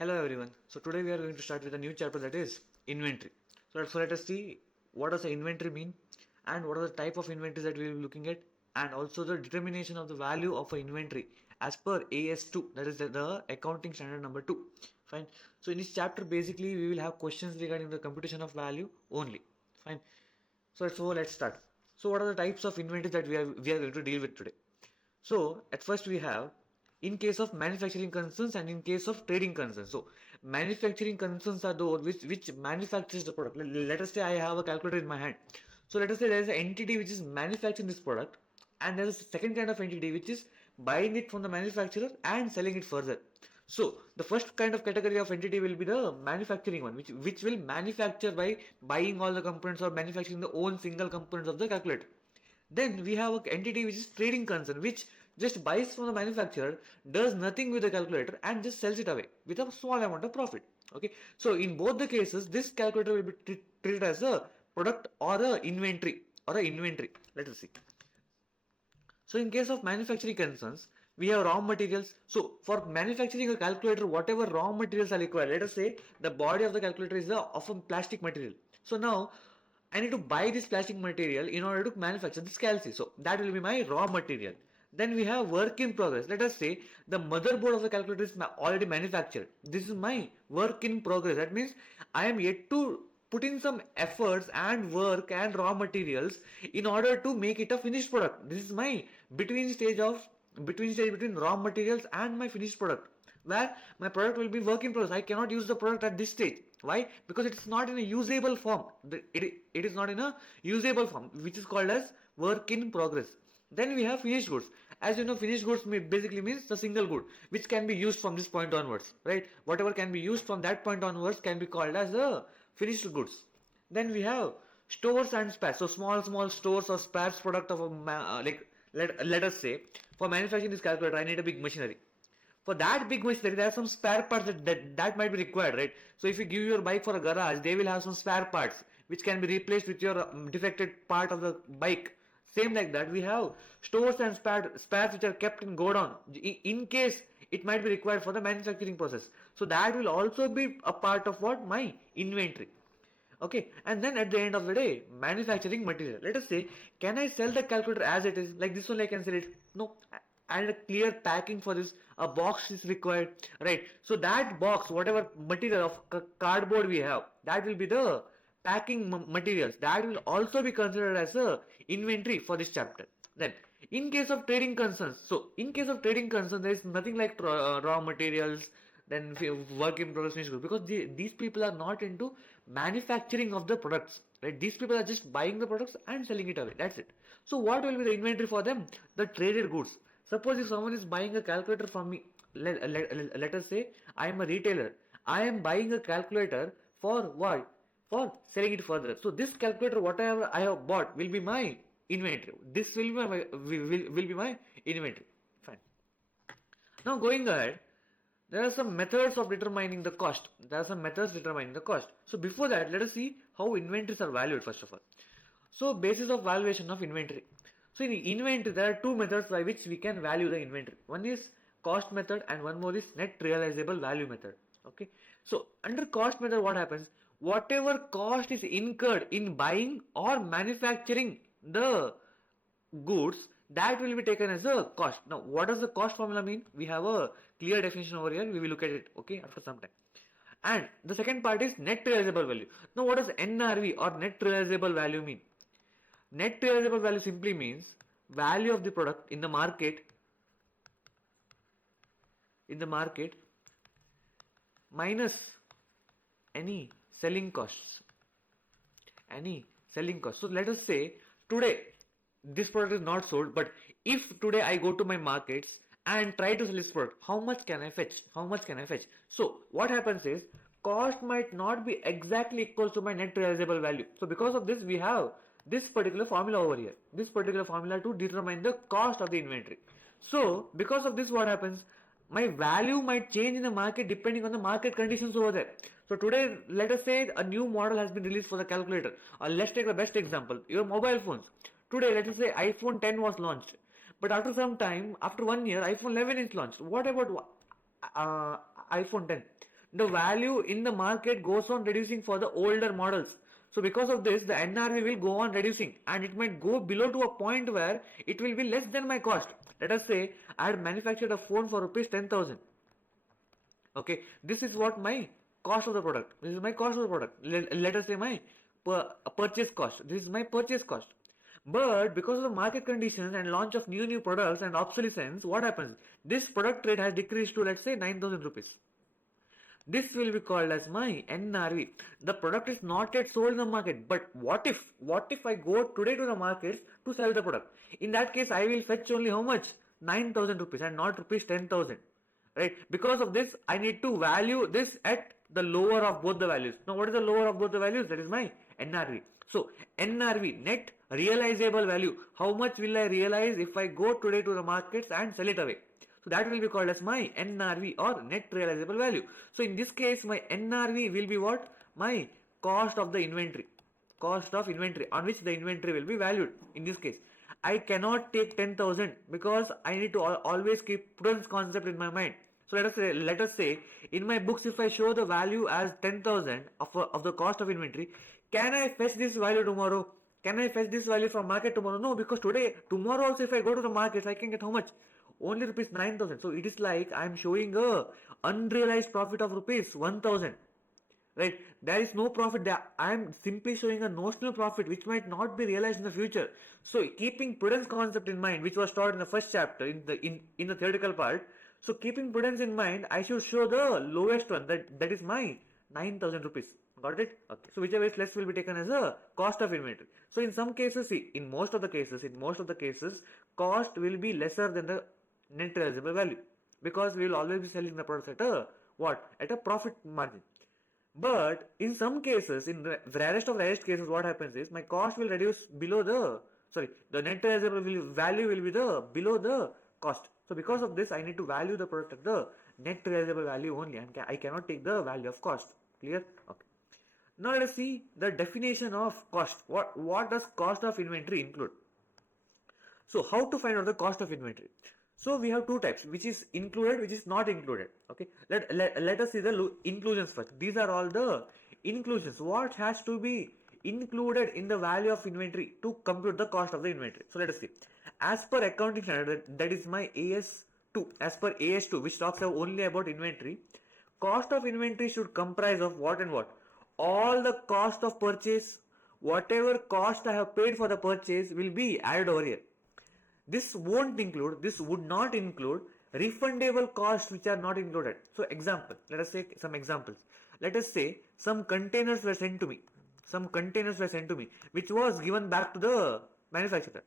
Hello everyone. So today we are going to start with a new chapter, that is inventory. So let us see what does the inventory mean and what are the type of inventories that we will be looking at, and also the determination of the value of an inventory as per AS2, that is the accounting standard number 2. Fine. So in this chapter basically we will have questions regarding the computation of value only. Fine. So let's start. So what are the types of inventories that we are going to deal with today? So at first we have in case of manufacturing concerns and in case of trading concerns. So manufacturing concerns are those which manufactures the product. Let us say I have a calculator in my hand. So let us say there is an entity which is manufacturing this product, and there is a second kind of entity which is buying it from the manufacturer and selling it further. So the first kind of category of entity will be the manufacturing one, which will manufacture by buying all the components or manufacturing the own single components of the calculator. Then we have an entity which is trading concern, which just buys from the manufacturer, does nothing with the calculator and just sells it away with a small amount of profit. Okay, so in both the cases, this calculator will be treated as a product or a inventory Let us see. So in case of manufacturing concerns, we have raw materials. So for manufacturing a calculator, whatever raw materials are required, let us say the body of the calculator is of a plastic material. So now I need to buy this plastic material in order to manufacture this calci. So that will be my raw material. Then we have work in progress. Let us say the motherboard of the calculator is already manufactured. This is my work in progress. That means I am yet to put in some efforts and work and raw materials in order to make it a finished product. This is my between stage between raw materials and my finished product, where my product will be work in progress. I cannot use the product at this stage. Why? Because it's not in a usable form. It is not in a usable form, which is called as work in progress. Then we have finished goods. As you know, finished goods basically means the single good which can be used from this point onwards, right? Whatever can be used from that point onwards can be called as the finished goods. Then we have stores and spares. So small stores or spares product of a let us say for manufacturing this calculator I need a big machinery. For that big machinery there are some spare parts that might be required, right? So if you give your bike for a garage, they will have some spare parts which can be replaced with your defected part of the bike. Same like that, we have stores and spares which are kept in godown in case it might be required for the manufacturing process. So that will also be a part of what my inventory. Okay, and then at the end of the day, manufacturing material. Let us say, can I sell the calculator as it is? Like this one, I can sell it. No, and a clear packing for this. A box is required, right? So that box, whatever material of cardboard we have, that will be the packing materials. That will also be considered as a inventory for this chapter. Then, in case of trading concerns, so in case of trading concerns, there is nothing like raw materials, then work in progress finished goods, because these people are not into manufacturing of the products, right? These people are just buying the products and selling it away. That's it. So what will be the inventory for them? The traded goods. Suppose if someone is buying a calculator from me, let us say I am a retailer. I am buying a calculator for what? For selling it further. So this calculator, whatever I have bought, will be my inventory. This will be will be my inventory. Fine. Now going ahead, there are some methods of determining the cost. There are some methods determining the cost. So before that, let us see how inventories are valued first of all. So basis of valuation of inventory. So in inventory, there are two methods by which we can value the inventory. One is cost method and one more is net realizable value method. Okay. So under cost method, what happens? Whatever cost is incurred in buying or manufacturing the goods, that will be taken as a cost. Now what does the cost formula mean? We have a clear definition over here. We will look at it, okay, after some time. And the second part is net realizable value. Now what does NRV or net realizable value mean? Net realizable value simply means value of the product in the market minus any selling costs. So let us say today this product is not sold, but if today I go to my markets and try to sell this product, how much can I fetch? So what happens is cost might not be exactly equal to my net realizable value. So because of this, we have this particular formula over here. This particular formula to determine the cost of the inventory. So because of this, what happens? My value might change in the market depending on the market conditions over there. So today, let us say a new model has been released for the calculator. Let's take the best example, your mobile phones. Today, let us say iPhone 10 was launched. But after some time, after 1 year, iPhone 11 is launched. What about iPhone 10? the value in the market goes on reducing for the older models. So because of this, the NRV will go on reducing, and it might go below to a point where it will be less than my cost. Let us say I had manufactured a phone for rupees 10,000. Okay, this is what my cost of the product. This is my cost of the product. Let us say my purchase cost. This is my purchase cost. But because of the market conditions and launch of new products and obsolescence, what happens? This product rate has decreased to, let's say, 9,000 rupees. This will be called as my NRV. The product is not yet sold in the market. But what if I go today to the markets to sell the product? In that case, I will fetch only how much? 9,000 rupees and not rupees 10,000. Right? Because of this, I need to value this at the lower of both the values. Now, what is the lower of both the values? That is my NRV. So, NRV, net realizable value. How much will I realize if I go today to the markets and sell it away? So that will be called as my NRV, or net realizable value. So in this case, my NRV will be what? My cost of the inventory. Cost of inventory on which the inventory will be valued. In this case, I cannot take 10,000 because I need to always keep prudence concept in my mind. So let us say in my books, if I show the value as 10,000 of the cost of inventory, can I fetch this value tomorrow? Can I fetch this value from market tomorrow? No, because tomorrow also if I go to the markets, I can get how much? Only rupees 9,000. So it is like I am showing a unrealized profit of rupees 1,000. Right? There is no profit there. I am simply showing a notional profit which might not be realized in the future. So keeping prudence concept in mind, which was taught in the first chapter in the theoretical part. So keeping prudence in mind, I should show the lowest one, that is my 9,000 rupees. Got it? Okay. So whichever is less will be taken as a cost of inventory. So in some cases, see, in most of the cases, cost will be lesser than the net realizable value, because we will always be selling the products at a profit margin. But in some cases, in the rarest of rarest cases, what happens is my cost will reduce below the net realizable value will be below the cost. So because of this, I need to value the product at the net realizable value only, and I cannot take the value of cost. Clear? Okay. Now let us see the definition of cost. What does cost of inventory include? So how to find out the cost of inventory? So we have two types, which is included, which is not included. Okay, let us see the inclusions first. These are all the inclusions. What has to be included in the value of inventory to compute the cost of the inventory? So let us see. As per accounting standard, that is my AS2. As per AS2, which talks only about inventory, cost of inventory should comprise of what and what? All the cost of purchase, whatever cost I have paid for the purchase will be added over here. This would not include refundable costs which are not included. So example, let us take some examples. Let us say some containers were sent to me, which was given back to the manufacturer.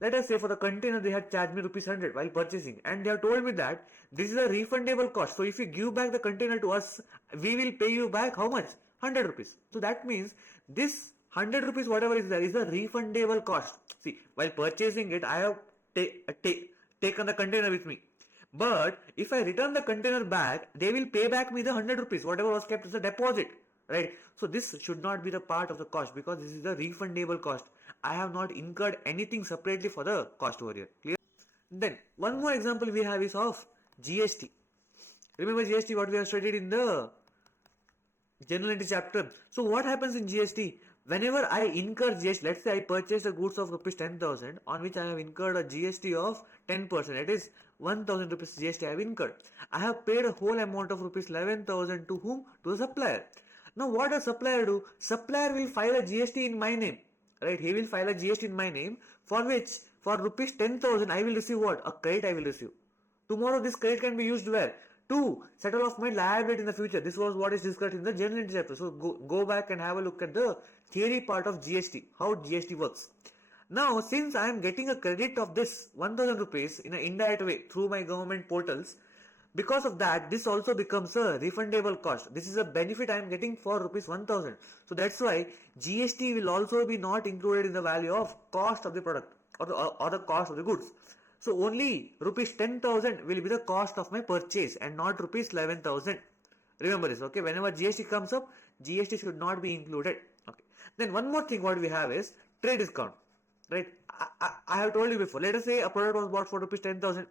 Let us say for the container they had charged me rupees 100 while purchasing, and they have told me that this is a refundable cost. So if you give back the container to us, we will pay you back how much? 100 rupees. So that means this 100 rupees whatever is there is a refundable cost. See, while purchasing it, I have taken the container with me. But if I return the container back, they will pay back me the 100 rupees, whatever was kept as a deposit. Right? So this should not be the part of the cost, because this is the refundable cost. I have not incurred anything separately for the cost over here. Clear? Then one more example we have is of GST. Remember GST, what we have studied in the general entry chapter. So what happens in GST? Whenever I incur GST, let's say I purchased a goods of rupees 10,000 on which I have incurred a GST of 10%. That is 1,000 rupees GST I have incurred. I have paid a whole amount of rupees 11,000 to whom? To the supplier. Now what does supplier do? Supplier will file a GST in my name. Right? He will file a GST in my name, for which for rupees 10,000 I will receive what? A credit I will receive. Tomorrow this credit can be used where? To settle off my liability in the future. This was what is discussed in the general entry chapter. So go back and have a look at the theory part of GST, how GST works. Now, since I am getting a credit of this 1,000 rupees in an indirect way through my government portals, because of that, this also becomes a refundable cost. This is a benefit I am getting for rupees 1,000. So that's why GST will also be not included in the value of cost of the product or the cost of the goods. So only rupees 10,000 will be the cost of my purchase and not rupees 11,000. Remember this, okay? Whenever GST comes up, GST should not be included. Okay. Then one more thing what we have is trade discount. Right? I have told you before. Let us say a product was bought for rupees 10,000.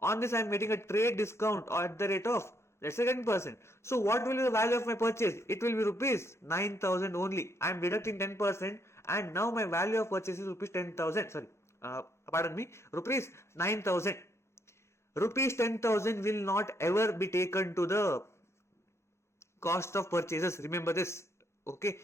On this I am getting a trade discount at the rate of, Let's say 10%. So what will be the value of my purchase? It will be rupees 9,000 only. I am deducting 10% and now my value of purchase is rupees 10,000. Sorry, pardon me, rupees 9,000. Rupees 10,000 will not ever be taken to the cost of purchases. Remember this. Okay.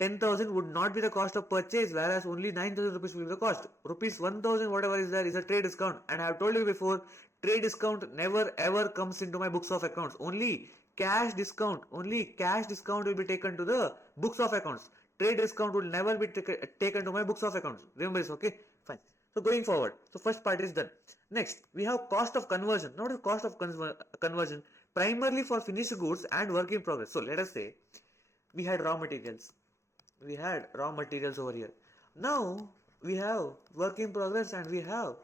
10,000 would not be the cost of purchase, whereas only 9,000 rupees will be the cost. Rupees 1,000 whatever is there is a trade discount, and I have told you before, trade discount never ever comes into my books of accounts. Only cash discount will be taken to the books of accounts. Trade discount will never be taken to my books of accounts. Remember this, okay? Fine. So going forward, so first part is done. Next, we have cost of conversion. Now what is cost of conversion? Primarily for finished goods and work in progress. So let us say we had raw materials. We had raw materials over here. Now we have work in progress and we have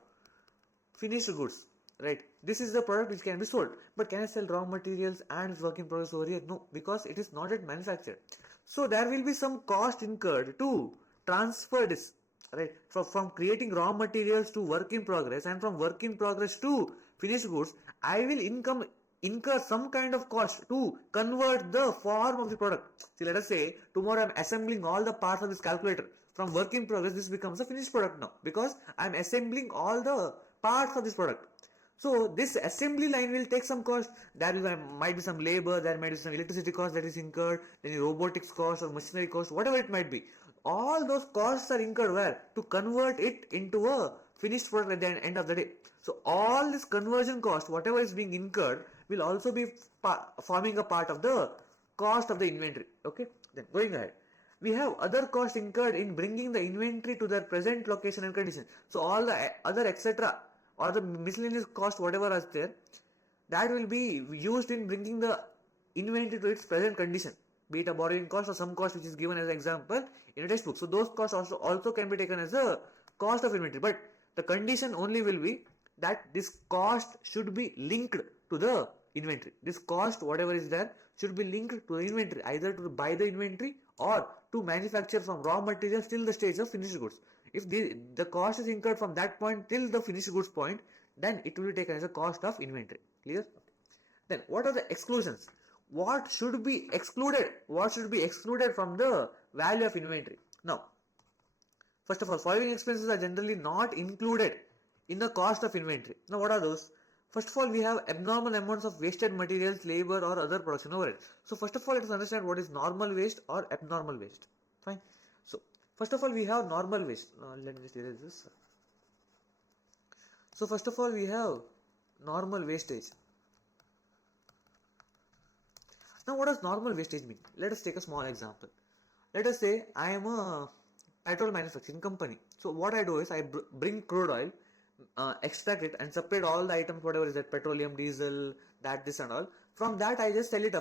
finished goods, right? This is the product which can be sold. But can I sell raw materials and work in progress over here? No, because it is not yet manufactured. So there will be some cost incurred to transfer this, right? From creating raw materials to work in progress, and from work in progress to finished goods, I will incur some kind of cost to convert the form of the product. See, let us say tomorrow I am assembling all the parts of this calculator. From work in progress, this becomes a finished product now, because I am assembling all the parts of this product. So this assembly line will take some cost. Might be some labor, there might be some electricity cost that is incurred, then robotics cost or machinery cost, whatever it might be. All those costs are incurred where? To convert it into a finished product at the end of the day. So all this conversion cost, whatever is being incurred, will also be forming a part of the cost of the inventory. Okay, then going ahead, we have other costs incurred in bringing the inventory to their present location and condition. So all the other etc. or the miscellaneous cost, whatever is there, that will be used in bringing the inventory to its present condition, be it a borrowing cost or some cost which is given as an example in a textbook. So those costs also can be taken as a cost of inventory, but the condition only will be that this cost should be linked to the inventory. This cost, whatever is there, should be linked to the inventory, either to buy the inventory or to manufacture from raw materials till the stage of finished goods. If the cost is incurred from that point till the finished goods point, then it will be taken as a cost of inventory. Clear? Then what are the exclusions? What should be excluded? What should be excluded from the value of inventory? Now, first of all, following expenses are generally not included in the cost of inventory. Now, what are those? First of all, we have abnormal amounts of wasted materials, labor or other production overhead. So first of all, let us understand what is normal waste or abnormal waste. Fine. So first of all, we have normal waste. Let me just erase this. So first of all, we have normal wastage. Now what does normal wastage mean? Let us take a small example. Let us say I am a petrol manufacturing company. So what I do is I bring crude oil, extract it and separate all the items, whatever is that, petroleum, diesel, that, this and all. From that I just sell it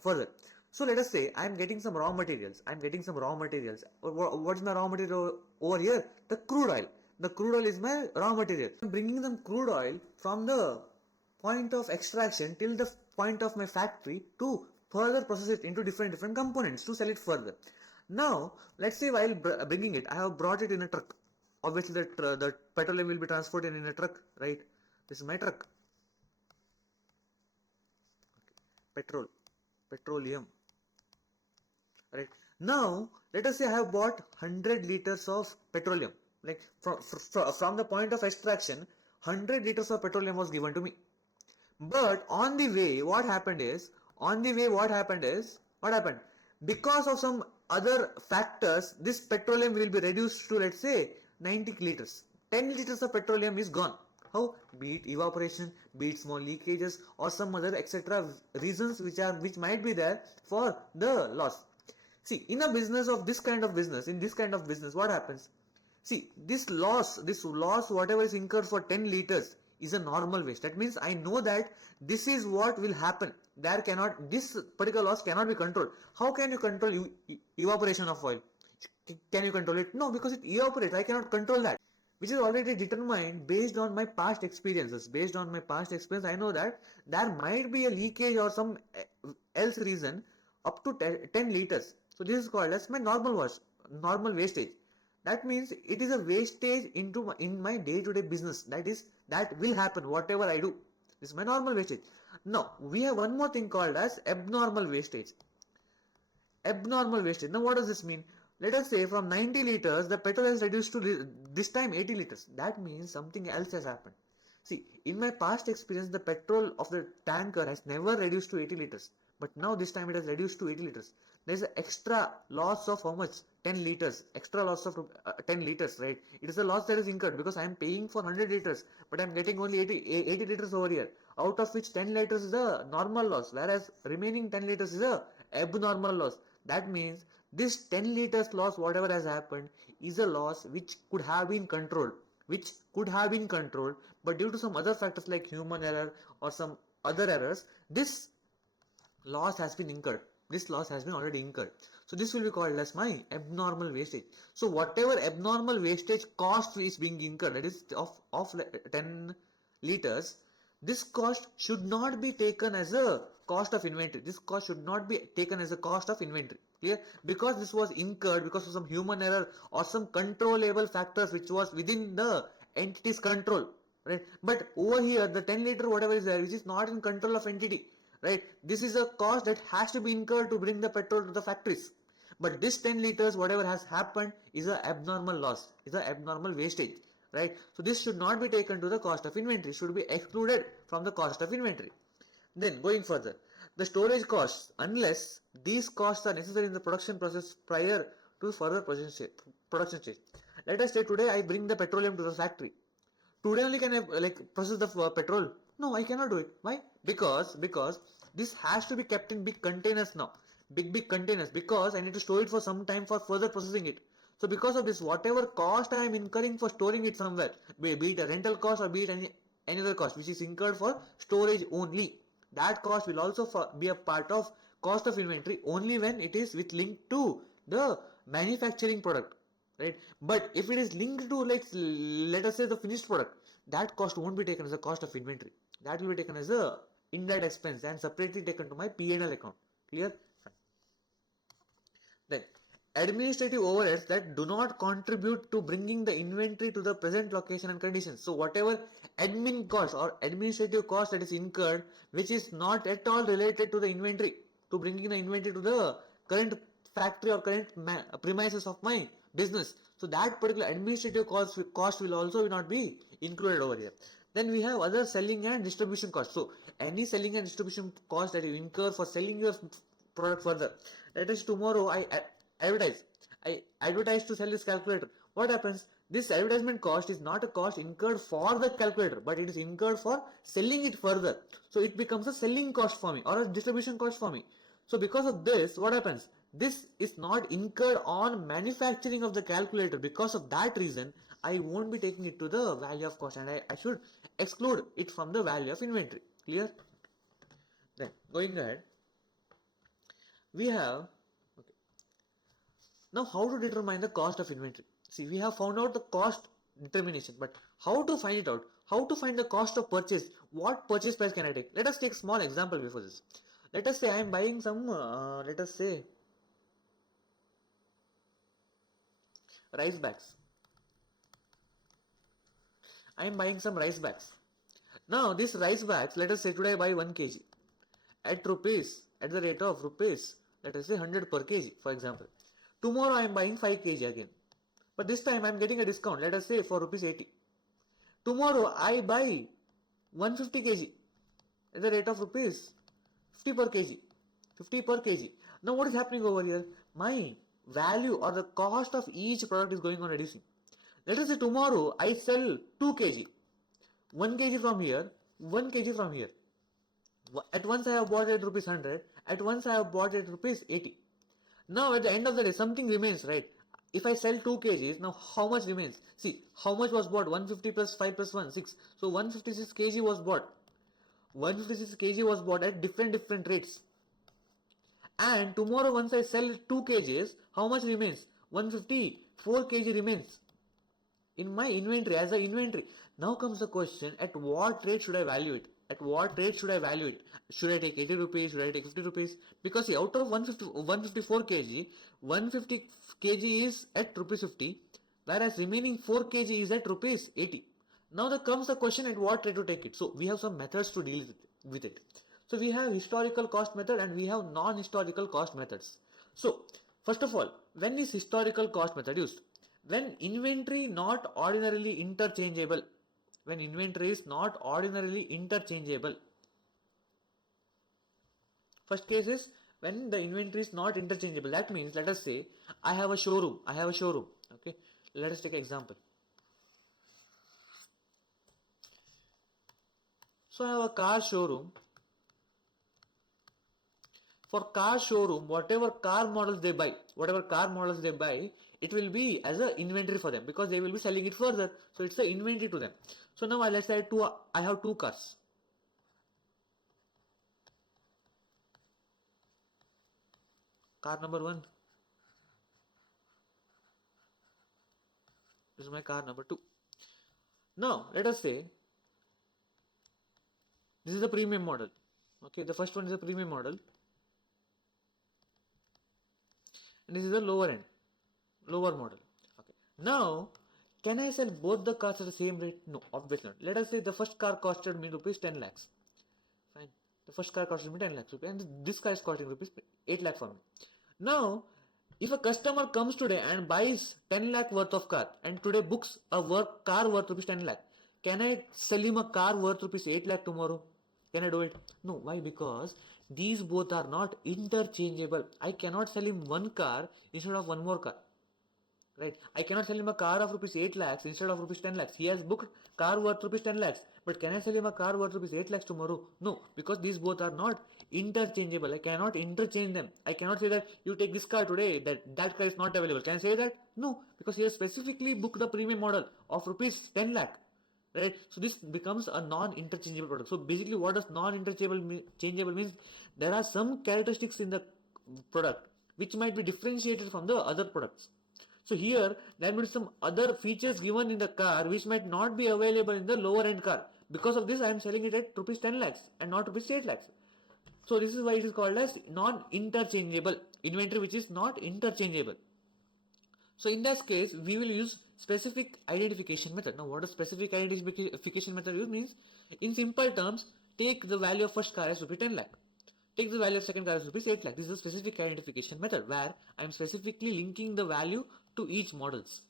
further. So let us say I am getting some raw materials. What is my raw material over here? The crude oil. The crude oil is my raw material. I am bringing them crude oil from the point of extraction till the point of my factory to further process it into different components to sell it further. Now let's say while bringing it, I have brought it in a truck. Obviously the petroleum will be transported in a truck, right? This is my truck. Petroleum, right? Now let us say I have bought 100 liters of petroleum, like from the point of extraction, 100 liters of petroleum was given to me. But on the way, what happened? Because of some other factors, this petroleum will be reduced to, let's say, 90 liters. 10 liters of petroleum is gone. How? Be it evaporation, be it small leakages or some other etc. reasons which might be there for the loss. See, in a business of this kind of business, what happens? See, this loss, whatever is incurred for 10 liters is a normal waste. That means I know that this is what will happen. This particular loss cannot be controlled. How can you control evaporation of oil? Can you control it? No, because it evaporates. I cannot control that, which is already determined based on my past experiences. Based on my past experience, I know that there might be a leakage or some else reason up to 10 liters. So this is called as my normal wastage. That means it is a wastage in my day-to-day business. That will happen whatever I do. This is my normal wastage. Now, we have one more thing called as abnormal wastage. Abnormal wastage. Now, what does this mean? Let us say from 90 liters, the petrol has reduced to this time 80 liters. That means something else has happened. See, in my past experience, the petrol of the tanker has never reduced to 80 liters. But now this time it has reduced to 80 liters. There is an extra loss of how much? 10 liters. Extra loss of 10 liters, right? It is a loss that is incurred because I am paying for 100 liters, but I am getting only 80 liters over here. Out of which 10 liters is a normal loss, whereas remaining 10 liters is a abnormal loss. That means this 10 liters loss, whatever has happened, is a loss which could have been controlled. But due to some other factors like human error or some other errors, this loss has been incurred. This loss has been already incurred. So this will be called as my abnormal wastage. So whatever abnormal wastage cost is being incurred, that is of 10 liters, this cost should not be taken as a cost of inventory. This cost should not be taken as a cost of inventory. Clear? Because this was incurred because of some human error or some controllable factors which was within the entity's control. Right? But over here, the 10 liter whatever is there, which is not in control of entity. Right? This is a cost that has to be incurred to bring the petrol to the factories. But this 10 liters, whatever has happened, is an abnormal loss, is an abnormal wastage. Right? So this should not be taken to the cost of inventory, should be excluded from the cost of inventory. Then going further, the storage costs, unless these costs are necessary in the production process prior to further production stage. Let us say today I bring the petroleum to the factory. Today only can I process the petrol? No, I cannot do it. Why? Because this has to be kept in big containers now. Big containers, because I need to store it for some time for further processing it. So because of this, whatever cost I am incurring for storing it somewhere, be it a rental cost or be it any other cost which is incurred for storage only, that cost will also be a part of cost of inventory only when it is with link to the manufacturing product. Right? But if it is linked to, like, let us say the finished product, that cost won't be taken as a cost of inventory. That will be taken as a indirect expense and separately taken to my P&L account. Clear? Then administrative overheads that do not contribute to bringing the inventory to the present location and conditions. So whatever admin cost or administrative cost that is incurred, which is not at all related to the inventory, to bringing the inventory to the current factory or current premises of my business. So that particular administrative cost will also not be included over here. Then we have other selling and distribution costs. So any selling and distribution cost that you incur for selling your product further. Let us tomorrow I advertise to sell this calculator. What happens? This advertisement cost is not a cost incurred for the calculator, but it is incurred for selling it further. So it becomes a selling cost for me or a distribution cost for me. So because of this, what happens? This is not incurred on manufacturing of the calculator. Because of that reason, I won't be taking it to the value of cost, and I should exclude it from the value of inventory. Clear? Then going ahead, we have now how to determine the cost of inventory. See, we have found out the cost determination, but how to find it out? How to find the cost of purchase? What purchase price can I take? Let us take a small example before this. Let us say I am buying some, let us say, rice bags. I am buying some rice bags. Now, these rice bags, let us say today I buy 1 kg at the rate of rupees, let us say 100 per kg, for example. Tomorrow I am buying 5 kg again. But this time I am getting a discount, let us say for rupees 80. Tomorrow I buy 150 kg at the rate of rupees 50 per kg. 50 per kg. Now what is happening over here? My value or the cost of each product is going on reducing. Let us say tomorrow I sell 2 kg. 1 kg from here, 1 kg from here. At once I have bought it at rupees 100, at once I have bought it at rupees 80. Now at the end of the day, something remains, right? If I sell 2 kgs, now how much remains? See, how much was bought? 150 plus 5 plus 1, 6. So 156 kg was bought. 156 kg was bought at different rates. And tomorrow once I sell 2 kgs, how much remains? 154 kg remains in my inventory as an inventory. Now comes the question, at what rate should I value it? At what rate should I value it? Should I take 80 rupees? Should I take 50 rupees? Because see, out of 154 kg, 150 kg is at rupees 50, whereas remaining 4 kg is at rupees 80. Now there comes the question at what rate to take it. So we have some methods to deal with it. So we have historical cost method and we have non-historical cost methods. So first of all, when is historical cost method used? When inventory not ordinarily interchangeable. When inventory is not ordinarily interchangeable. First case is when the inventory is not interchangeable. That means, let us say I have a showroom. Okay. Let us take an example. So I have a car showroom. For car showroom, whatever car models they buy, it will be as a inventory for them because they will be selling it further. So it's a inventory to them. So now let's say I have two cars. Car number 1. This is my car number 2. Now let us say this is the premium model. Okay, the first one is a premium model. And this is the lower model. Okay. Now, can I sell both the cars at the same rate? No, obviously not. Let us say the first car costed me rupees 10 lakhs. Fine. The first car costed me 10 lakhs rupees and this car is costing rupees 8 lakh for me. Now, if a customer comes today and buys 10 lakh worth of car and today books a car worth rupees 10 lakh, can I sell him a car worth rupees 8 lakh tomorrow? Can I do it? No. Why? Because these both are not interchangeable. I cannot sell him one car instead of one more car. Right? I cannot sell him a car of rupees 8 lakhs instead of rupees 10 lakhs. He has booked car worth rupees 10 lakhs. But can I sell him a car worth rupees 8 lakhs tomorrow? No. Because these both are not interchangeable. I cannot interchange them. I cannot say that you take this car today, that car is not available. Can I say that? No. Because he has specifically booked the premium model of rupees 10 lakh. Right? So this becomes a non-interchangeable product. So basically what does non-interchangeable means? There are some characteristics in the product which might be differentiated from the other products. So here there will be some other features given in the car which might not be available in the lower end car. Because of this I am selling it at rupees 10 lakhs and not rupees 8 lakhs. So this is why it is called as non-interchangeable inventory, which is not interchangeable. So in this case, we will use specific identification method. Now what does specific identification method use means? In simple terms, take the value of first car as rupees 10 lakh. Take the value of second car as rupees 8 lakh. This is a specific identification method where I am specifically linking the value to each models.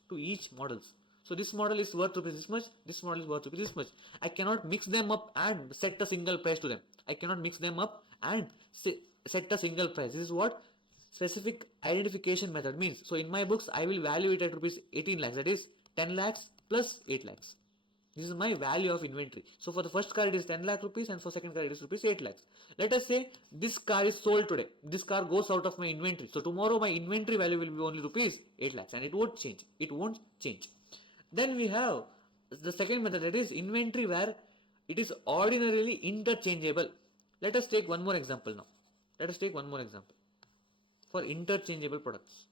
So this model is worth rupees this much, this model is worth rupees this much. I cannot mix them up and set a single price to them. I cannot mix them up and set a single price. This is what specific identification method means. So in my books, I will value it at rupees 18 lakhs. That is 10 lakhs plus 8 lakhs. This is my value of inventory. So for the first car it is 10 lakh rupees and for second car it is rupees 8 lakhs. Let us say this car is sold today. This car goes out of my inventory. So tomorrow my inventory value will be only rupees 8 lakhs and it won't change. Then we have the second method, that is inventory where it is ordinarily interchangeable. Let us take one more example now. For interchangeable products.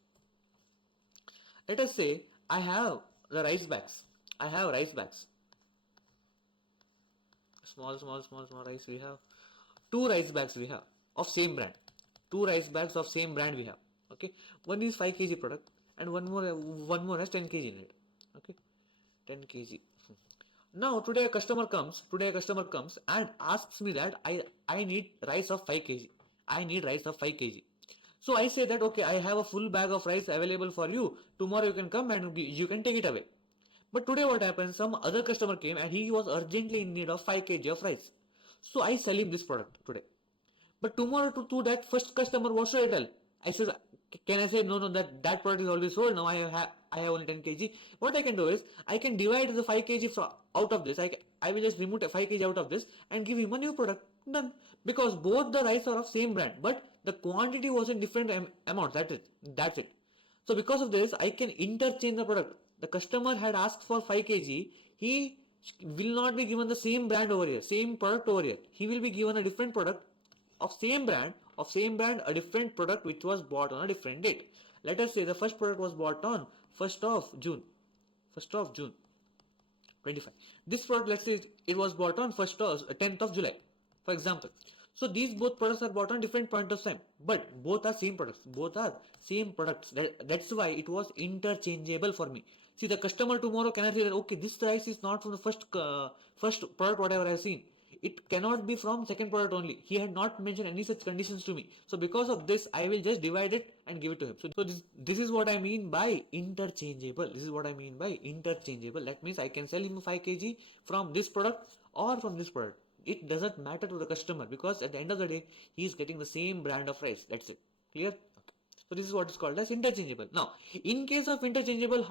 Let us say I have the rice bags. Small rice we have. Two rice bags we have of same brand. We have. Okay. One is 5 kg product and one more has 10 kg in it. Okay. 10 kg. Now today a customer comes and asks me that I need rice of 5 kg. So I say that okay, I have a full bag of rice available for you. Tomorrow you can come and you can take it away. But today what happened? Some other customer came and he was urgently in need of 5 kg of rice. So I sell him this product today. But tomorrow to that first customer, what should I tell? I said, can I say no, that product is already sold. Now I have only 10 kg. What I can do is I can divide the 5 kg out of this. I will just remove 5 kg out of this and give him a new product. Done. Because both the rice are of same brand, but the quantity was in different amount. That's it. So because of this, I can interchange the product. The customer had asked for 5 kg. He will not be given the same brand over here, same product over here. He will be given a different product of same brand, a different product which was bought on a different date. Let us say the first product was bought on 1st of June 25. This product, let's say it was bought on 10th of July, for example. So these both products are bought on different point of time, but both are same products. That's why it was interchangeable for me. See, the customer tomorrow cannot say that, okay, this rice is not from the first product whatever I have seen. It cannot be from second product only. He had not mentioned any such conditions to me. So because of this, I will just divide it and give it to him. So this is what I mean by interchangeable. This is what I mean by interchangeable. That means I can sell him 5 kg from this product or from this product. It doesn't matter to the customer because at the end of the day, he is getting the same brand of rice. That's it. Clear? Okay. So this is what is called as interchangeable. Now, in case of interchangeable,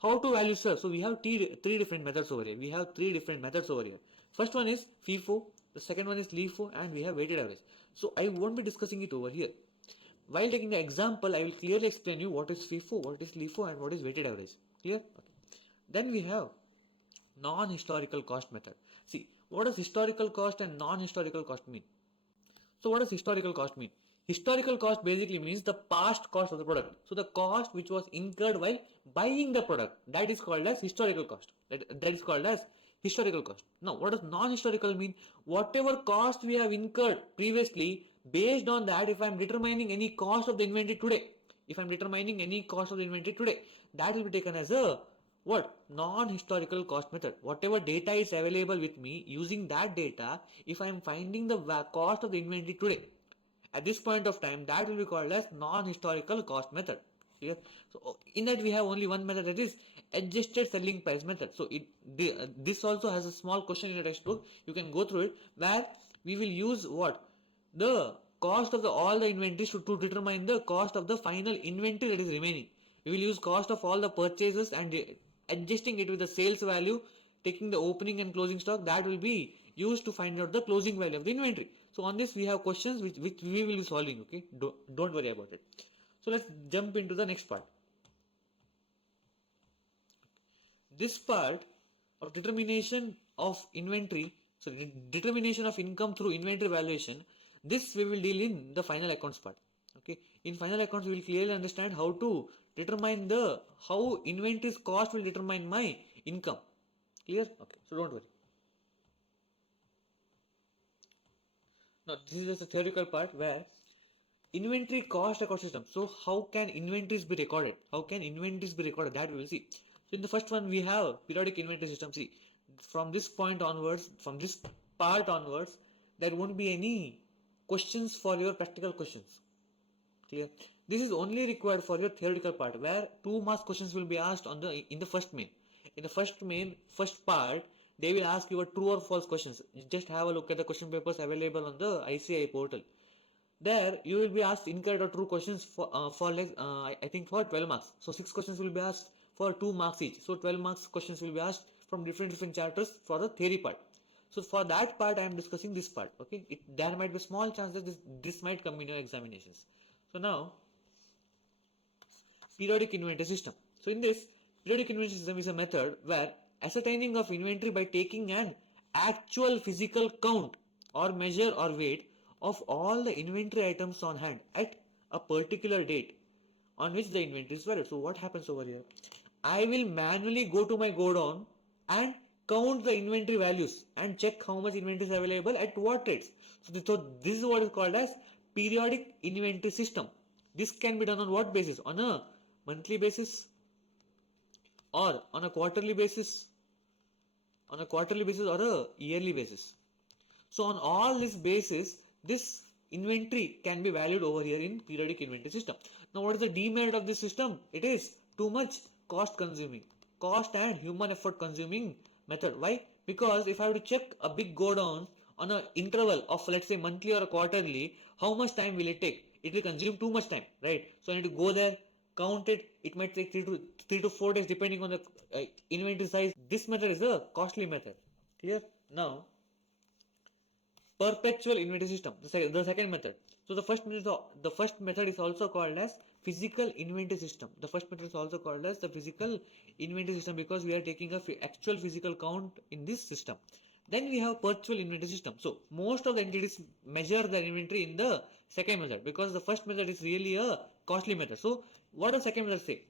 how to value sir? So we have three different methods over here. We have three different methods over here. First one is FIFO, the second one is LIFO, and we have weighted average. So I won't be discussing it over here. While taking the example, I will clearly explain you what is FIFO, what is LIFO, and what is weighted average. Clear? Okay. Then we have non-historical cost method. See, what does historical cost and non-historical cost mean? So what does historical cost mean? Historical cost basically means the past cost of the product. So the cost which was incurred while buying the product, that is called as historical cost. That is called as historical cost. Now what does non-historical mean? Whatever cost we have incurred previously, based on that, if I am determining any cost of the inventory today, that will be taken as a what? Non-historical cost method. Whatever data is available with me, using that data, if I am finding the cost of the inventory today, at this point of time, that will be called as non-historical cost method. Clear? So in that we have only one method, that is adjusted selling price method. So this also has a small question in your textbook. You can go through it, where we will use what? The cost of all the inventories to determine the cost of the final inventory that is remaining. We will use cost of all the purchases and adjusting it with the sales value, taking the opening and closing stock, that will be used to find out the closing value of the inventory. So on this we have questions which we will be solving. Okay, don't worry about it. So let's jump into the next part. This part of determination of inventory, so determination of income through inventory valuation, this we will deal in the final accounts part. Okay, in final accounts we will clearly understand how to determine how inventory's cost will determine my income. Clear? Okay, so don't worry. Now this is just a theoretical part where inventory cost record system. So how can inventories be recorded? That we will see. So in the first one we have periodic inventory system. See, from this point onwards, from this part onwards, there won't be any questions for your practical questions. Clear? This is only required for your theoretical part, where 2 marks questions will be asked in the first main. In the first part, they will ask you a true or false questions. Just have a look at the question papers available on the ICI portal. There you will be asked incorrect or true questions for I think for 12 marks. So 6 questions will be asked for 2 marks each. So 12 marks questions will be asked from different chapters for the theory part. So for that part I am discussing this part. Okay, there might be small chances this might come in your examinations. So now, periodic inventory system. So in this, periodic inventory system is a method where ascertaining of inventory by taking an actual physical count or measure or weight of all the inventory items on hand at a particular date on which the inventory is valid. So what happens over here? I will manually go to my godown and count the inventory values and check how much inventory is available at what rates. So this is what is called as periodic inventory system. This can be done on what basis? On a monthly basis or on a quarterly basis? On a quarterly basis or a yearly basis. So on all this basis, this inventory can be valued over here in periodic inventory system. Now what is the demerit of this system? It is too much cost and human effort consuming method. Why? Because if I have to check a big godown on an interval of, let's say, monthly or quarterly, how much time will it take? It will consume too much time, right? So I need to go there, count it. It might take 3 to 4 days depending on the inventory size. This method is a costly method. Clear? Now, perpetual inventory system, the second method. So the first method is also called as physical inventory system. The first method is also called as the physical inventory system because we are taking a actual physical count in this system. Then we have perpetual inventory system. So most of the entities measure their inventory in the second method because the first method is really a costly method. So what does second method say?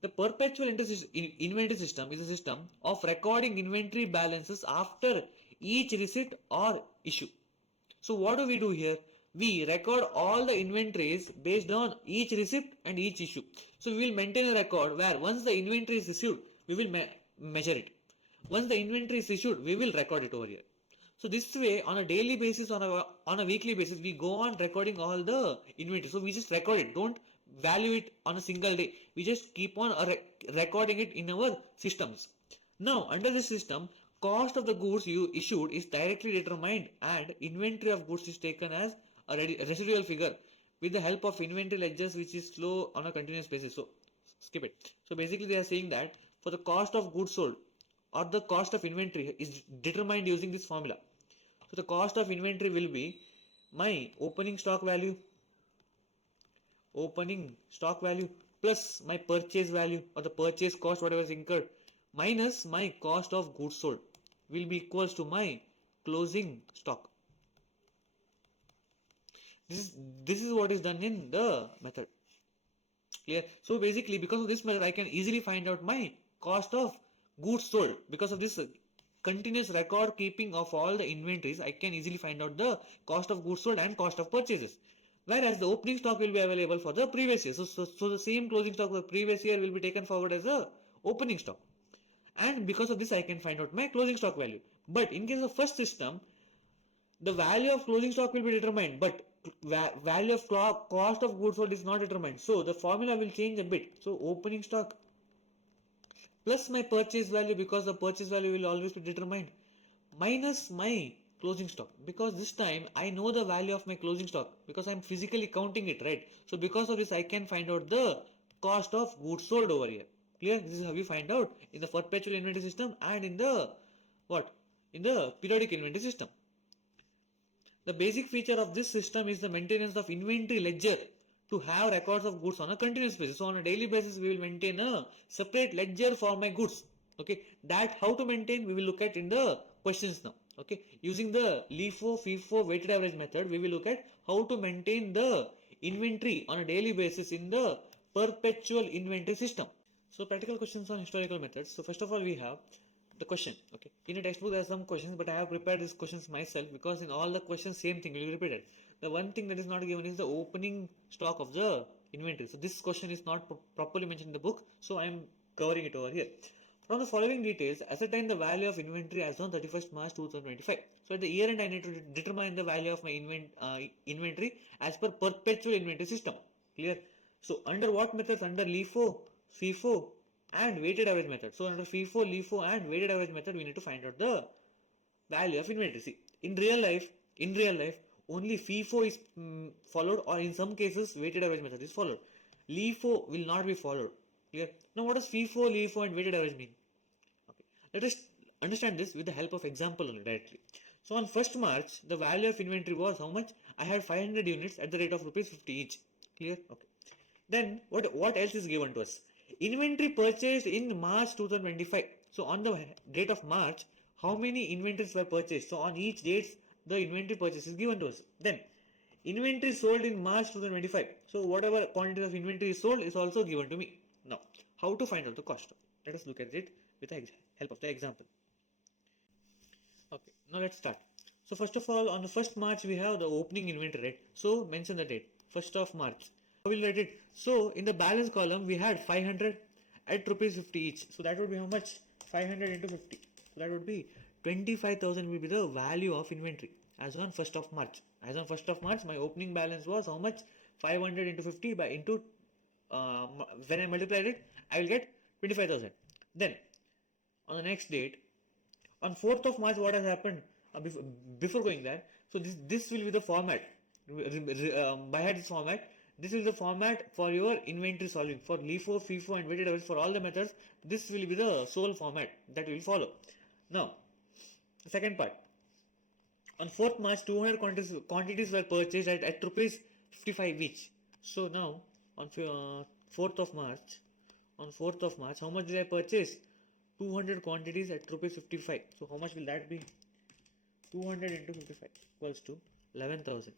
The perpetual inventory system is a system of recording inventory balances after each receipt or issue. So what do we do here? We record all the inventories based on each receipt and each issue. So we will maintain a record where once the inventory is received, we will measure it. Once the inventory is issued, we will record it over here. So this way, on a daily basis, on a weekly basis, we go on recording all the inventory. So we just record it. Don't value it on a single day. We just keep on recording it in our systems. Now, under this system, cost of the goods you issued is directly determined, and inventory of goods is taken as a residual figure with the help of inventory ledgers, which is slow on a continuous basis. So skip it. So basically, they are saying that for the cost of goods sold or the cost of inventory is determined using this formula. So the cost of inventory will be my opening stock value plus my purchase value or the purchase cost whatever is incurred minus my cost of goods sold will be equals to my closing stock. This is what is done in the method. Clear? So basically, because of this method, I can easily find out my cost of goods sold. Because of this continuous record keeping of all the inventories, I can easily find out the cost of goods sold and cost of purchases. Whereas the opening stock will be available for the previous year. So the same closing stock of the previous year will be taken forward as a opening stock. And because of this, I can find out my closing stock value. But in case of first system, the value of closing stock will be determined, but value of cost of goods sold is not determined. So the formula will change a bit. So opening stock plus my purchase value, because the purchase value will always be determined, minus my closing stock, because this time I know the value of my closing stock because I'm physically counting it, right? So because of this, I can find out the cost of goods sold over here. Clear? This is how we find out in the perpetual inventory system and in the periodic inventory system. The basic feature of this system is the maintenance of inventory ledger to have records of goods on a continuous basis. So on a daily basis, we will maintain a separate ledger for my goods. Okay, that how to maintain we will look at in the questions now. Okay, using the LIFO, FIFO weighted average method, we will look at how to maintain the inventory on a daily basis in the perpetual inventory system. So practical questions on historical methods. So first of all, we have the question. Okay, in a textbook there are some questions, but I have prepared these questions myself because in all the questions same thing will be repeated. The one thing that is not given is the opening stock of the inventory. So this question is not properly mentioned in the book, so I am covering it over here. From the following details, ascertain the value of inventory as on 31st March 2025. So at the year end, I need to determine the value of my inventory as per perpetual inventory system. Clear? So under what methods? Under LIFO, FIFO, and weighted average method. So under FIFO, LIFO, and weighted average method, we need to find out the value of inventory. See, in real life, only FIFO is followed, or in some cases, weighted average method is followed. LIFO will not be followed. Clear? Now, what does FIFO, LIFO, and weighted average mean? Okay, let us understand this with the help of example only directly. So on 1st March, the value of inventory was how much? I had 500 units at the rate of rupees 50 each. Clear? Okay. Then what else is given to us? Inventory purchased in March 2025. So on the date of March, how many inventories were purchased? So on each date, the inventory purchase is given to us. Then inventory sold in March 2025. So whatever quantity of inventory is sold is also given to me. Now, how to find out the cost? Let us look at it with the help of the example. Okay, now let's start. So first of all, on the 1st March, we have the opening inventory, right? So mention the date, 1st of March. How will write it? So in the balance column, we had 500 at rupees 50 each. So that would be how much? 500 into 50. So that would be 25,000 will be the value of inventory as on 1st of March. As on 1st of March, my opening balance was how much? 500 into 50 by into when I multiplied it, I will get 25,000. Then on the next date, on 4th of March, what has happened? Before going there, so this will be the format. By this format, this is the format for your inventory solving for LIFO, FIFO, and weighted average for all the methods. This will be the sole format that we will follow. Now, the second part. On 4th March, 200 quantities were purchased at rupees 55 each. So now, on 4th of March, how much did I purchase? 200 quantities at rupees 55. So how much will that be? 200 into 55 equals to 11,000.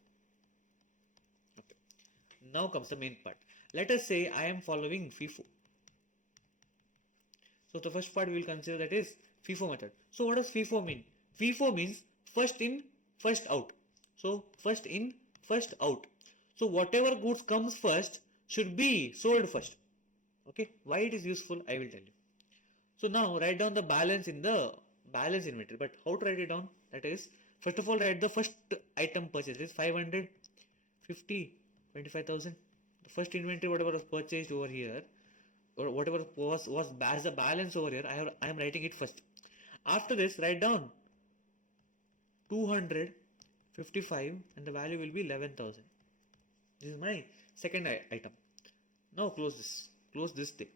Okay. Now comes the main part. Let us say I am following FIFO. So the first part we will consider, that is FIFO method. So what does FIFO mean? FIFO means first in, first out. So first in, first out. So whatever goods comes first should be sold first. Okay. Why it is useful, I will tell you. So now write down the balance in the balance inventory. But how to write it down? That is, first of all, write the first item purchase is 500, 50, 25,000. The first inventory, whatever was purchased over here, or whatever was as a balance over here, I am writing it first. After this, write down 255 and the value will be 11,000. This is my second item. Now close this thing.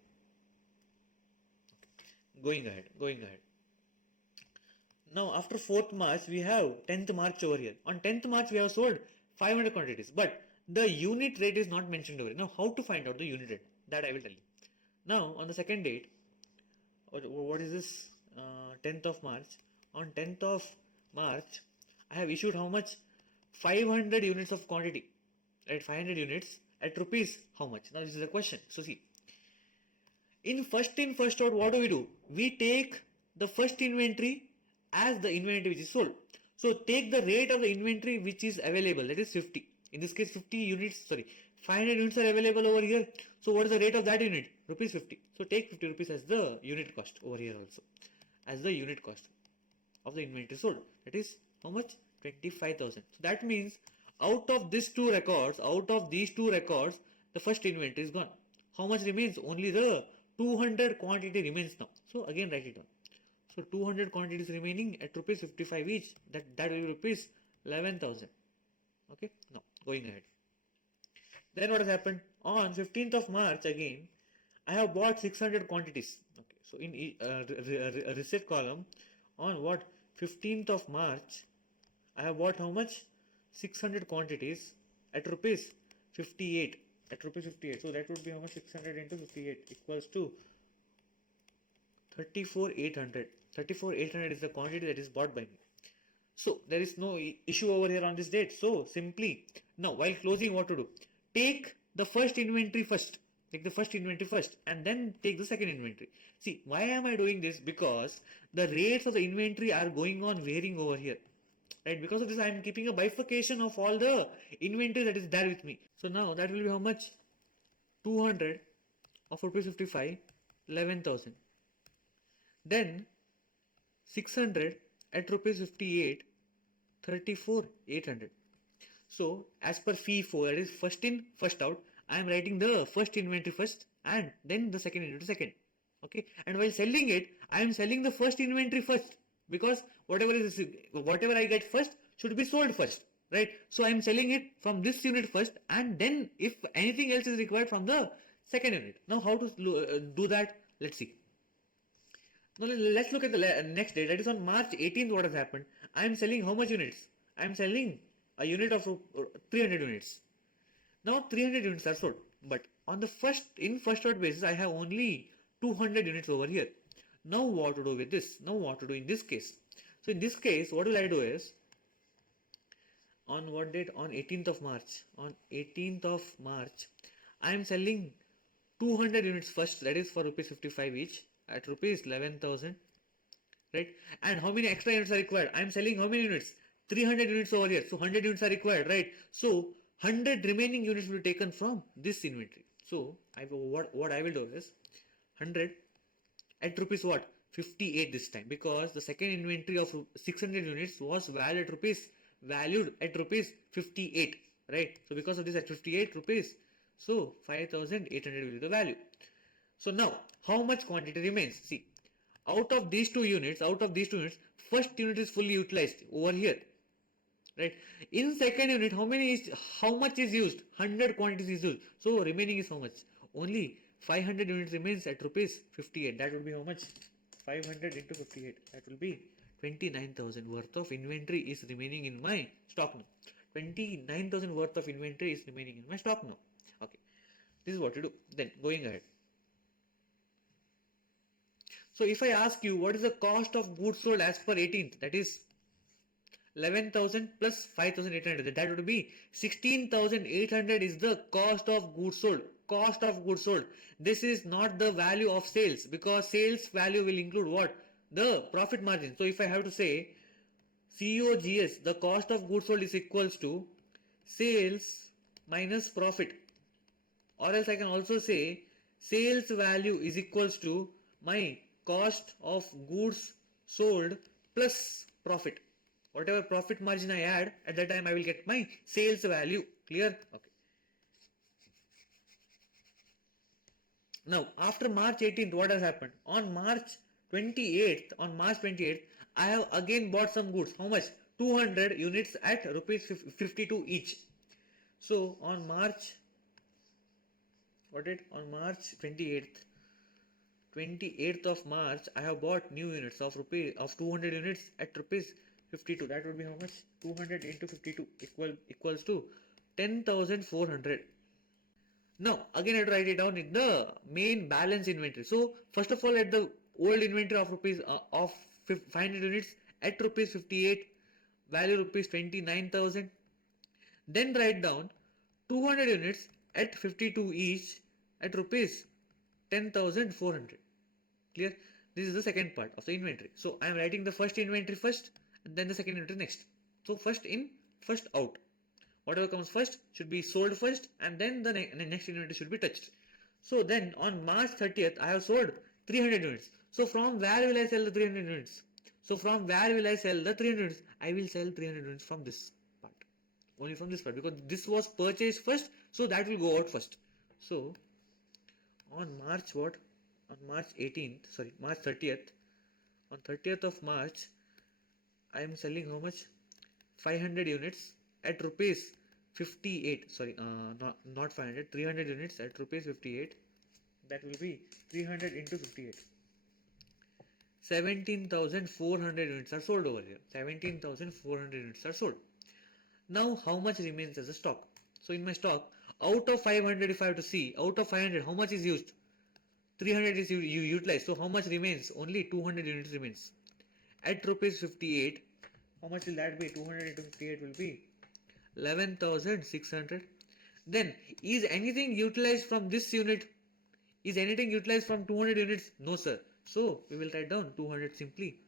Going ahead. Now after 4th March we have 10th March over here. On 10th March we have sold 500 quantities, but the unit rate is not mentioned over here. Now how to find out the unit rate? That I will tell you. Now on the second date, what is this? 10th of March. On 10th of March I have issued how much? 500 units of quantity. Right, 500 units at rupees how much? Now this is the question. So see, in first out, what do? We take the first inventory as the inventory which is sold. So take the rate of the inventory which is available, that is 50. In this case 500 units are available over here. So what is the rate of that unit? Rupees 50. So take 50 rupees as the unit cost over here also, as the unit cost of the inventory sold. That is how much? 25,000. So that means out of these two records, the first inventory is gone. How much remains? Only the 200 quantity remains now. So again write it down. So 200 quantities remaining at rupees 55 each. That will be rupees 11,000. Okay. Now going ahead. Then what has happened? On 15th of March again, I have bought 600 quantities. Okay. So in receipt column, on what? 15th of March, I have bought how much? 600 quantities at rupees 58. So that would be how much? 600 into 58 equals to 34,800. 34,800 is the quantity that is bought by me. So there is no issue over here on this date. So simply now while closing, what to do? Take the first inventory first. And then take the second inventory. See, why am I doing this? Because the rates of the inventory are going on varying over here. Right, because of this I am keeping a bifurcation of all the inventory that is there with me. So now that will be how much? 200 of rupees 55, 11,000. Then 600 at rupees 58, 34,800. So as per fee 4, that is first in, first out, I am writing the first inventory first and then the second inventory second. Okay, and while selling it, I am selling the first inventory first, because whatever I get first should be sold first, right? So I am selling it from this unit first, and then if anything else is required from the second unit. Now how to do that? Let's see. Now let's look at the next day. That is on March 18th. What has happened? I am selling how much units? I am selling a unit of 300 units. Now 300 units are sold, but on the first out basis I have only 200 units over here. Now what to do with this? Now what to do in this case? So in this case, what will I do is, on what date? On 18th of March. On 18th of March, I am selling 200 units first, that is for rupees 55 each at rupees 11,000. Right? And how many extra units are required? I am selling how many units? 300 units over here. So 100 units are required, right? So 100 remaining units will be taken from this inventory. So what I will do is 100 at rupees what? 58 this time, because the second inventory of 600 units was valued at rupees 58, right? So because of this at 58 rupees, so 5,800 will be the value. So now how much quantity remains? See, out of these two units, first unit is fully utilized over here, right? In second unit, how much is used? 100 quantities is used. So remaining is how much? Only 500 units remains at rupees 58. That will be how much? 500 into 58. That will be 29,000 worth of inventory is remaining in my stock now. 29,000 worth of inventory is remaining in my stock now. Okay. This is what you do. Then going ahead. So if I ask you what is the cost of goods sold as per 18th, that is 11,000 plus 5,800, that would be 16,800 is the cost of goods sold. Cost of goods sold. This is not the value of sales, because sales value will include what? The profit margin. So if I have to say COGS, the cost of goods sold is equals to sales minus profit, or else I can also say sales value is equals to my cost of goods sold plus profit. Whatever profit margin I add, at that time I will get my sales value. Clear? Okay. Now, after March 18th, what has happened? On March 28th, I have again bought some goods. How much? 200 units at rupees 52 each. So, on March, what did? On March 28th of March, I have bought new units of 200 units at rupees 52. That would be how much? 200 into 52 equals to 10,400. Now, again I have to write it down in the main balance inventory. So, first of all, at the old inventory of 500 units at rupees 58, value rupees 29,000. Then write down 200 units at 52 each at rupees 10,400. Clear? This is the second part of the inventory. So, I am writing the first inventory first and then the second inventory next. So, first in, first out. Whatever comes first should be sold first and then the next inventory should be touched. So then on March 30th, I have sold 300 units. So from where will I sell the 300 units? So from where will I sell the 300 units? I will sell 300 units from this part. Only from this part because this was purchased first. So that will go out first. So on March what? On March 30th. On 30th of March, I am selling how much? 500 units at rupees 58, not 500, 300 units at rupees 58. That will be 300 into 58. 17,400 units are sold over here. 17,400 units are sold. Now, how much remains as a stock? So, in my stock, out of 500, if I have to see, out of 500, how much is used? 300 is utilized. So, how much remains? Only 200 units remains. At rupees 58, how much will that be? 200 into 58 will be 11,600. Then, is anything utilized from this unit? Is anything utilized from 200 units? No, sir. So, we will write down 200 simply.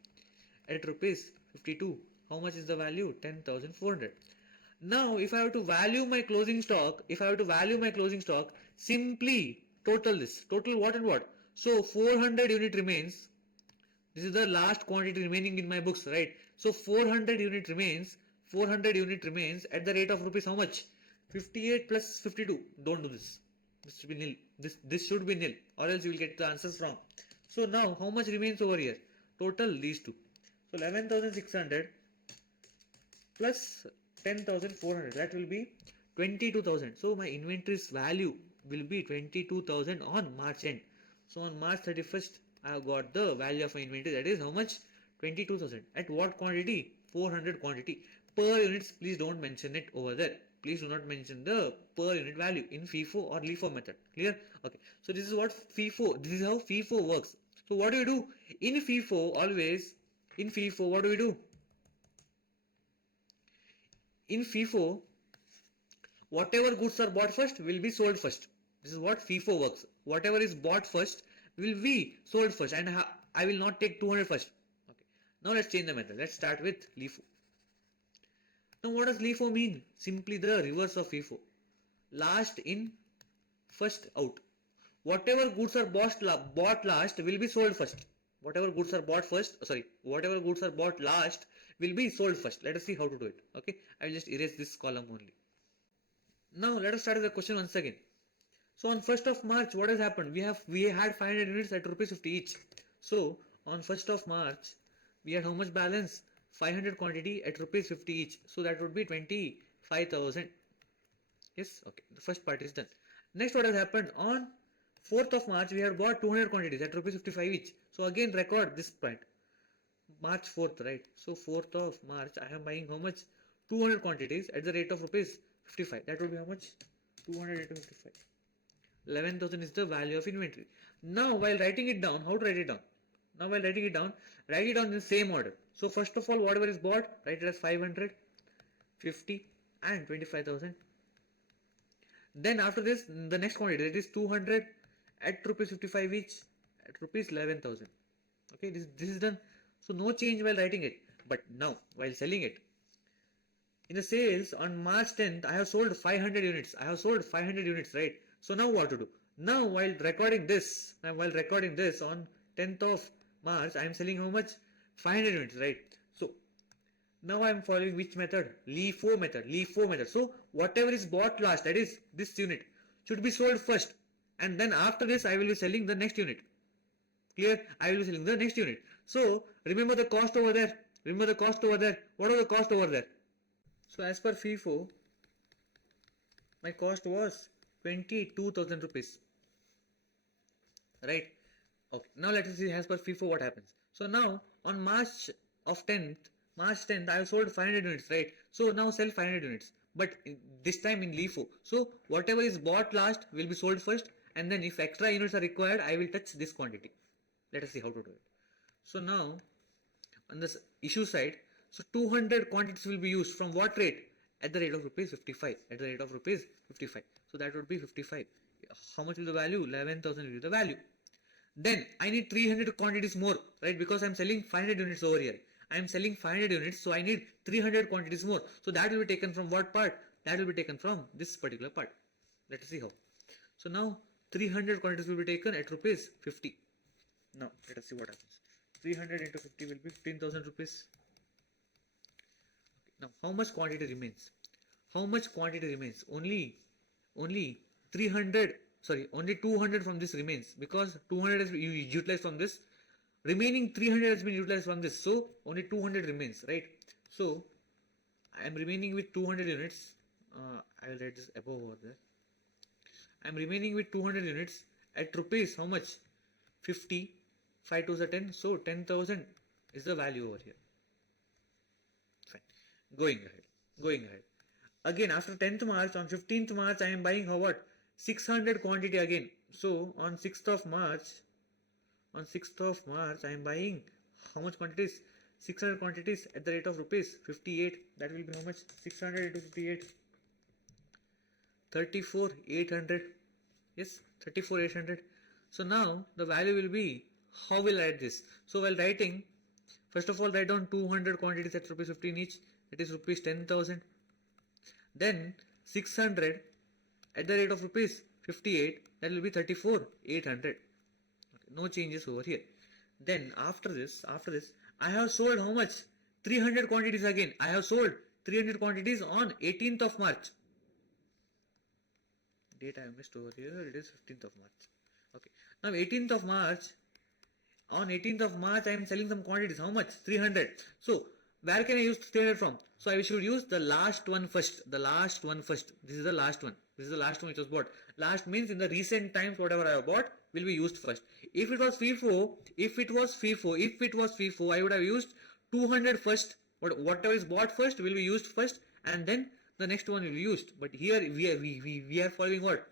At rupees 52, how much is the value? 10,400. Now, if I have to value my closing stock, simply total this. Total what and what? So, 400 unit remains. This is the last quantity remaining in my books, right? So, 400 unit remains at the rate of rupees how much? 58 plus 52. Don't do this. This should be nil. This should be nil, or else you will get the answers wrong. So now how much remains over here? Total these two. So 11,600 plus 10,400. That will be 22,000. So my inventory's value will be 22,000 on March end. So on March 31st, I have got the value of my inventory. That is how much? 22,000. At what quantity? 400 quantity. Per units, please don't mention it over there. Please do not mention the per unit value in FIFO or LIFO method. Clear? Okay. So this is what FIFO, this is how FIFO works. So what do you do? In FIFO, what do we do? In FIFO, whatever goods are bought first will be sold first. This is what FIFO works. Whatever is bought first will be sold first, and I will not take 200 first. Okay. Now let's change the method. Let's start with LIFO. Now what does LIFO mean? Simply the reverse of FIFO. Last in, first out. Whatever goods are bought last will be sold first. Whatever goods are bought last will be sold first. Let us see how to do it. Okay, I will just erase this column only. Now let us start with the question once again. So on 1st of March, what has happened? We had 500 units at rupees 50 each. So on 1st of March, we had how much balance? 500 quantity at rupees 50 each. So that would be 25,000. Yes, okay. The first part is done. Next, what has happened? On 4th of March, we had bought 200 quantities at rupees 55 each. So again, record this point. March 4th, right? So 4th of March, I am buying how much? 200 quantities at the rate of rupees 55. That would be how much? 200 into 55. 11,000 is the value of inventory. Now, while writing it down, how to write it down? Now, while writing it down, write it down in the same order. So, first of all, whatever is bought, write it as 500, 50 and 25,000. Then after this, the next quantity, that is 200 at rupees 55 each at rupees 11,000. Okay, this is done. So, no change while writing it. But now, while selling it, in the sales on March 10th, I have sold 500 units. Right? So now what to do? Now while recording this on 10th of March, I am selling how much? 500 units, right? So now I am following which method? LIFO method. LIFO method. So whatever is bought last, that is this unit, should be sold first, and then after this I will be selling the next unit. Clear? I will be selling the next unit. So remember the cost over there. Remember the cost over there. What was the cost over there? So as per FIFO, my cost was 22,000 rupees. Right? Okay. Now let us see as per FIFO what happens. So now on March 10th, I have sold 500 units, right? So now sell 500 units. But this time in LIFO. So whatever is bought last will be sold first, and then if extra units are required, I will touch this quantity. Let us see how to do it. So now on this issue side, so 200 quantities will be used from what rate? At the rate of rupees 55. At the rate of rupees 55. So that would be 55. How much will the value? 11,000 will be the value. Then I need 300 quantities more, right? Because I am selling 500 units over here. I am selling 500 units, so I need 300 quantities more. So that will be taken from what part? That will be taken from this particular part. Let us see how. So now 300 quantities will be taken at rupees 50. Now let us see what happens. 300 into 50 will be 15,000 rupees. Okay. Now how much quantity remains? How much quantity remains? Only 300. Sorry, only 200 from this remains, because 200 has been utilized from this. Remaining 300 has been utilized from this, so only 200 remains, right? So I am remaining with 200 units. I will write this above over there. I am remaining with 200 units at rupees how much? 50. 5 to the 10, so 10,000 is the value over here. Fine. Going ahead. Again, after 10th March, on 15th March, I am buying how what? 600 quantity again. So on 6th of March, I am buying how much quantities? 600 quantities at the rate of rupees 58. That will be how much? 600 into 58. 34,800. Yes, 34,800. So now the value will be, how will I write this? So while writing, first of all write down 200 quantities at rupees 15 each. It is rupees 10,000. Then 600 at the rate of rupees 58. That will be 34,800. Okay, no changes over here. Then after this, I have sold how much? 300 quantities again. I have sold 300 quantities on 18th of March. Date I have missed over here. It is 15th of March. Okay. Now 18th of March. On 18th of March, I am selling some quantities. How much? 300. So where can I use 300 from? So I should use the last one first. The last one first. This is the last one. This is the last one which was bought. Last means in the recent times whatever I have bought will be used first. If it was FIFO, I would have used 200 first. Whatever is bought first will be used first, and then the next one will be used. But here we are following what?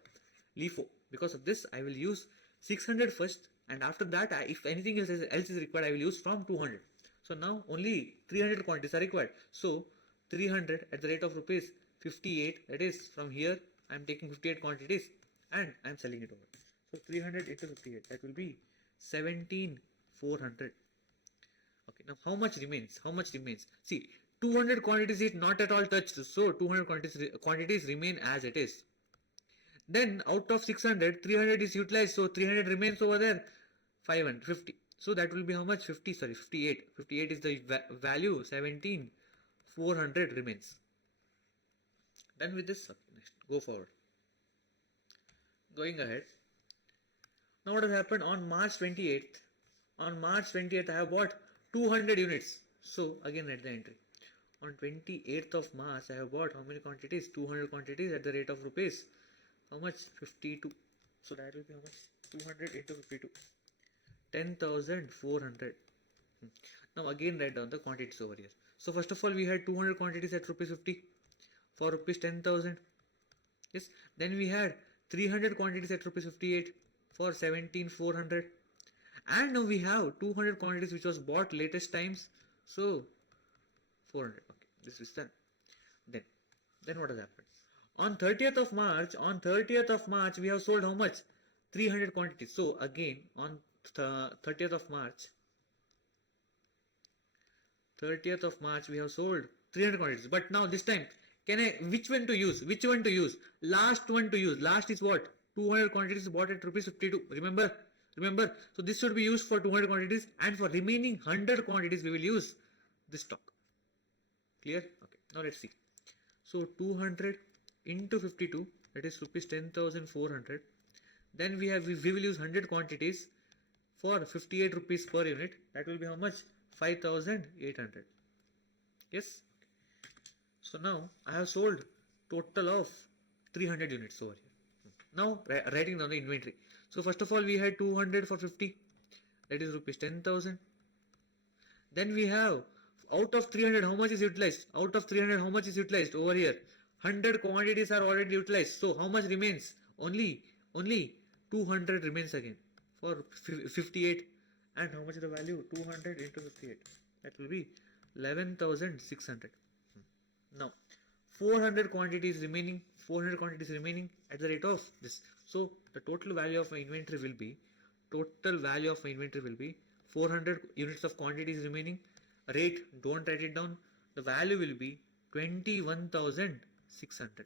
LIFO. Because of this, I will use 600 first, and after that, if anything else is required, I will use from 200. So now only 300 quantities are required. So 300 at the rate of rupees 58. That is, from here I am taking 58 quantities and I am selling it over. So 300 into 58, that will be 17,400. Okay, now how much remains? See, 200 quantities is not at all touched, so 200 quantities remain as it is. Then out of 600, 300 is utilized, so 300 remains over there. 550. So that will be how much? 58. 58 is the value. 17,400 remains. Done with this. Okay, next, go forward. Going ahead. Now what has happened on March 28th? On March 28th, I have bought 200 units. So again write the entry. On 28th of March, I have bought how many quantities? 200 quantities at the rate of rupees. How much? 52. So that will be how much? 200 into 52. 10,400. Now again write down the quantities over here. So first of all, we had 200 quantities at rupees 50 for rupees 10,000. Yes. Then we had 300 quantities at rupees 58 for 17,400. And now we have 200 quantities which was bought latest times. So 400. Okay, this is done. Then what has happened? On 30th of March, we have sold how much? 300 quantities. So again, on 30th of March, we have sold 300 quantities. But now this time, which one to use? Last one to use. Last is what? 200 quantities bought at rupees 52. Remember Remember, so this should be used for 200 quantities, and for remaining 100 quantities we will use this stock. Clear? Okay. Now let's see. So 200 into 52, that is rupees 10,400. Then we will use 100 quantities for 58 rupees per unit. That will be how much? 5,800. Yes. So now I have sold total of 300 units over here. Now writing down the inventory. So first of all we had 200 for 50. That is rupees 10,000. Then we have out of 300 how much is utilized? Out of 300 how much is utilized over here? 100 quantities are already utilized. So how much remains? Only 200 remains again for 58. And how much is the value? 200 into 58. That will be 11,600. Now 400 quantities remaining. 400 quantities remaining at the rate of this. So the total value of my inventory will be 400 units of quantities remaining. Rate, don't write it down. The value will be 21,600.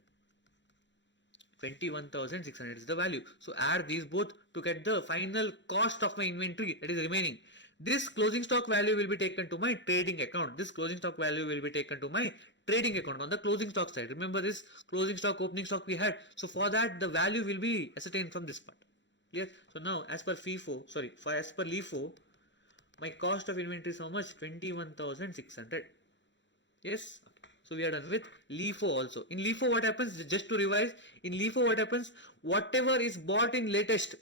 21,600 is the value. So add these both to get the final cost of my inventory that is remaining. This closing stock value will be taken to my trading account. This closing stock value will be taken to my trading account on the closing stock side. Remember this closing stock, opening stock we had. So for that the value will be ascertained from this part. Clear? So now as per LIFO, my cost of inventory is how much? 21,600. Yes. Okay. So we are done with LIFO also. In LIFO what happens? Just to revise, in LIFO what happens? Whatever is bought in latest,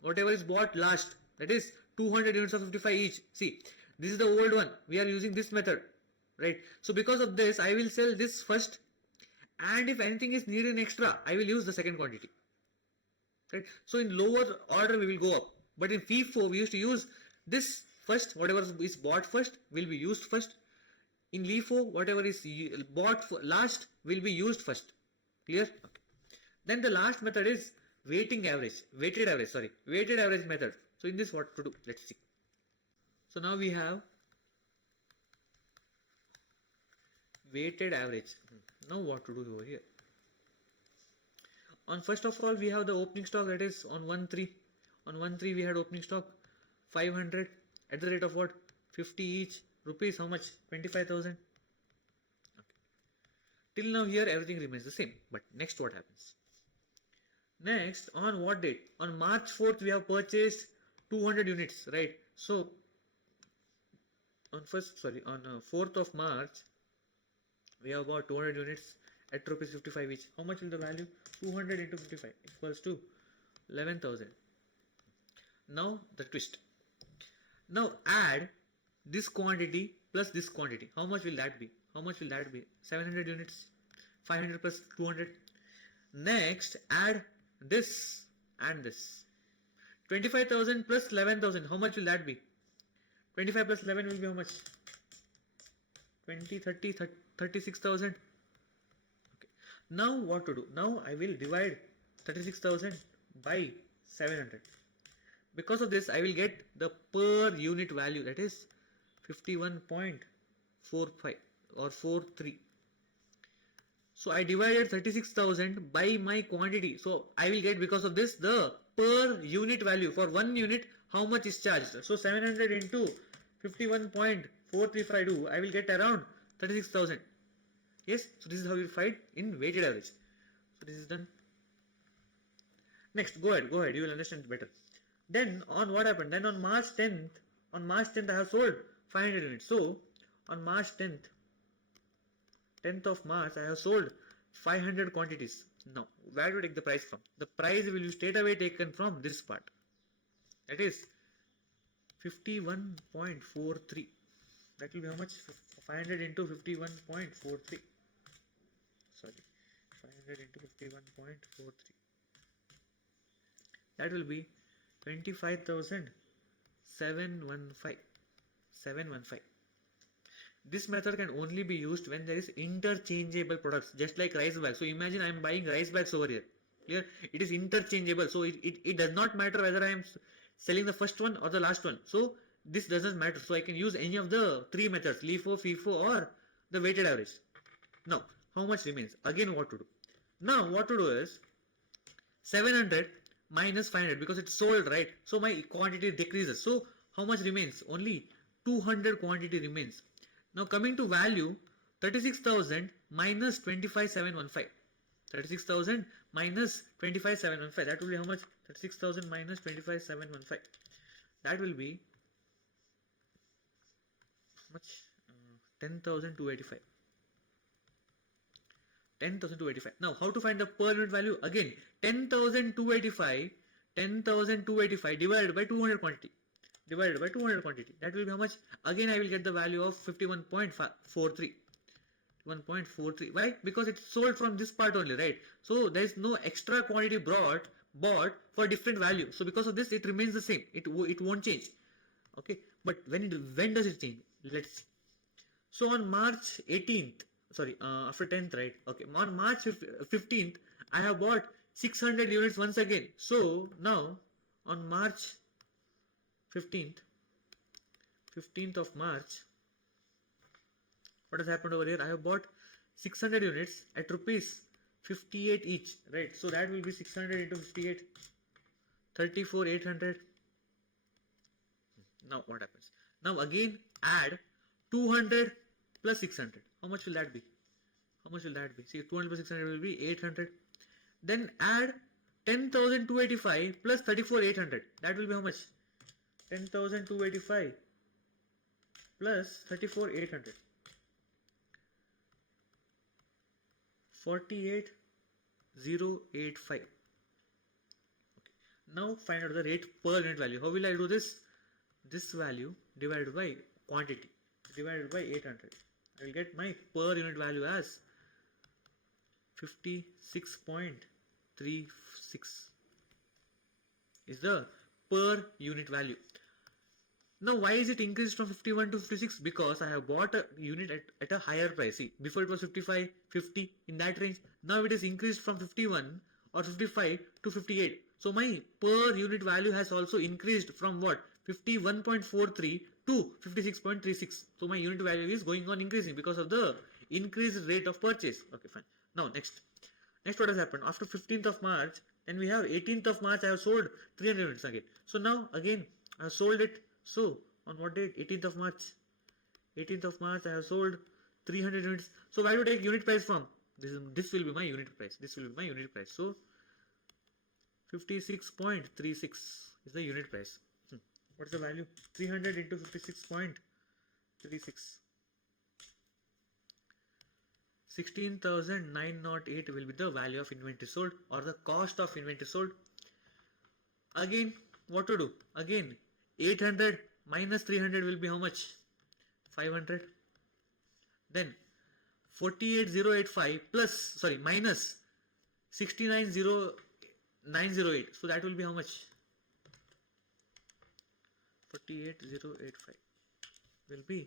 whatever is bought last, that is 200 units of 55 each. See, this is the old one. We are using this method. Right. So because of this, I will sell this first. And if anything is needed in extra, I will use the second quantity. Right. So in lower order, we will go up. But in FIFO, we used to use this first. Whatever is bought first will be used first. In LIFO, whatever is bought last will be used first. Clear? Okay. Then the last method is weighted average method. So in this what to do? Let's see. So now we have weighted average. Now what to do over here? On first of all we have the opening stock, that is on 1-3. On 1-3 we had opening stock 500 at the rate of what? 50 each. Rupees how much? 25,000. Okay. Till now here everything remains the same. But next what happens? Next, on what date? On March 4th we have purchased 200 units, right? So on 4th of March we have about 200 units at rupees 55 each. How much will the value? 200 into 55 equals to 11,000. Now the twist. Now add this quantity plus this quantity. How much will that be? 700 units. 500 plus 200. Next add this and this. 25,000 plus 11,000. How much will that be? 25 plus 11 will be how much? 36,000. Okay. Now what to do? Now I will divide 36,000 by 700. Because of this I will get the per unit value, that is 51.45 or 43. So I divided 36,000 by my quantity. So I will get, because of this, the per unit value for 1 unit how much is charged. So 700 into 51.435, I will get around 36,000. Yes. So this is how you find in weighted average. So this is done. Next, go ahead. You will understand better. Then on what happened? Then on March 10th I have sold 500 units. So on March 10th of March, I have sold 500 quantities. Now, where do you take the price from? The price will be straight away taken from this part. That is 51.43. That will be how much? 500 into 51.43. Sorry, 500 into 51.43. That will be 25,715. This method can only be used when there is interchangeable products, just like rice bags. So imagine I am buying rice bags over here. Clear? It is interchangeable. So it does not matter whether I am selling the first one or the last one. So this doesn't matter. So I can use any of the three methods, LIFO, FIFO or the weighted average. Now, how much remains? Again what to do? Now what to do is 700 minus 500 because it's sold, right? So my quantity decreases. So how much remains? Only 200 quantity remains. Now coming to value, 36,000 minus 25,715. 36,000 minus 25,715. That will be how much? 36,000 minus 25,715. That will be how much? 10,285. 10,285. Now, how to find the per unit value? Again, 10,285 divided by 200 quantity. Divided by 200 quantity. That will be how much? Again, I will get the value of 51.43. 1.43. Why? Because it's sold from this part only, right? So there is no extra quantity bought for different value. So because of this, it remains the same. It won't change. Okay. But when does it change? Let's see. So on March 18th, sorry, after 10th, right? Okay. On March 15th, I have bought 600 units once again. So now on March 15th of March, what has happened over here? I have bought 600 units at rupees 58 each, right? So that will be 600 into 58, 34,800. Now what happens? Now again add 200 plus 600. How much will that be? How much will that be? See, 200 plus 600 will be 800. Then add 10,285 plus 34,800. That will be how much? 10,285 plus 34,800. 48,085. Okay. Now find out the rate per unit value. How will I do this? This value divided by quantity divided by 800. I will get my per unit value as 56.36 is the per unit value. Now why is it increased from 51 to 56? Because I have bought a unit at a higher price. See, before it was 55, 50 in that range. Now it is increased from 51 or 55 to 58. So my per unit value has also increased from what? 51.43 to 56.36. So my unit value is going on increasing because of the increased rate of purchase. Okay, fine. Now next what has happened? After 15th of March, then we have 18th of March, I have sold 300 units again. So now again I have sold it. So on what date? 18th of March. 18th of March I have sold 300 units. So where to take unit price from? This will be my unit price. This will be my unit price. So 56.36 is the unit price. What is the value? 300 into 56.36. 16,908 will be the value of inventory sold or the cost of inventory sold. Again, what to do? Again, 800 minus 300 will be how much? 500. Then 48,085 minus 69,908. So that will be how much? 48,085 will be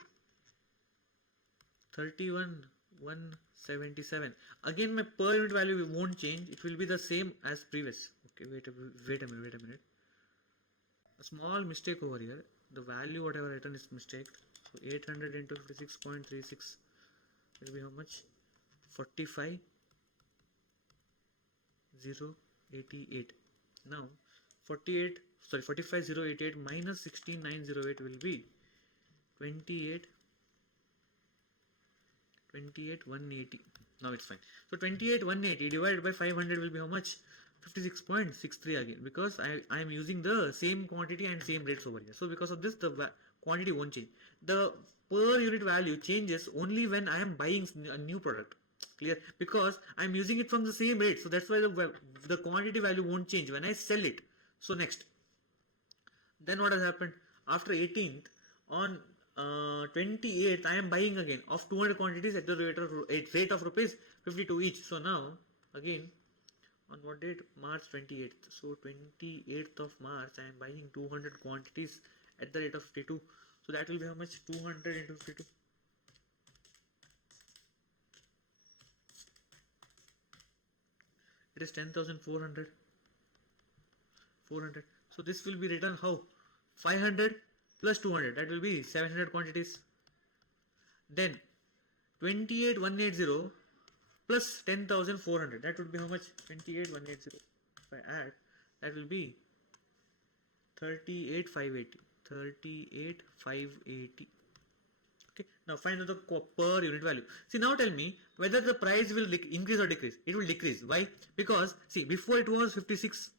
31,177. Again, my per unit value won't change. It will be the same as previous. Okay, wait a minute. A small mistake over here. The value whatever written is mistake. So 800 into 56.36 will be how much? 45,088. Now 45,088 minus 16,908 will be 28,180. Now it's fine. So 28,180 divided by 500 will be how much? 56.63 again, because I am using the same quantity and same rates over here. So because of this, the quantity won't change. The per unit value changes only when I am buying a new product. Clear? Because I am using it from the same rate. So that's why the quantity value won't change when I sell it. So next. Then what has happened? After 18th, on 28th, I am buying again of 200 quantities at the rate of rupees 52 each. So now, again, on what date? March 28th. So 28th of March, I am buying 200 quantities at the rate of 52. So that will be how much? 200 into 52. It is 10,400. 400. So this will be written how? 500 plus 200. That will be 700 quantities. Then 28,180 plus 10,400. That would be how much? 28,180. If I add, that will be 38,580. 38,580. Okay, now find out the per unit value. See, now tell me whether the price will increase or decrease. It will decrease. Why? Because see, before it was 56,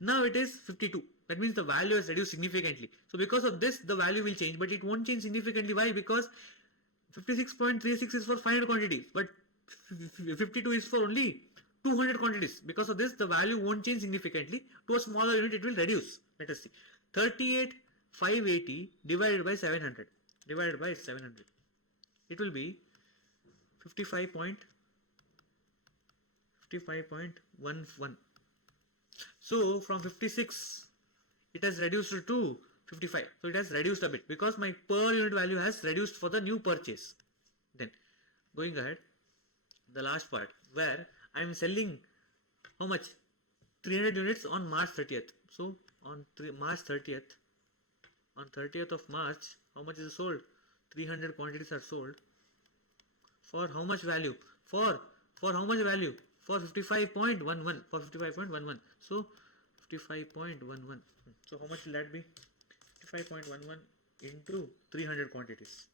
now it is 52. That means the value has reduced significantly. So because of this, the value will change, but it won't change significantly. Why? Because 56.36 is for 500 quantities, but 52 is for only 200 quantities. Because of this, the value won't change significantly. To a smaller unit, it will reduce. Let us see. 38,580 divided by 700. Divided by 700. It will be 55.11. So from 56, it has reduced to 55. So it has reduced a bit because my per unit value has reduced for the new purchase. Then going ahead, the last part where I am selling how much? 300 units on March 30th. So on March 30th, on 30th of March, how much is sold? 300 quantities are sold. For how much value? For how much value? For 55.11. For 55.11. So 55.11. So how much will that be? 55.11 into 300 quantities.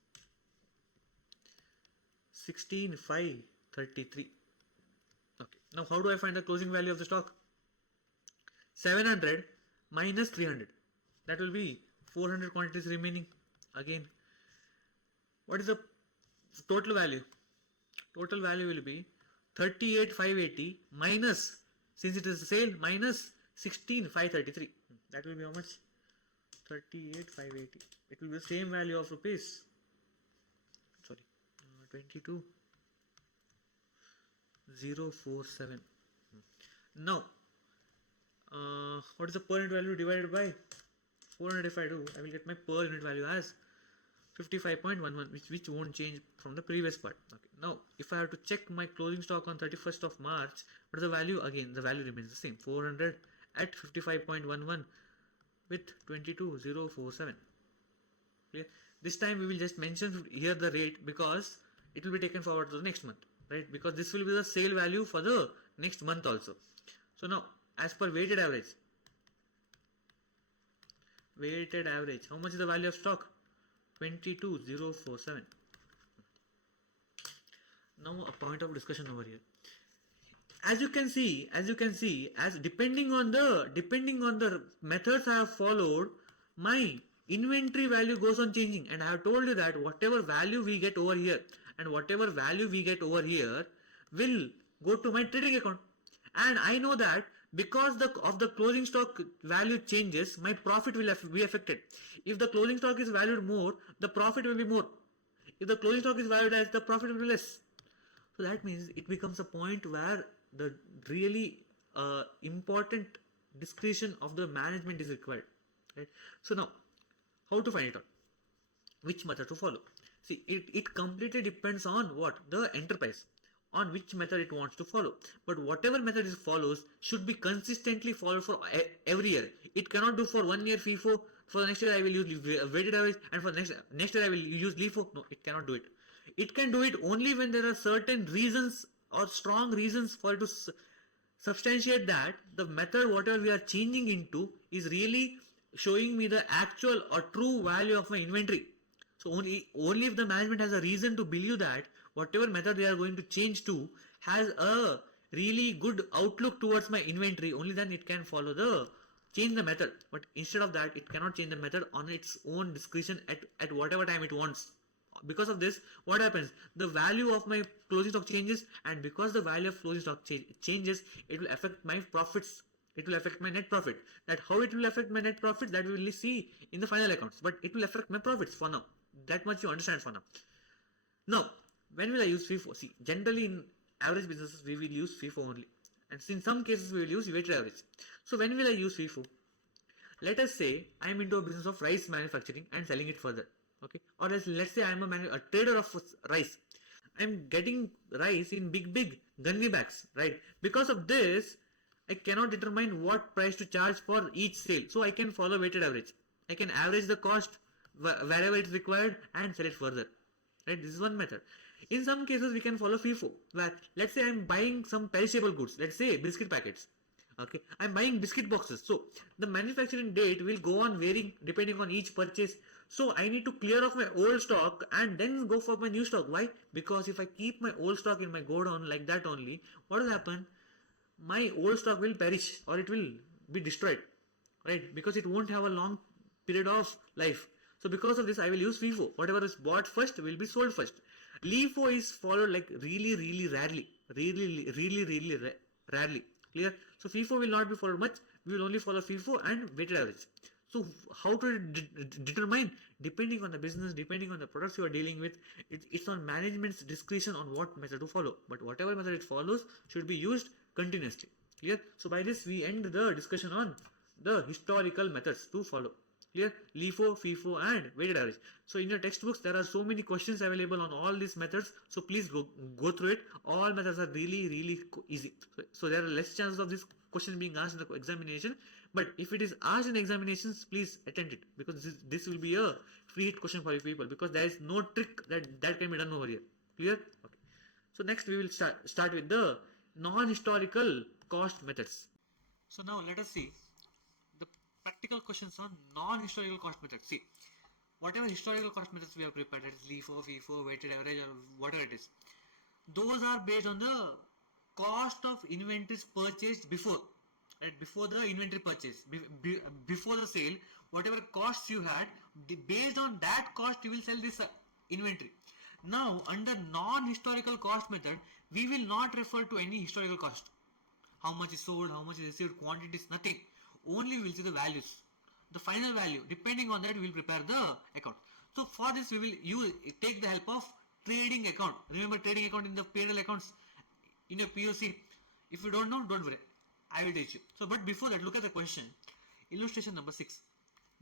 16,533. Okay. Now how do I find the closing value of the stock? 700 minus 300. That will be 400 quantities remaining. Again, what is the total value? Total value will be 38,580 minus, since it is a sale, minus 16,533. That will be how much? 38,580. It will be the same value of rupees. Sorry, 22,047. Now, what is the per unit value divided by 400? If I do, I will get my per unit value as 55.11, which won't change from the previous part. Okay. Now, if I have to check my closing stock on 31st of March, what is the value? Again, the value remains the same. 400 at 55.11 with 22,047. Clear? This time we will just mention here the rate because it will be taken forward to the next month, right? Because this will be the sale value for the next month also. So now, as per weighted average, how much is the value of stock? 22,047. Now a point of discussion over here. As you can see, as depending on the methods I have followed, my inventory value goes on changing, and I have told you that whatever value we get over here and whatever value we get over here will go to my trading account. And I know that because of the closing stock value changes, my profit will be affected. If the closing stock is valued more, the profit will be more. If the closing stock is valued less, the profit will be less. So that means it becomes a point where the really important discretion of the management is required. Right? So now, how to find it out? Which method to follow? See, it completely depends on what? The enterprise, on which method it wants to follow. But whatever method it follows should be consistently followed for every year. It cannot do for 1 year FIFO, for the next year I will use weighted average, and for next year I will use LIFO. No, it cannot do it. It can do it only when there are certain reasons or strong reasons for it to substantiate that the method whatever we are changing into is really showing me the actual or true value of my inventory. So only if the management has a reason to believe that whatever method they are going to change to has a really good outlook towards my inventory, only then it can follow change the method. But instead of that, it cannot change the method on its own discretion at whatever time it wants. Because of this, what happens? The value of my closing stock changes, and because the value of closing stock changes, it will affect my profits. It will affect my net profit. That how it will affect my net profit, that we will see in the final accounts. But it will affect my profits for now. That much you understand for now. Now, when will I use FIFO? See, generally in average businesses, we will use FIFO only. And in some cases, we will use weighted average. So when will I use FIFO? Let us say I am into a business of rice manufacturing and selling it further. Okay, or else let's say I am a trader of rice. I am getting rice in big gunny bags, right? Because of this, I cannot determine what price to charge for each sale. So I can follow weighted average. I can average the cost wherever it is required and sell it further. Right? This is one method. In some cases, we can follow FIFO, where let's say I am buying some perishable goods. Let's say biscuit packets. Okay, I'm buying biscuit boxes. So the manufacturing date will go on varying depending on each purchase. So I need to clear off my old stock and then go for my new stock. Why? Because if I keep my old stock in my godown like that only, what will happen? My old stock will perish or it will be destroyed, right? Because it won't have a long period of life. So because of this, I will use FIFO. Whatever is bought first will be sold first. LIFO is followed like really rarely, rarely. Clear? So FIFO will not be followed much. We will only follow FIFO and weighted average. So how to determine? Depending on the business, depending on the products you are dealing with, it's on management's discretion on what method to follow. But whatever method it follows should be used continuously. Clear? So by this we end the discussion on the historical methods to follow. Clear? LIFO, FIFO and weighted average. So in your textbooks there are so many questions available on all these methods. So please go through it. All methods are really easy. So there are less chances of this question being asked in the examination. But if it is asked in examinations, please attempt it, because this will be a free hit question for you people, because there is no trick that can be done over here. Clear? Okay. So next we will start with the non-historical cost methods. So now let us see the practical questions on non-historical cost methods. See, whatever historical cost methods we have prepared, that is LIFO, FIFO, weighted average or whatever it is, those are based on the cost of inventories purchased before. Right, before the inventory purchase, before the sale, whatever costs you had, based on that cost you will sell this inventory. Now under non-historical cost method, we will not refer to any historical cost. How much is sold, how much is received, quantities, nothing. Only we will see the values, the final value. Depending on that we will prepare the account. So for this we will take the help of trading account. Remember trading account in the P&L accounts in your POC. If you don't know, don't worry, I will teach you. So, but before that, look at the question. Illustration number 6.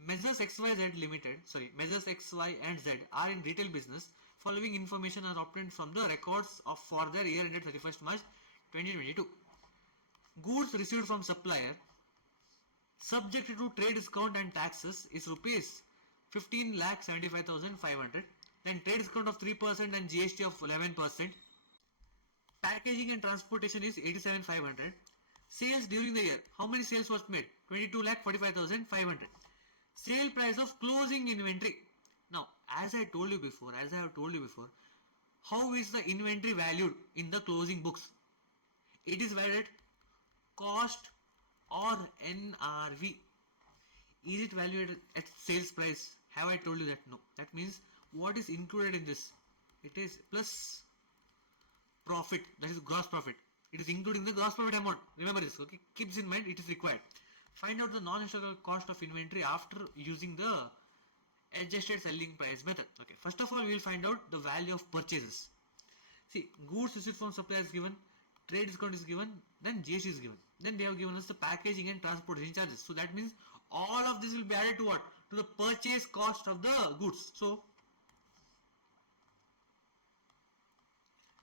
Measures XYZ Limited, Measures X, Y and Z are in retail business. Following information are obtained from the records of for their year ended 31st March 2022. Goods received from supplier subject to trade discount and taxes is rupees 15,75,500. Then trade discount of 3% and GST of 11%. Packaging and transportation is 87,500. Sales during the year. How many sales was made? 22,45,500. Sale price of closing inventory. Now, as I have told you before, how is the inventory valued in the closing books? It is valued at cost or NRV. Is it valued at sales price? Have I told you that? No. That means what is included in this? It is plus profit, that is gross profit. It is including the gross profit amount. Remember this, okay? Keep this in mind, it is required. Find out the non-historical cost of inventory after using the adjusted selling price method. Okay, first of all, we will find out the value of purchases. See, goods received from suppliers given, trade discount is given, then GST is given. Then they have given us the packaging and transportation charges. So that means all of this will be added to what? To the purchase cost of the goods. So,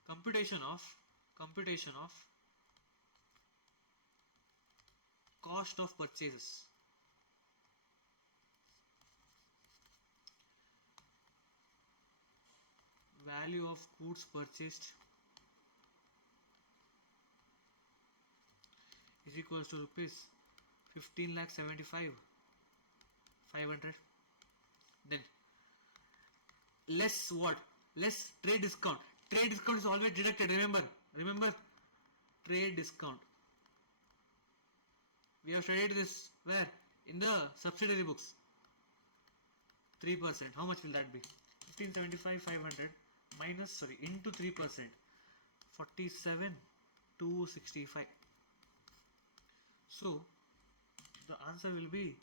computation of cost of purchases. Value of goods purchased is equals to rupees 15,75,500. Then less what? Less trade discount. Trade discount is always deducted. Remember trade discount. We have studied this where? In the subsidiary books. 3%. How much will that be? 15,75,500 minus into 3%. 47,265. So the answer will be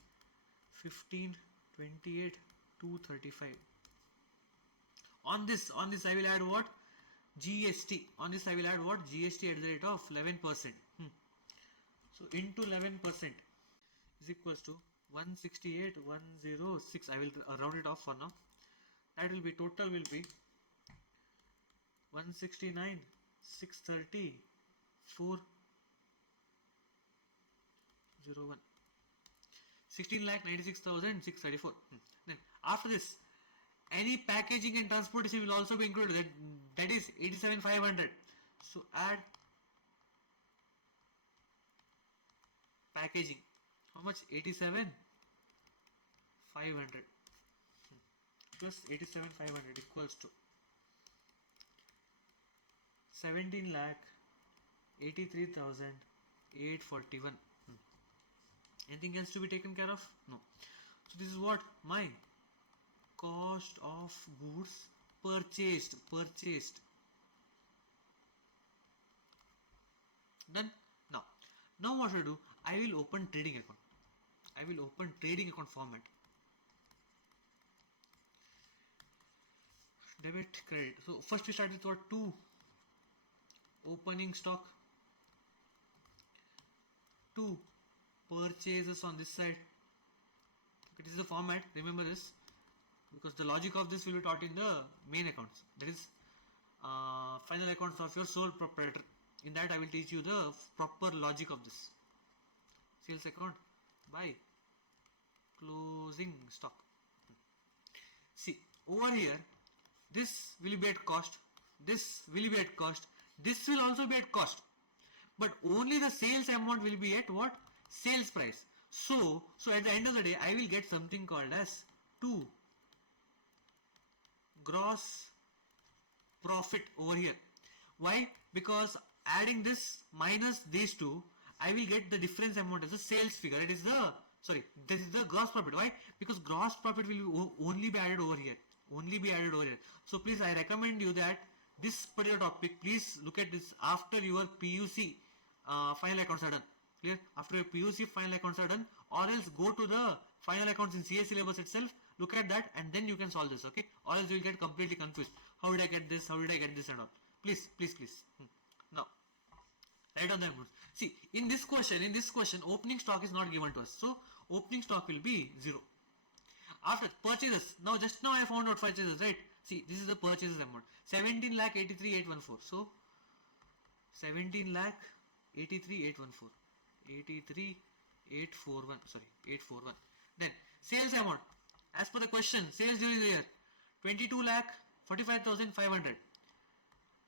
15,28,235. On this I will add what? GST. On this I will add what? GST at the rate of 11%. So into 11% is equals to 168,106. I will round it off for now. That will be total will be 169,630,401. 16,96,634. Then after this, any packaging and transportation will also be included. That is 87,500. So add packaging. How much? 87,500 plus 87,500 equals to 17 lakh 83,841. Anything else to be taken care of? No. So this is what my cost of goods purchased. Done. Now what should I do? I will open trading account. Format. Debit, credit. So first we start with what? 2 opening stock, 2 purchases on this side. Okay, this is the format. Remember this, because the logic of this will be taught in the main accounts. That is final accounts of your sole proprietor. In that I will teach you the proper logic of this. Sales account by closing stock. See, over here, this will be at cost, this will be at cost, this will also be at cost, but only the sales amount will be at what? Sales price. So at the end of the day, I will get something called as 2 gross profit over here. Why? Because adding this minus these two, I will get the difference amount as a sales figure. It is the, sorry, this is the gross profit. Why? Because gross profit will only be added over here. So please, I recommend you that this particular topic, please look at this after your PUC final accounts are done. Clear? After your PUC final accounts are done, or else go to the final accounts in CA syllabus itself, look at that, and then you can solve this, okay? Or else you will get completely confused. How did I get this? And all. Please. Now, write down the amounts. See, in this question, opening stock is not given to us. So, opening stock will be 0. After purchases, just now I found out purchases, right? See, this is the purchases amount. 17,83,814. So, 17,83,814. 841. Then, sales amount. As per the question, sales during the year. 22,45,500.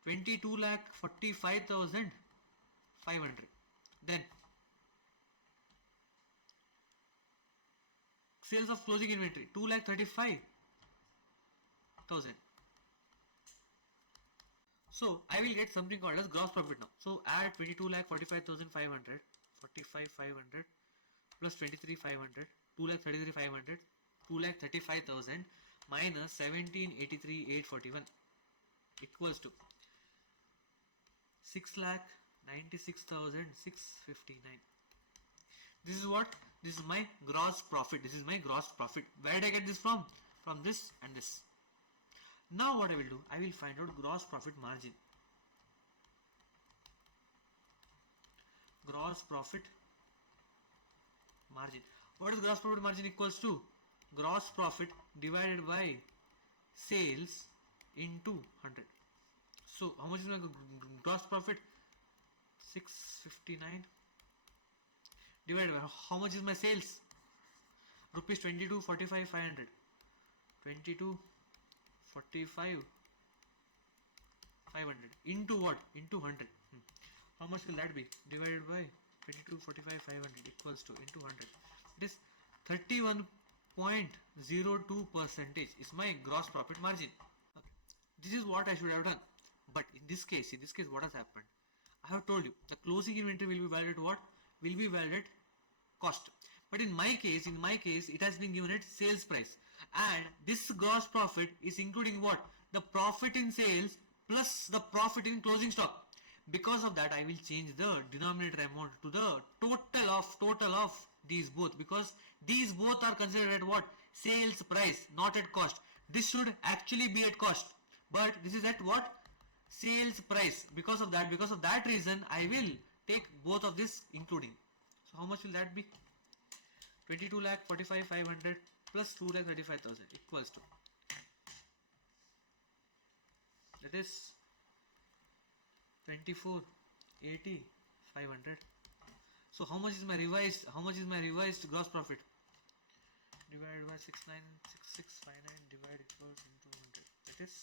22,45,500. Then, sales of closing inventory 2,35,000. So I will get something called as gross profit now. So add 22,45,500, 45,500 plus 23,500, 2,33,500, 2,35,000 minus 17,83,841 equals to 6,96,659. This is what? This is my gross profit. Where did I get this from? From this and this. Now what I will do? I will find out gross profit margin. What is gross profit margin equals to? Gross profit divided by sales into 100. So how much is my gross profit? 659 divided by how much is my sales? Rupees 22,45,500. 22,45,500 into what? Into 100. How much will that be? Divided by 22,45,500 equals to into 100. It is 31.02% is my gross profit margin. Okay. This is what I should have done. But in this case, what has happened? I have told you the closing inventory will be valued at what? Will be valued at cost. But in my case, it has been given at sales price. And this gross profit is including what? The profit in sales plus the profit in closing stock. Because of that, I will change the denominator amount to the total of these both, because these both are considered at what? Sales price, not at cost. This should actually be at cost, but this is at what? Sales price. Because of that reason, I will take both of this including. So how much will that be? 22,45,500 plus 2,35,000 equals to, that is 24,80,500. So how much is my revised gross profit? Divided by 696659 divided equals into 100. That is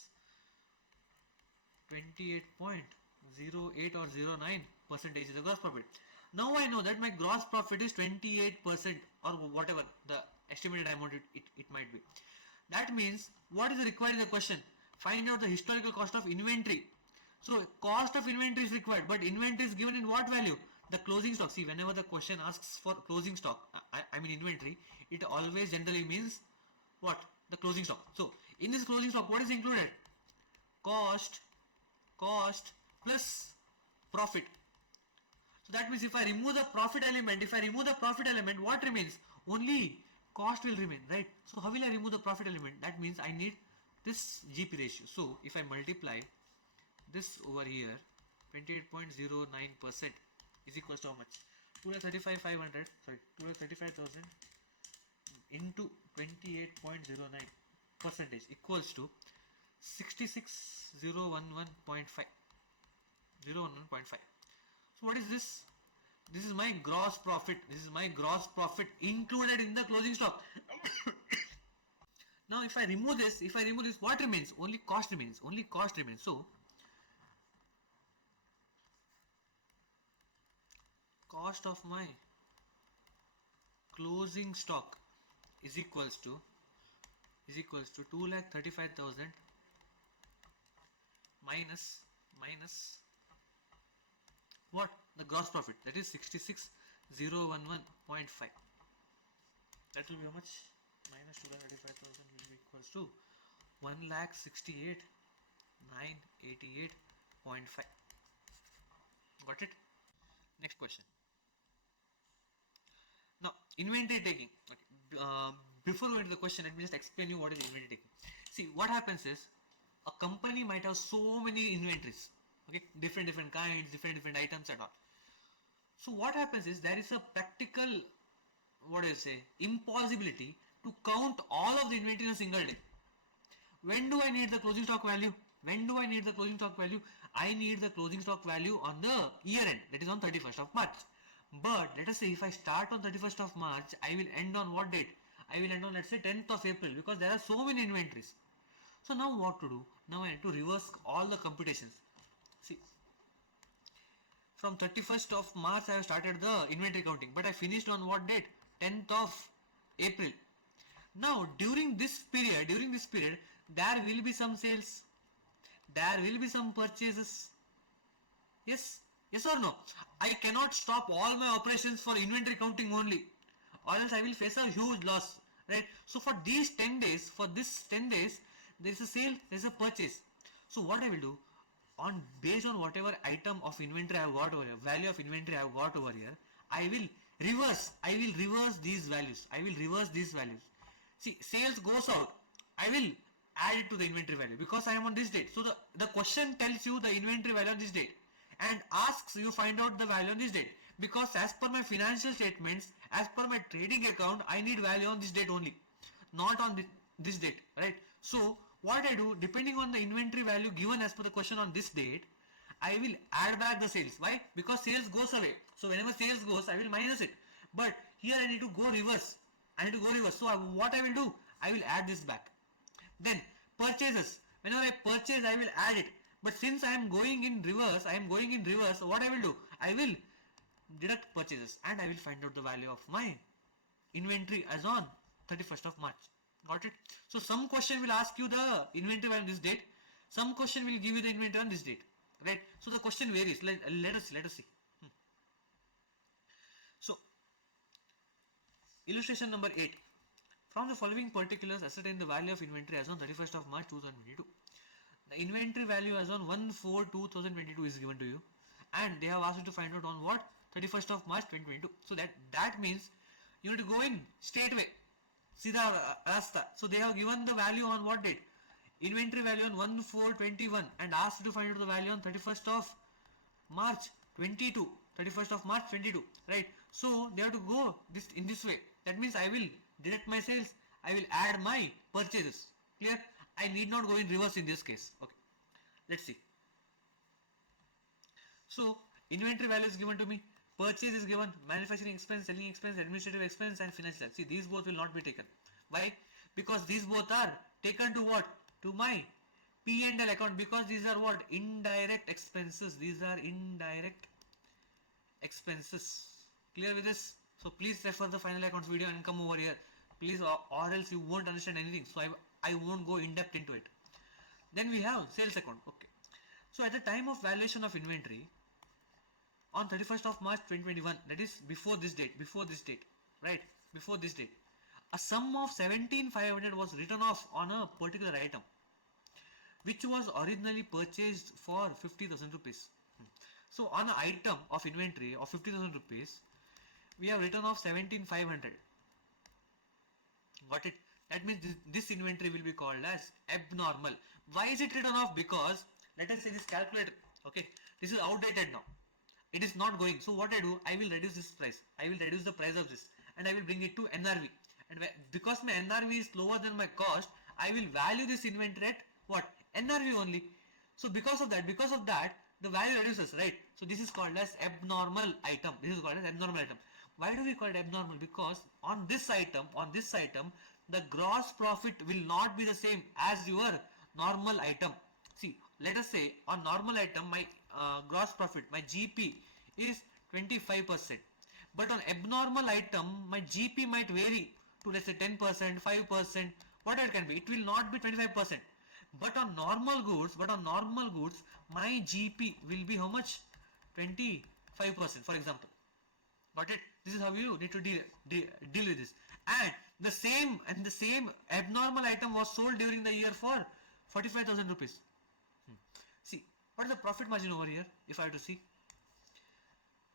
28.08 or 09% is the gross profit. Now I know that my gross profit is 28% or whatever the estimated amount it might be. That means what is required in the question? Find out the historical cost of inventory. So cost of inventory is required, but inventory is given in what value? The closing stock. See, whenever the question asks for closing stock, I mean inventory, it always generally means what? The closing stock. So in this closing stock, what is included? Cost plus profit. So that means if I remove the profit element, what remains? Only cost will remain, right? So how will I remove the profit element? That means I need this GP ratio. So if I multiply this over here, 28.09% is equals to how much? 235,000 into 28.09 percentage equals to 66,011.5. 011.5. So what is this? This is my gross profit. This is my gross profit included in the closing stock. Now if I remove this, what remains? Only cost remains. So cost of my closing stock is equals to 2,35,000 minus what? The gross profit, that is 66,011.5. That will be how much? Minus 2,35,000 will be equals to 1,68,988.5. Got it? Next question. Now, inventory taking. Okay. Before going to the question, let me just explain you what is inventory taking. See, what happens is a company might have so many inventories. Okay, different kinds, different items and all. So what happens is there is a practical, impossibility to count all of the inventory in a single day. When do I need the closing stock value? I need the closing stock value on the year end, that is on 31st of March. But let us say if I start on 31st of March, I will end on what date? I will end on, let's say, 10th of April, because there are so many inventories. So now what to do? Now I need to reverse all the computations. See, from 31st of March I have started the inventory counting, but I finished on what date? 10th of April. Now during this period there will be some sales, there will be some purchases. Yes or no? I cannot stop all my operations for inventory counting only, or else I will face a huge loss, right? So for these 10 days, there is a sale, there is a purchase. So what I will do, based on whatever item of inventory I have got over here, value of inventory I have got over here, I will reverse these values. See, sales goes out, I will add it to the inventory value because I am on this date. So the question tells you the inventory value on this date and asks you find out the value on this date, because as per my financial statements, as per my trading account, I need value on this date only, not on this date, right? So what I do, depending on the inventory value given as per the question on this date, I will add back the sales. Why? Because sales goes away. So whenever sales goes, I will minus it. But here I need to go reverse. So what I will do, I will add this back. Then purchases. Whenever I purchase, I will add it. But since I am going in reverse, so what I will do, I will deduct purchases and I will find out the value of my inventory as on 31st of March. Got it? So some question will ask you the inventory value on this date. Some question will give you the inventory on this date. Right? So the question varies. Let us see. So illustration number 8. From the following particulars, ascertain the value of inventory as on 31st of March 2022. The inventory value as on 1/4/2022 is given to you, and they have asked you to find out on what? 31st of March 2022. So that means you need to go in straight away. Sida rasta. So they have given the value on what date? Inventory value on 1/4/21 and asked to find out the value on 31st of March 22. 31st of March 22. Right? So they have to go in this way. That means I will deduct my sales. I will add my purchases. Clear? I need not go in reverse in this case. Okay. Let's see. So inventory value is given to me. Purchase is given, manufacturing expense, selling expense, administrative expense and financial expense. See, these both will not be taken. Why? Because these both are taken to what? To my P&L account, because these are what? Indirect expenses. These are indirect expenses. Clear with this? So please refer the final accounts video and come over here. Please, or else you won't understand anything. So I won't go in depth into it. Then we have sales account. Okay. So at the time of valuation of inventory, on 31st of March 2021, that is before this date, right? Before this date, a sum of 17,500 was written off on a particular item, which was originally purchased for 50,000 rupees. So on an item of inventory of 50,000 rupees, we have written off 17,500. Got it? That means this inventory will be called as abnormal. Why is it written off? Because let us say this calculator, okay, this is outdated now. It is not going. So what I do, I will reduce this price. I will reduce the price of this and I will bring it to NRV. And because my NRV is lower than my cost, I will value this inventory at what? NRV only. So because of that, the value reduces, right? So this is called as abnormal item. Why do we call it abnormal? Because on this item, the gross profit will not be the same as your normal item. See, let us say on normal item, my gross profit, my GP is 25%. But on abnormal item, my GP might vary to, let's say, 10%, 5%, whatever it can be. It will not be 25%. But on normal goods, my GP will be how much? 25%, for example. Got it? This is how you need to deal with this. And the same abnormal item was sold during the year for 45,000 rupees. See, what is the profit margin over here? If I have to see,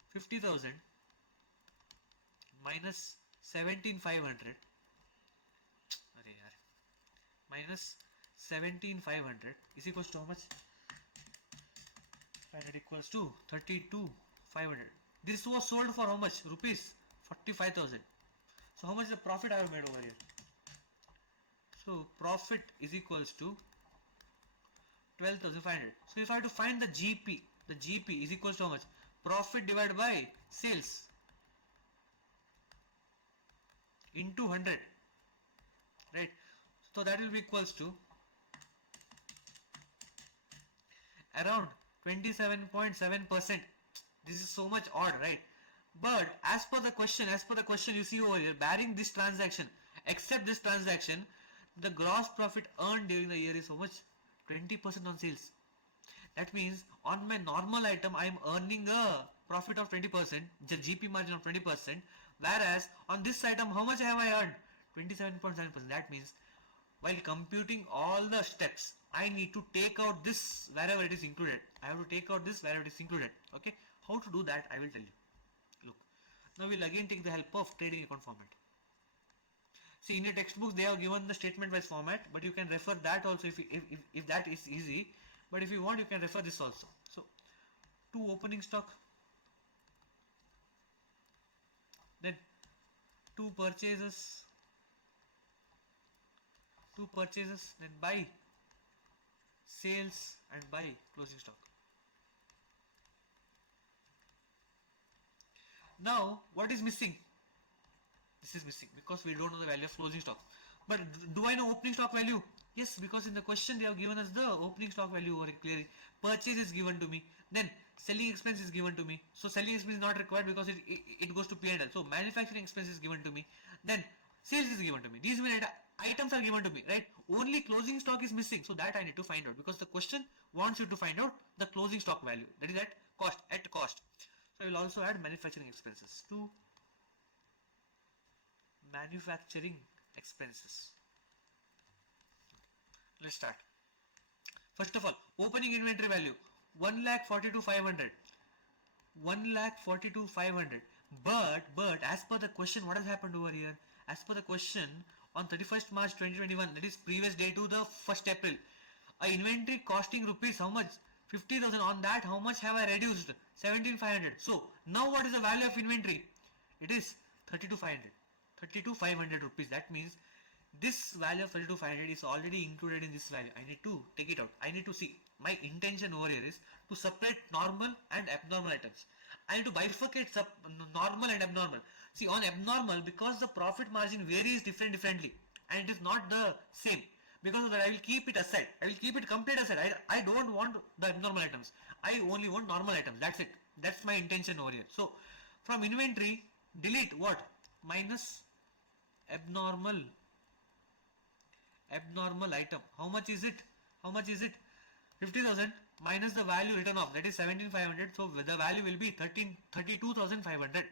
50,000 minus 17,500 minus 17,500 is equals to how much? 500 equals to 32,500. This was sold for how much? Rupees 45,000. So how much is the profit I have made over here? So profit is equals to 12,500. So if I have to find the GP is equals to how much? Profit divided by sales into 100, right? So that will be equals to around 27.7%. This is so much odd, right? But as per the question you see over here, barring this transaction, except this transaction, the gross profit earned during the year is how much? 20% on sales. That means on my normal item I am earning a profit of 20%, the GP margin of 20%, whereas on this item how much have I earned? 27.7%. That means while computing all the steps, I need to take out this wherever it is included. I have to take out this wherever it is included. Okay, how to do that I will tell you. Look, now we'll again take the help of trading account format. See, in your textbooks they have given the statement wise format, but you can refer that also if that is easy. But if you want, you can refer this also. So, to opening stock, then two purchases, then buy sales and buy closing stock. Now, what is missing? This is missing because we don't know the value of closing stock. But do I know opening stock value? Yes, because in the question they have given us the opening stock value very clearly. Purchase is given to me. Then selling expense is given to me. So selling expense is not required because it goes to P&L. So manufacturing expense is given to me. Then sales is given to me. These items are given to me, right? Only closing stock is missing. So that I need to find out because the question wants you to find out the closing stock value. That is at cost. So I will also add manufacturing expenses to manufacturing expenses. Let's start. First of all, opening inventory value 1,42,500. 1,42,500. But as per the question, what has happened over here? As per the question, on 31st March 2021, that is previous day to the 1st April, a inventory costing rupees how much? 50,000. On that, how much have I reduced? 17,500. So now what is the value of inventory? It is 32,500. 32,500 rupees. That means this value of 32,500 is already included in this value. I need to take it out. I need to see. My intention over here is to separate normal and abnormal items. I need to bifurcate normal and abnormal. See, on abnormal, because the profit margin varies differently and it is not the same. Because of that, I will keep it aside. I will keep it complete aside. I don't want the abnormal items. I only want normal items. That's it. That's my intention over here. So from inventory, delete what? Minus abnormal item. How much is it? 50,000 minus the value written off, that is 17,500. So the value will be 32,500.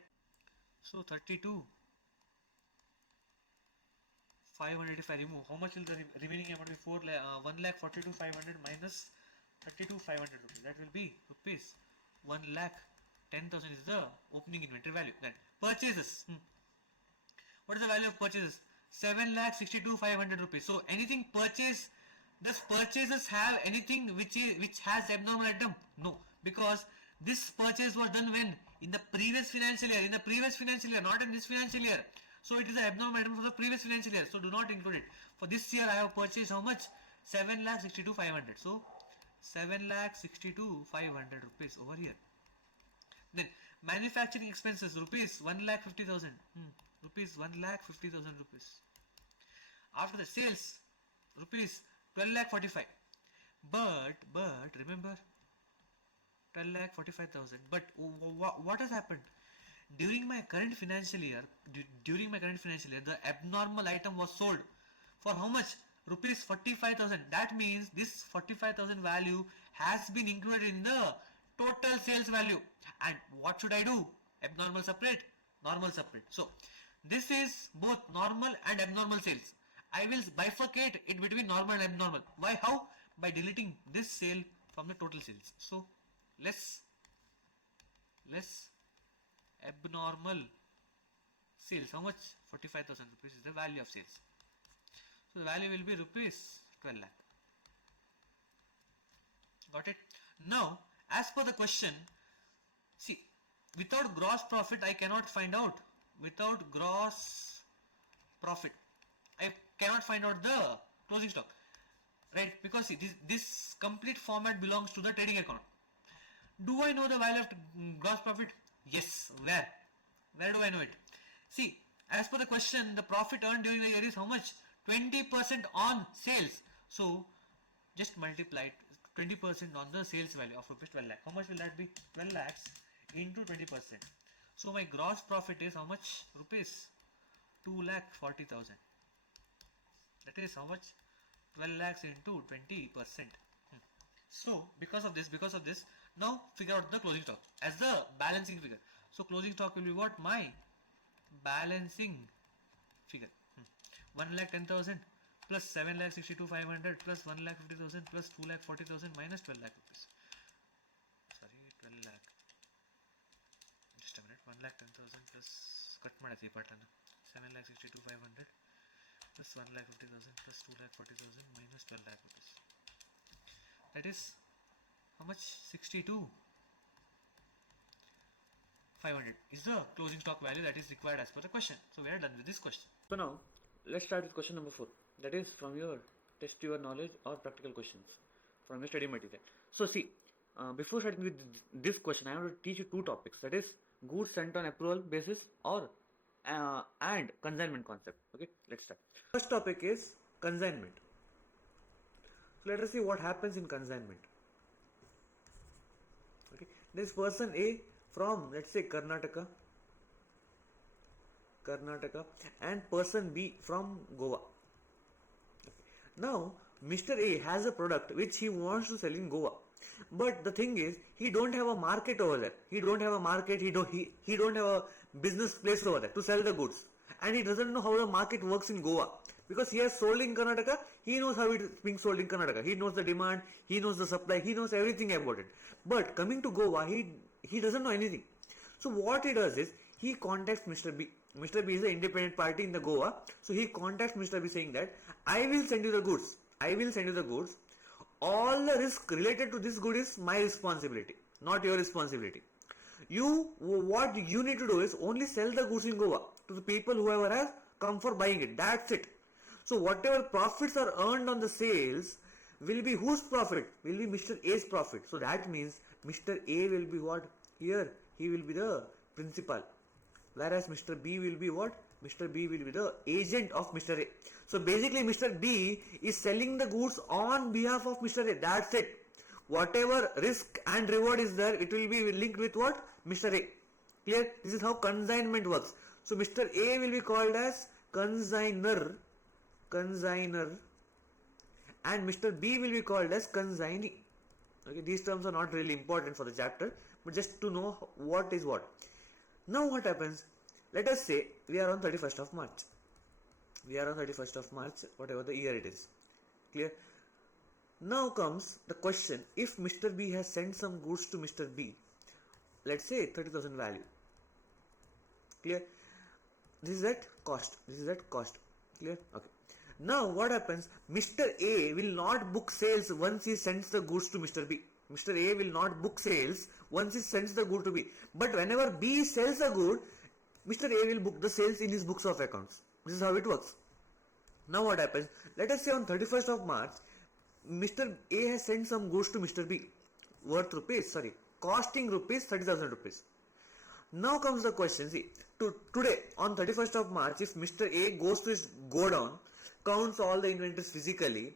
So 32,500 if I remove, how much will the remaining amount be? 1,42,500 minus 32,500 rupees. That will be rupees 1,10,000 is the opening inventory value. Then purchases. What is the value of purchases? 7,62,500 rupees. So anything purchase, does purchases have anything which has abnormal item? No, because this purchase was done when? In the previous financial year. In the previous financial year, not in this financial year. So it is an abnormal item for the previous financial year. So do not include it. For this year I have purchased how much? 7,62,500. So 7,62,500 rupees over here. Then manufacturing expenses, rupees 1,50,000. Rupees 1,50,000 rupees. After the sales, rupees 12,45,000. But remember, 12,45,000. But what has happened? During my current financial year, the abnormal item was sold for how much? Rupees 45,000. That means this 45,000 value has been included in the total sales value. And what should I do? Abnormal separate, normal separate. So this is both normal and abnormal sales. I will bifurcate it between normal and abnormal. Why? How? By deleting this sale from the total sales. So less abnormal sales. How much? 45,000 rupees is the value of sales. So the value will be rupees 12 lakh. Got it? Now, as per the question, see, without gross profit I cannot find out. Without gross profit I cannot find out the closing stock, right? Because see, this complete format belongs to the trading account. Do I know the value of gross profit? Yes. Where do I know it? See, as per the question, the profit earned during the year is how much? 20% on sales. So just multiply 20% on the sales value of rupees 12 lakh. How much will that be? 12 lakhs into 20%. So my gross profit is how much? Rupees 2,40,000. That is how much? 12 lakhs into 20%. So because of this, now figure out the closing stock as the balancing figure. So closing stock will be what? My balancing figure. 1,10,000 plus 7,62,500 plus 1,50,000 plus 2,40,000 minus 12 lakh rupees. Sorry, 12 lakh. Just a minute. 1,10,000 plus cut madati patana. 7,62,500 plus 1,50,000 plus 2,40,000 minus 12 lakh rupees. That is how much? 62,500 is the closing stock value that is required as per the question. So we are done with this question. So now let's start with question number 4. That is from your test your knowledge or practical questions from your study material. So see, before starting with this question, I want to teach you two topics. That is goods sent on approval basis or and consignment concept. Okay, let's start. First topic is consignment. So let us see what happens in consignment. Okay, this person A from, let's say, Karnataka, and person B from Goa. Now Mr. A has a product which he wants to sell in Goa, but the thing is he don't have a market over there. He don't have a market. He don't have a business place over there to sell the goods, and he doesn't know how the market works in Goa. Because he has sold in Karnataka, he knows how it is being sold in Karnataka. He knows the demand, he knows the supply, he knows everything about it. But coming to Goa, he doesn't know anything. So what he does is he contacts Mr. B. Mr. B is an independent party in the Goa. So he contacts Mr. B saying that I will send you the goods. All the risk related to this good is my responsibility, not your responsibility. What you need to do is only sell the goods in Goa to the people whoever has come for buying it. That's it. So whatever profits are earned on the sales will be whose profit? Will be Mr. A's profit. So that means Mr. A will be what? Here he will be the principal. Whereas Mr. B will be what? Mr. B will be the agent of Mr. A. So basically Mr. B is selling the goods on behalf of Mr. A. That's it. whatever risk and reward is there, it will be linked with what? Mr. A. Clear? This is how consignment works. So Mr. A will be called as consigner, and Mr. B will be called as consignee. Okay, these terms are not really important for the chapter, but just to know what is what. Now what happens? Let us say we are on 31st of March. We are on 31st of March, whatever the year it is. Clear? Now comes the question, if Mr. B has sent some goods to Mr. B, let's say 30,000 value. Clear? This is at cost. This is at cost. Clear? Okay. Now what happens? Mr. A will not book sales once he sends the goods to Mr. B. Mr. A will not book sales once he sends the good to B. But whenever B sells a good, Mr. A will book the sales in his books of accounts. This is how it works. Now what happens? Let us say on 31st of March, Mr. A has sent some goods to Mr. B worth costing rupees 30,000 rupees. Now comes the question, see, today on 31st of March, if Mr. A goes to his godown, counts all the inventories physically,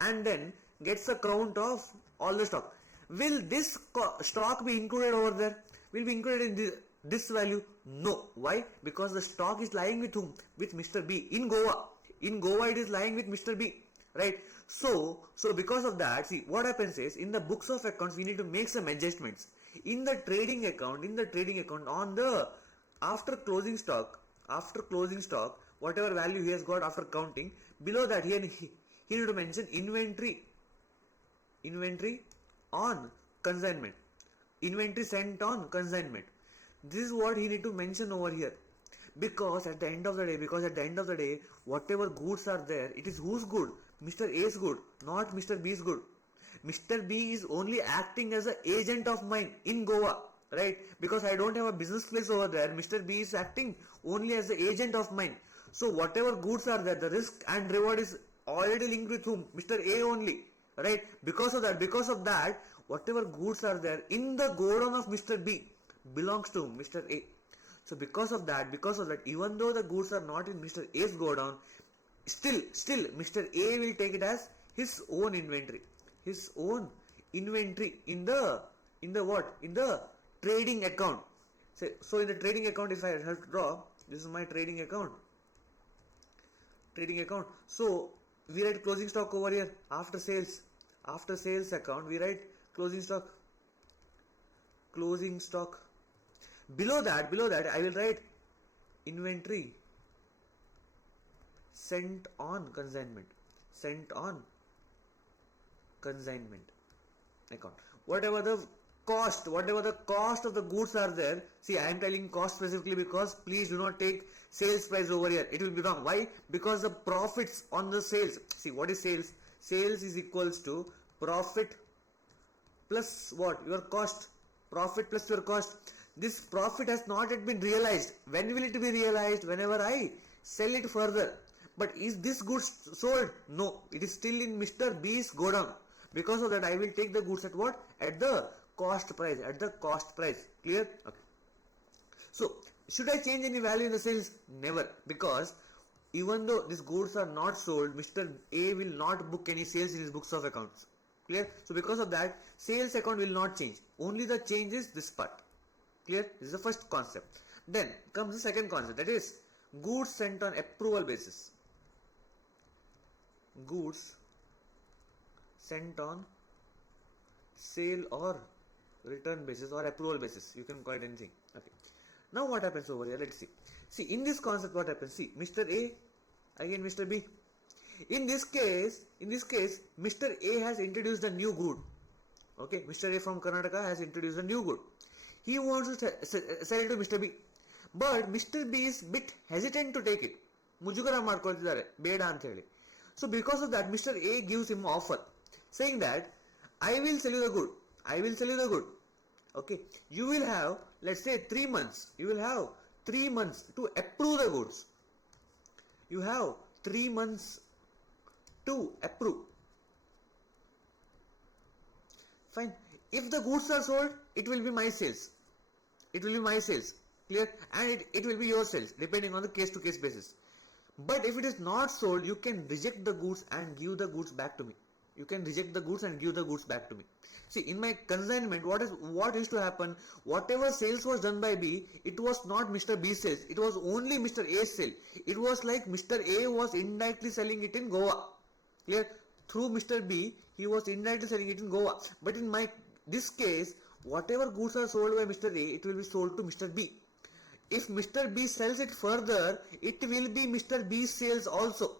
and then gets a count of all the stock, will this stock be included over there? Will be included in this value? No. Why? Because the stock is lying with whom? With Mr. B in Goa. In Goa it is lying with Mr. B, right? So because of that, see what happens is, in the books of accounts we need to make some adjustments. In the trading account, on the after closing stock, whatever value he has got after counting, below that he need to mention inventory on consignment, inventory sent on consignment. This is what he need to mention over here, because at the end of the day, whatever goods are there, it is whose good? Mr. A's good, not Mr. B's good. Mr. B is only acting as an agent of mine in Goa, right? Because I don't have a business place over there, Mr. B is acting only as an agent of mine. So whatever goods are there, the risk and reward is already linked with whom? Mr. A only, right? Because of that, whatever goods are there in the godown of Mr. B belongs to Mr. A. So because of that, even though the goods are not in Mr. A's godown, still Mr. A will take it as his own inventory. His own inventory in the what? In the trading account. So in the trading account, if I have to draw, this is my trading account. So we write closing stock over here. After sales account, we write closing stock. Below that I will write inventory sent on consignment account. Whatever the cost of the goods are there, see, I am telling cost specifically because please do not take sales price over here, it will be wrong. Why? Because the profits on the sales, see, what is sales? Sales is equals to profit plus what? Your cost. Profit plus your cost. This profit has not yet been realized. When will it be realized? Whenever I sell it further. But is this goods sold? No, it is still in Mr. B's godown. Because of that, I will take the goods at what? At the cost price. Clear? Okay. So should I change any value in the sales? Never. Because even though these goods are not sold, Mr. A will not book any sales in his books of accounts. Clear? So because of that, sales account will not change. Only the change is this part. Clear? This is the first concept. Then comes the second concept, that is goods sent on approval basis. Goods sent on sale or return basis or approval basis. You can call it anything. Okay. Now what happens over here? Let's see. See, in this concept what happens? See, Mr. A, again Mr. B. In this case, Mr. A has introduced a new good. Okay, Mr. A from Karnataka has introduced a new good. He wants to sell it to Mr. B. But Mr. B is bit hesitant to take it. ಮುಜುಗರ ಮಾಡ್ಕೊಳ್ತಿದ್ದಾರೆ ಬೇಡ ಅಂತ ಹೇಳಿ. So because of that, Mr. A gives him offer saying that I will sell you the good. Okay, you will have, let's say, 3 months. You will have 3 months to approve the goods. You have 3 months to approve. Fine. If the goods are sold, it will be my sales. Clear? And it will be your sales, depending on the case to case basis. But if it is not sold, you can reject the goods and give the goods back to me. You can reject the goods and give the goods back to me. See, in my consignment, what used to happen? Whatever sales was done by B, it was not Mr. B's sales. It was only Mr. A's sale. It was like Mr. A was indirectly selling it in Goa. Clear? Through Mr. B, he was indirectly selling it in Goa. But in this case, whatever goods are sold by Mr. A, it will be sold to Mr. B. If Mr. B sells it further, it will be Mr. B's sales also.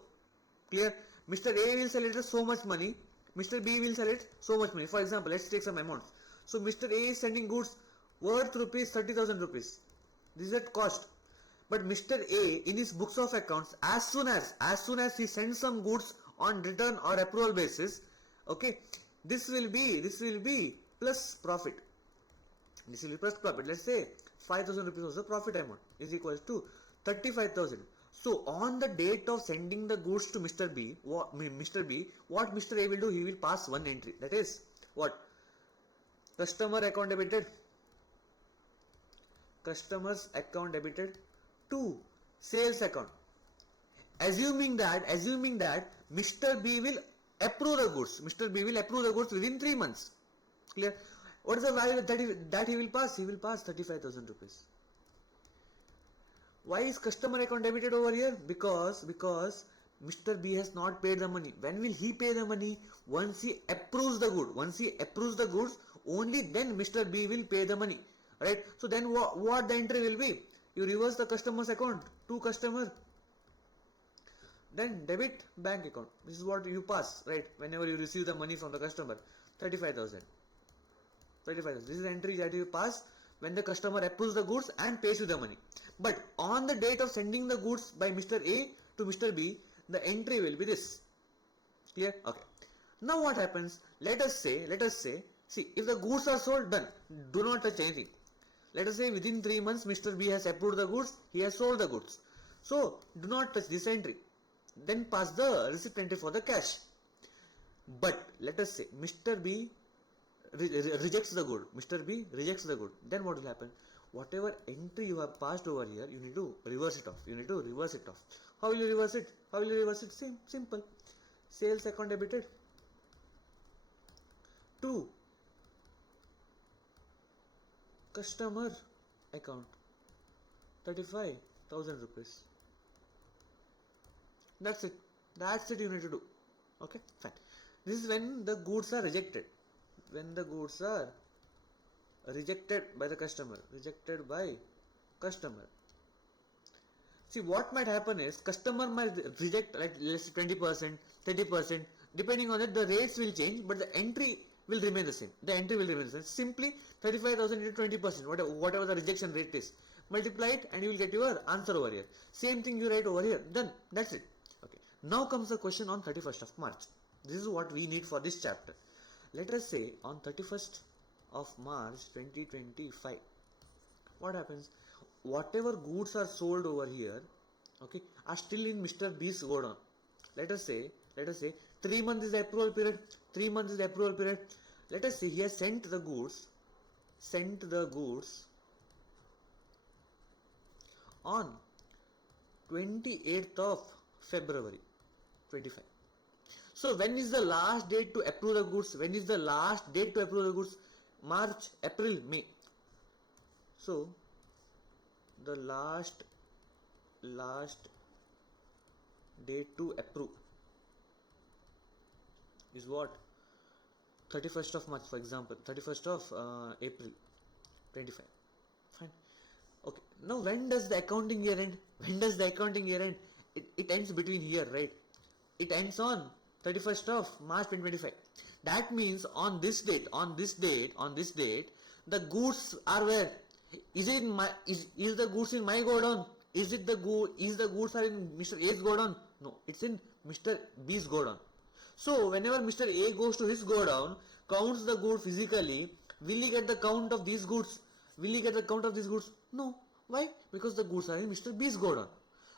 Clear? Mr. A will sell it at so much money, Mr. B will sell it so much money. For example, let's take some amounts. So Mr. A is sending goods worth rupees 30,000 rupees. This is at cost. But Mr. A in his books of accounts, as soon as he sends some goods on return or approval basis, okay, this will be plus profit. This will be plus profit. Let's say 5,000 rupees was the profit amount, is equals to 35,000. So on the date of sending the goods to Mr. B, what Mr. A will do? He will pass one entry. That is what? Customer account debited. Customer's account debited to sales account. Assuming that Mr. B will approve the goods. Mr. B will approve the goods within 3 months. Clear? What is the value that he will pass? He will pass 35,000 rupees. Why is customer account debited over here? Because Mr. B has not paid the money. When will he pay the money? Once he approves the good. Once he approves the goods, only then Mr. B will pay the money. Right? So then what the entry will be? You reverse the customer's account to customer. Then debit bank account. This is what you pass, right? Whenever you receive the money from the customer. 35,000. 35,000. This is the entry that you pass when the customer approves the goods and pays you the money. But on the date of sending the goods by Mr. A to Mr. B, the entry will be this. Clear? Okay. Now what happens? Let us say, see, if the goods are sold, done. Do not touch anything. Let us say within 3 months, Mr. B has approved the goods, he has sold the goods. So, do not touch this entry. Then pass the receipt entry for the cash. But let us say Mr. B rejects the good. Mr. B rejects the good. Then what will happen? Whatever entry you have passed over here, you need to reverse it off. How will you reverse it? Simple. Sales account debited to customer account 35,000 rupees. That's it you need to do. Okay, fine. This is when the goods are rejected. When the goods are rejected by the customer. See, what might happen is customer might reject, like let's say 20%, 30%, depending on it the rates will change, but the entry will remain the same. Simply 35,000 into 20%, whatever the rejection rate is. Multiply it and you will get your answer over here. Same thing you write over here. Done. That's it. Okay. Now comes the question on 31st of March. This is what we need for this chapter. Let us say on 31st of March 2025. What happens? Whatever goods are sold over here, okay, are still in Mr. B's godown. Let us say 3 months is the approval period. Let us say he has sent the goods on 28th of February 25. So when is the last date to approve the goods? March, April, May. So the last date to approve is what? 31st of March, for example. 31st of April 25. Fine. Okay. Now when does the accounting year end? It ends between here, right? It ends on 31st of March 2025. That means on this date, the goods are where? Is the goods in my godown? Is the goods are in Mr. A's godown? No, it's in Mr. B's godown. So whenever Mr. A goes to his godown, counts the good physically, will he get the count of these goods? No. Why? Because the goods are in Mr. B's godown.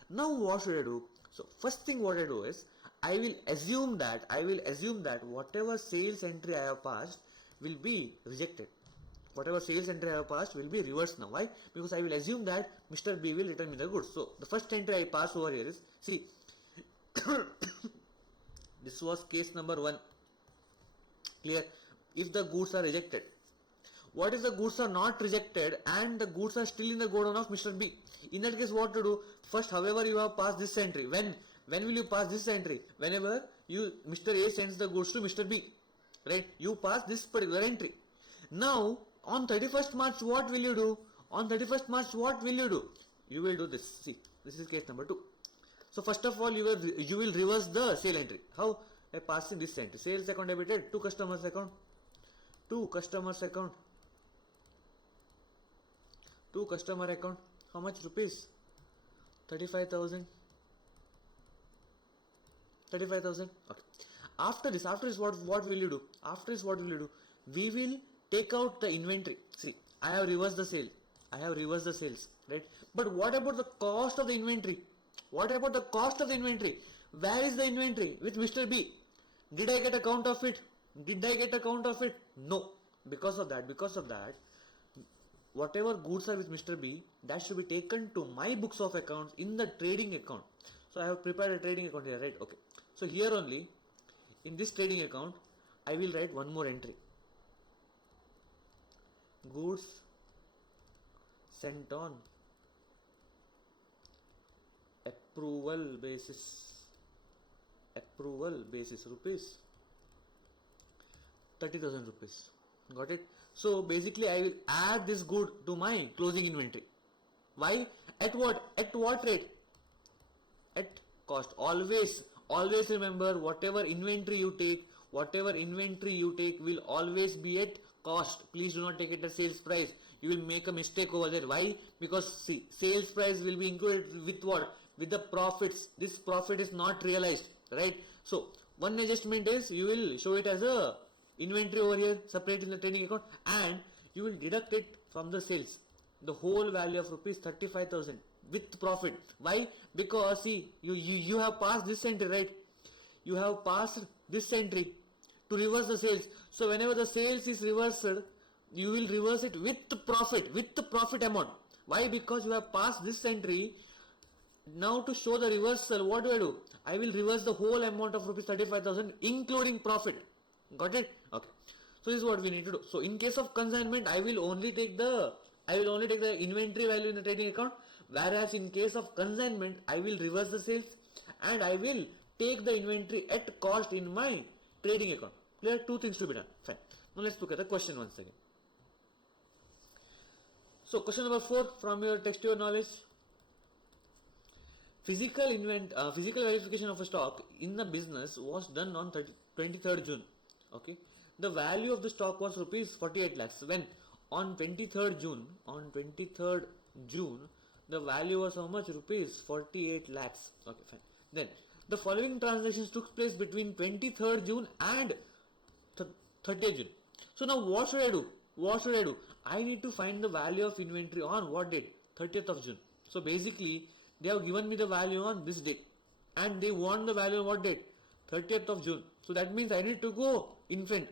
Now what should I do? So first thing what I do is, I will assume that whatever sales entry I have passed will be rejected. Whatever sales entry I have passed will be reversed now. Why? Because I will assume that Mr. B will return me the goods. So the first entry I pass over here is, see, this was case number 1. Clear? If the goods are rejected. What if the goods are not rejected and the goods are still in the godown of Mr. B? In that case, what to do? First, however, you have passed this entry. When will you pass this entry? Whenever Mr. A sends the goods to Mr. B, right? You pass this particular entry. Now, on 31st March, what will you do? On 31st March, what will you do? You will do this. See, this is case number 2. So first of all, you will reverse the sale entry. How? By passing this entry. Sales account debited to customers account. To customers account. To customer account. How much rupees? 35,000. 35,000. Okay. After this, what will you do? After this, what will you do? We will take out the inventory. See, I have reversed the sale. I have reversed the sales, right? But what about the cost of the inventory? What about the cost of the inventory? Where is the inventory? With Mr. B. Did I get a count of it? Did I get a count of it? No. Because of that, whatever goods are with Mr. B, that should be taken to my books of accounts in the trading account. So I have prepared a trading account here, right? Okay. So here only, in this trading account, I will write one more entry. Goods sent on approval basis rupees 30,000 rupees. Got it? So basically I will add this good to my closing inventory. Why? At what? At what rate? At cost. Always remember, whatever inventory you take will always be at cost. Please do not take it as sales price. You will make a mistake over there. Why? Because see, sales price will be included with what? With the profits. This profit is not realized, right? So one adjustment is you will show it as a inventory over here, separate in the trading account, and you will deduct it from the sales, the whole value of rupees 35,000 with profit. Why? Because see, you have passed this entry, right? You have passed this entry to reverse the sales. So whenever the sales is reversed, you will reverse it with the profit amount. Why? Because you have passed this entry. Now to show the reversal, what do? I will reverse the whole amount of rupees 35,000 including profit. Got it? Okay. So this is what we need to do. So in case of consignment, I will only take the inventory value in the trading account, whereas in case of consignment, I will reverse the sales and I will take the inventory at cost in my trading account. There are two things to be done. Fine. Now let's look at the question once again. So question number 4 from your textual knowledge. Physical verification of a stock in the business was done on 23rd June. Okay. The value of the stock was rupees 48 lakhs. When on 23rd June, the value was how much? Rupees 48 lakhs. Okay, fine. Then the following transactions took place between 23rd June and 30th June. So now what should I do? I need to find the value of inventory on what date? 30th of June. So basically, they have given me the value on this date and they want the value on what date? 30th of June. So that means I need to go in front.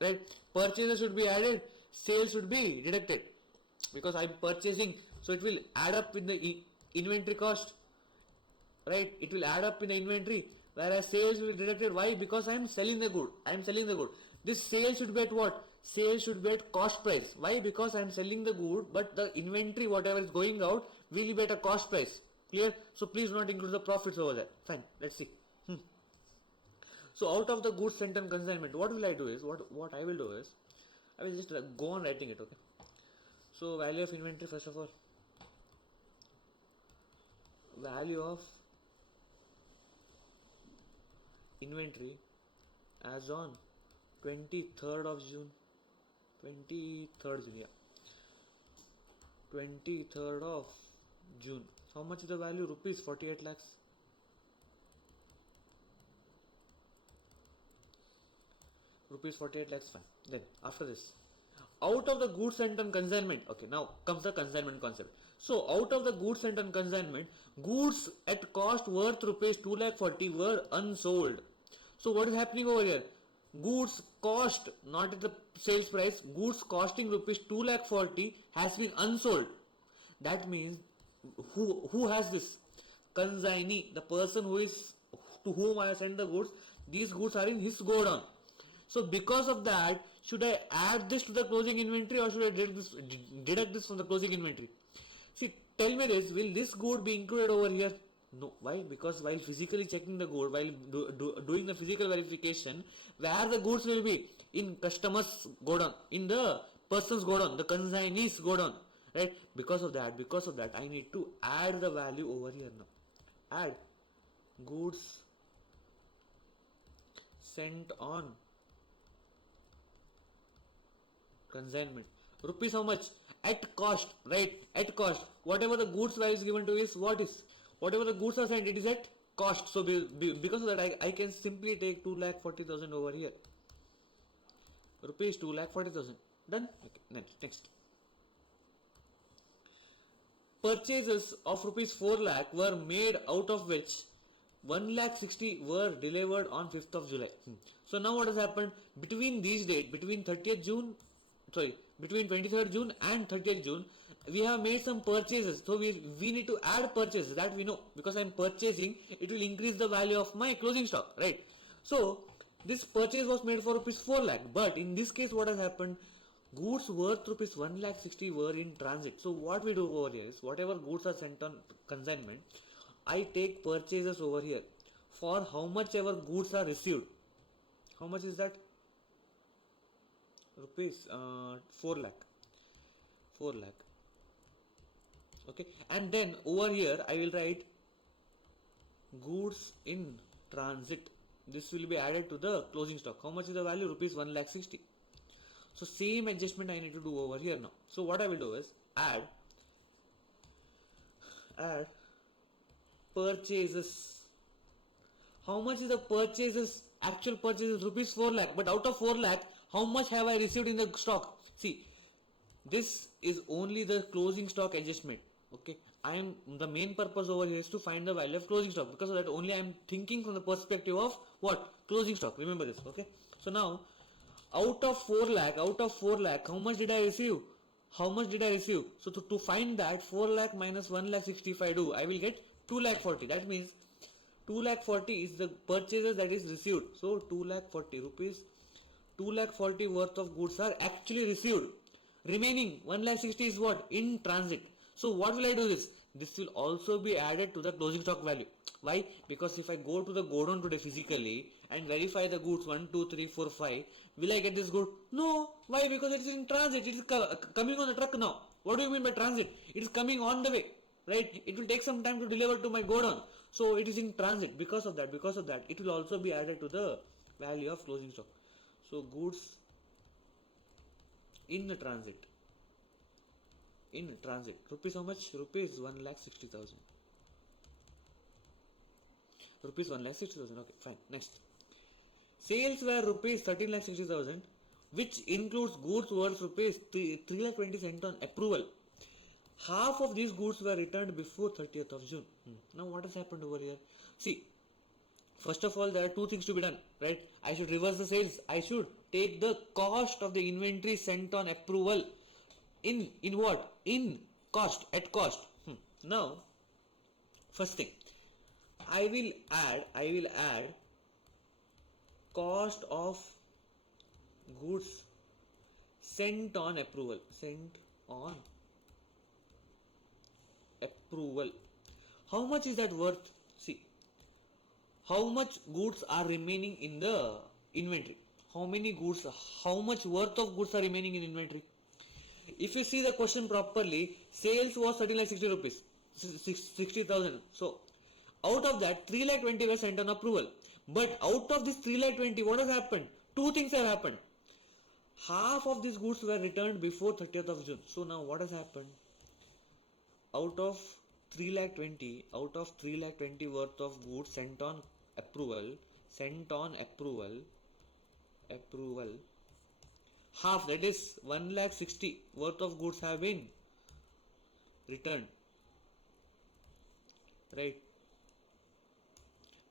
Right? Purchases should be added, sales should be deducted. Because I am purchasing, so it will add up in the inventory cost. Right? It will add up in the inventory. Whereas sales will be deducted. Why? Because I am selling the good. This sale should be at what? Sale should be at cost price. Why? Because I am selling the good, but the inventory, whatever is going out, will be at a cost price. Clear? So please do not include the profits over there. Fine. Let's see. So out of the goods sent on consignment, what I will do is, I will just go on writing it. Okay. So value of inventory, first of all. Value of inventory as on 23rd of June. 23rd June, yeah. 23rd of June. How much is the value? Rupees 48 lakhs. Rupees 48 lakhs, fine. Then after this, out of the goods sent on consignment. Okay, now comes the consignment concept. So out of the goods sent on consignment, goods at cost worth rupees 2,40,000 were unsold. So what is happening over here? Goods cost, not at the sales price, goods costing rupees 2,40,000 has been unsold. That means who has this? Consignee, the person to whom I have sent the goods. These goods are in his godown. So because of that, should I add this to the closing inventory or should I deduct this from the closing inventory? See, tell me this, will this good be included over here? No. Why? Because while physically checking the good, while doing the physical verification, where the goods will be? In customer's godown, in the person's godown, the consignee's godown. Right? Because of that, I need to add the value over here now. Add goods sent on consignment. Rupees how much? At cost, right? At cost. Whatever the goods value is given to is what is? Whatever the goods are sent, it is at cost. So because of that, I can simply take 2,40,000 over here. Rupees 2,40,000. Done? Okay, next. Purchases of rupees 4 lakh were made, out of which 1,60,000 were delivered on 5th of July. So now what has happened? Between these dates, between 23rd June and 30th June, we have made some purchases. So we need to add purchases, that we know, because I am purchasing, it will increase the value of my closing stock, right? So this purchase was made for rupees 4 lakh, but in this case what has happened? Goods worth rupees 1,60,000 were in transit. So what we do over here is, whatever goods are sent on consignment, I take purchases over here for how much ever goods are received. How much is that? Rupees 4 lakh. 4 lakh. Okay, and then over here I will write goods in transit. This will be added to the closing stock. How much is the value? Rupees 1,60,000. So same adjustment I need to do over here now. So what I will do is add purchases. How much is the purchases? Actual purchases rupees 4 lakh, but out of 4 lakh, how much have I received in the stock? See, this is only the closing stock adjustment. Okay, the main purpose over here is to find the value of closing stock. Because of that only I am thinking from the perspective of what? Closing stock. Remember this. Okay, so now out of 4 lakh, how much did I receive? So to find that, 4 lakh minus 1,60,000 if I do, I will get 2,40,000. That means 2,40,000 is the purchases that is received. So 2,40,000 rupees, 2,40,000 worth of goods are actually received. Remaining 1,60,000 is what? In transit. So what will I do this? This will also be added to the closing stock value. Why? Because if I go to the godown today physically and verify the goods 1, 2, 3, 4, 5, will I get this good? No. Why? Because it is in transit. It is coming on the truck now. What do you mean by transit? It is coming on the way, right? It will take some time to deliver to my godown. So it is in transit. Because of that, it will also be added to the value of closing stock. So goods in the transit. Rupees how much? Rupees 1,60,000. Rupees 1,60,000. Okay, fine. Next. Sales were rupees 13,60,000, which includes goods worth rupees 3,20,000 sent on approval. Half of these goods were returned before 30th of June. Now what has happened over here? See, first of all, there are two things to be done, right? I should reverse the sales. I should take the cost of the inventory sent on approval in what? In cost, at cost. Now, first thing, I will add cost of goods sent on approval. How much is that worth? See, how much goods are remaining in the inventory? How much worth of goods are remaining in inventory? If you see the question properly, sales was 13,60,000 rupees, 60,000. So out of that, 3,20,000 were sent on approval. But out of this 3,20,000, what has happened? Two things have happened. Half of these goods were returned before 30th of June. So now what has happened? Out of 3,20,000 worth of goods sent on approval, half, that is 1,60,000 worth of goods have been returned, right?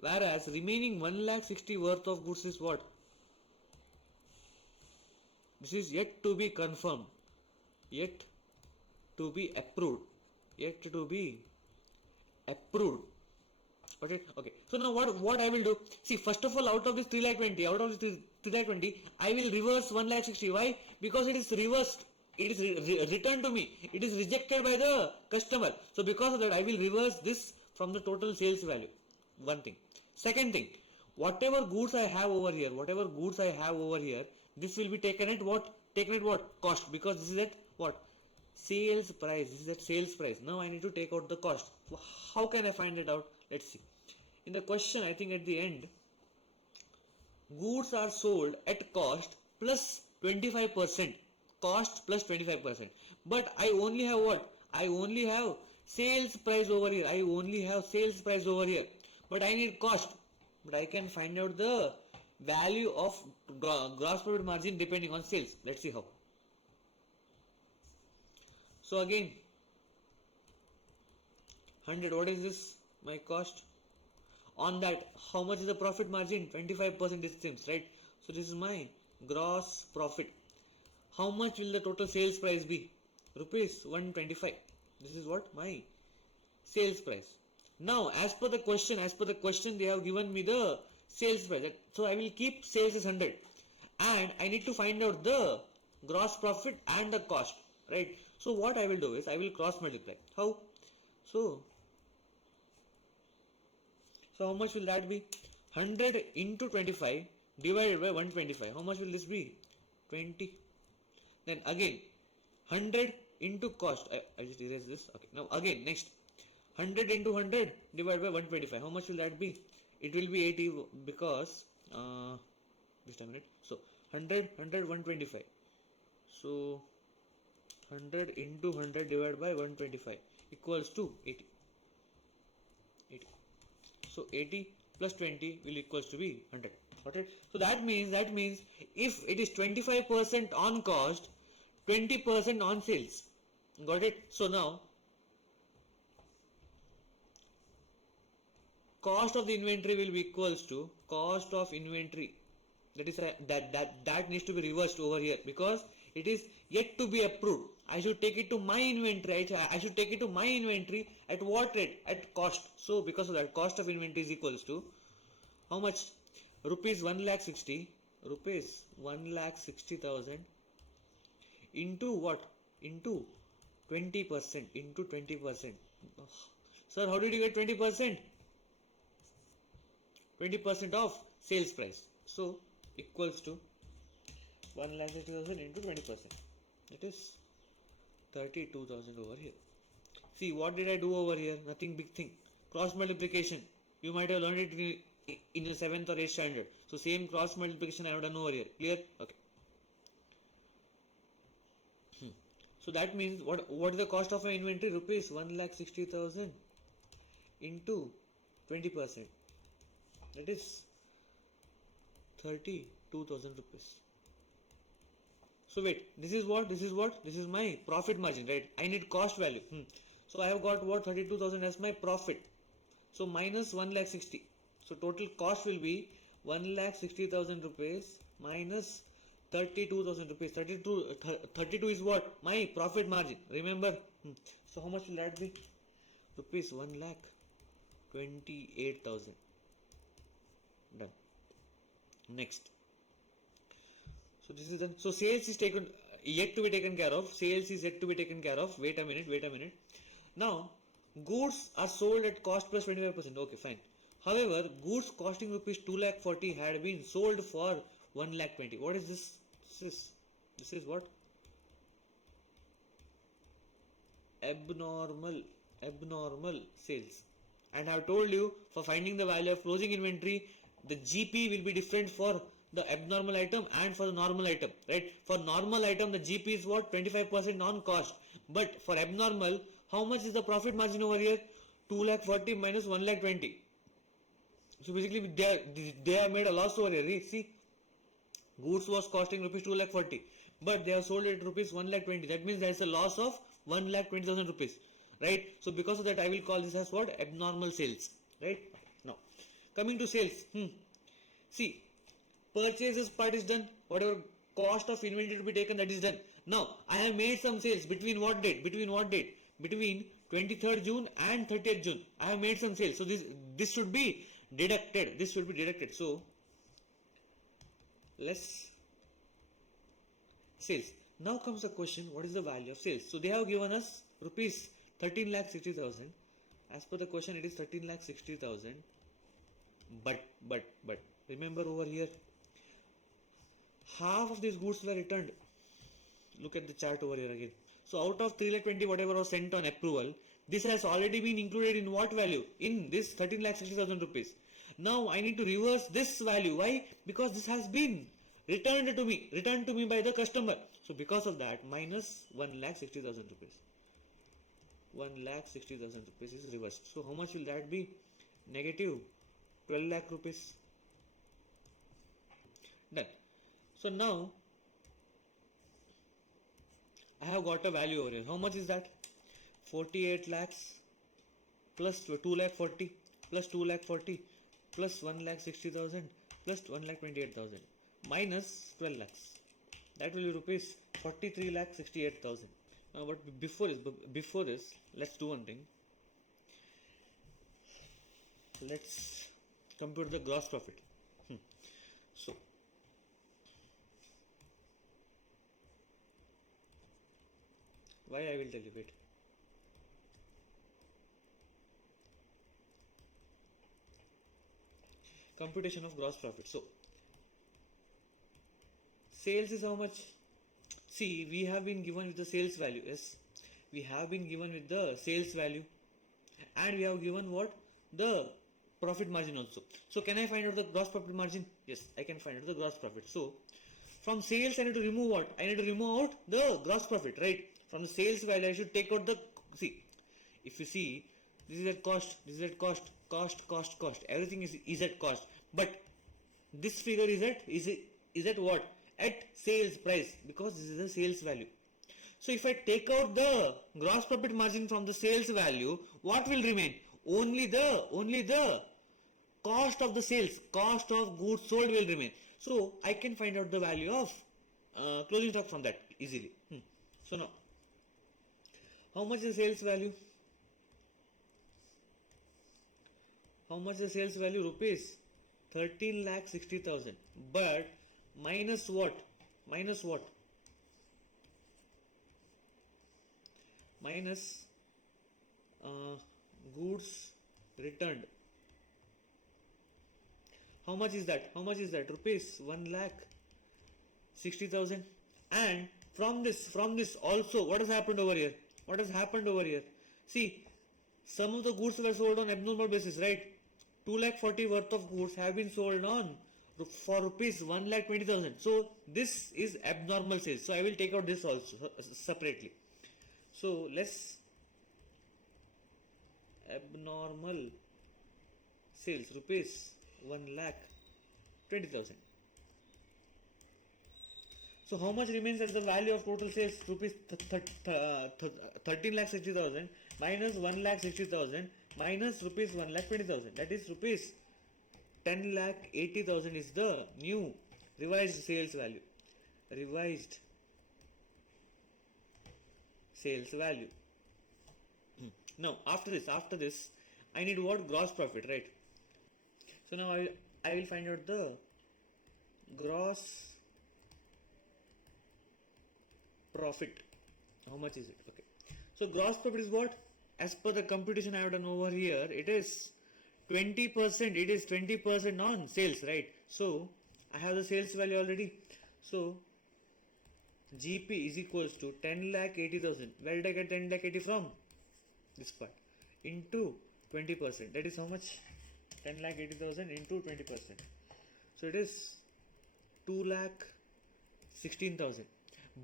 Whereas remaining 1,60,000 worth of goods is what? This is yet to be confirmed, yet to be approved. Okay, okay. So now what I will do? See, first of all, out of this 3 lakh 20, out of this 3 lakh 20, I will reverse 1 lakh 60. Why? Because it is reversed. It is returned to me. It is rejected by the customer. So because of that, I will reverse this from the total sales value. One thing. Second thing, whatever goods I have over here, this will be taken at what? Taken at what? Cost. Because this is at what? Sales price. This is at sales price. Now I need to take out the cost. How can I find it out? Let's see. In the question, I think at the end, goods are sold at cost plus 25%. Cost plus 25%. But I only have what? I only have sales price over here. I only have sales price over here. But I need cost. But I can find out the value of gross profit margin depending on sales. Let's see how. So again, 100, what is this? My cost. On that, how much is the profit margin? 25% it seems, right? So this is my gross profit. How much will the total sales price be? Rupees 125. This is what? My sales price. Now, as per the question, they have given me the sales price. So I will keep sales as 100. And I need to find out the gross profit and the cost, right? So what I will do is, I will cross multiply. How? So how much will that be? 100 into 25 divided by 125. How much will this be? 20. Then again, 100 into cost. I just erase this. Okay. Now again, next. 100 into 100 divided by 125. How much will that be? It will be 80 because, just a minute. So 100, 125. So 100 into 100 divided by 125 equals to 80. 80. So 80 plus 20 will equals to be 100. Okay. So that means if it is 25% on cost, 20% on sales. Got it? So now cost of the inventory will be equals to cost of inventory. That is that needs to be reversed over here because it is yet to be approved. I should take it to my inventory. I should take it to my inventory at what rate? At cost. So because of that, cost of inventory is equals to how much? Rupees 1,60,000. Rupees 1,60,000 into what? Into 20%. Into 20%. Sir, how did you get 20%? 20% of sales price. So equals to 1,60,000 into 20%. That is 32,000 over here. See, what did I do over here? Nothing big thing. Cross multiplication. You might have learned it in your 7th or 8th standard. So same cross multiplication I have done over here. Clear? Okay. So that means what is the cost of my inventory? Rupees 1,60,000 into 20%. That is 32,000 rupees. So wait, this is what? This is my profit margin, right? I need cost value. So I have got what? 32,000 as my profit. So minus 1,60,000. So total cost will be 1,60,000 rupees minus 32,000 rupees. 32 is what? My profit margin. Remember? So how much will that be? Rupees 1,28,000. Done. Next. So this is done. So sales is yet to be taken care of. Sales is yet to be taken care of. Wait a minute. Now, goods are sold at cost plus 25%. Okay, fine. However, goods costing rupees 2,40,000 had been sold for 1,20,000. What is this? This is what? Abnormal sales. And I have told you, for finding the value of closing inventory, the GP will be different for the abnormal item and for the normal item, right? For normal item, the GP is what? 25% on cost. But for abnormal, how much is the profit margin over here? 2,40,000 minus 1,20,000. So basically, they have made a loss over here. See, goods was costing rupees 2,40,000, but they have sold it rupees 1,20,000. That means there is a loss of 1,20,000 rupees, right? So because of that, I will call this as what? Abnormal sales, right? Now, coming to sales. See, purchases part is done. Whatever cost of inventory to be taken, that is done. Now, I have made some sales between what date? Between 20 23rd June and 30th June. I have made some sales. So this should be deducted. This should be deducted. So less sales. Now comes the question, what is the value of sales? So they have given us rupees 13,60,000. As per the question, it is 13,60,000. But remember over here, half of these goods were returned. Look at the chart over here again. So out of 3,20,000 whatever was sent on approval, this has already been included in what value? In this 13,60,000 rupees. Now I need to reverse this value. Why? Because this has been returned to me by the customer. So because of that, minus 1,60,000 rupees. 1,60,000 rupees is reversed. So how much will that be? Negative 12 lakh rupees. Done. So now I have got a value over here. How much is that? 48 lakhs plus 2 lakh 40 plus 2 lakh 40 plus 1,60,000 plus 1,28,000 minus 12 lakhs. That will be rupees 43,68,000. But before this, let's do one thing. Let's compute the gross profit. So why I will tell you. Wait. Computation of gross profit. So sales is how much? See, we have been given with the sales value. Yes, we have been given with the sales value, and we have given what? The profit margin also. So can I find out the gross profit margin? Yes, I can find out the gross profit. So from sales I need to remove what? I need to remove out the gross profit, right? From the sales value I should take out the, see, if you see, this is at cost, this is at cost, cost, everything is at cost, but this figure is at what? At sales price, because this is the sales value. So if I take out the gross profit margin from the sales value, what will remain? Only the cost of the sales, cost of goods sold will remain. So I can find out the value of closing stock from that easily. So now, how much is the sales value? How much is the sales value? Rupees 13,60,000. But minus what? Minus what? Minus goods returned. How much is that? How much is that? Rupees 1,60,000. And from this also, what has happened over here? What has happened over here? See, some of the goods were sold on abnormal basis, right? 2,40,000 worth of goods have been sold on for rupees 1,20,000. So this is abnormal sales. So I will take out this also separately. So less abnormal sales, rupees 1,20,000. So how much remains as the value of total sales? Rupees 13,60,000 minus 1,60,000 minus rupees 1,20,000. That is rupees 10,80,000 is the new revised sales value. Revised sales value. Now after this, I need what? Gross profit, right? So now I will find out the gross profit. How much is it? Okay. So gross profit is what? As per the computation I have done over here, it is 20%. It is 20% on sales, right? So I have the sales value already. So GP is equals to 10,80,000. Where did I get 10,80,000 from? This part into 20%. That is how much? 10,80,000 into 20%. So it is 2,16,000.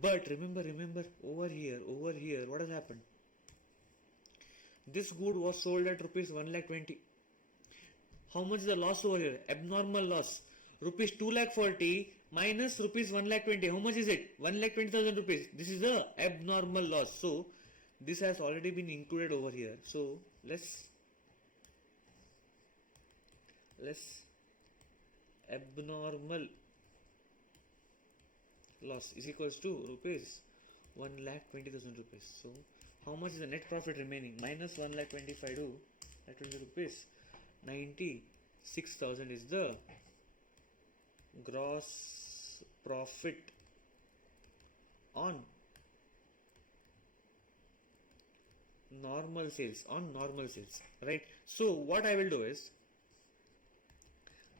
But remember over here, what has happened? This good was sold at rupees 1,20,000. How much is the loss over here? Abnormal loss. Rupees 2,40,000 minus rupees 1,20,000. How much is it? 1,20,000 rupees. This is the abnormal loss. So this has already been included over here. So less abnormal loss is equals to rupees 1,20,000 rupees. So how much is the net profit remaining? Minus 1,25,000 do that will be rupees 96,000 is the gross profit on normal sales, right? So what I will do is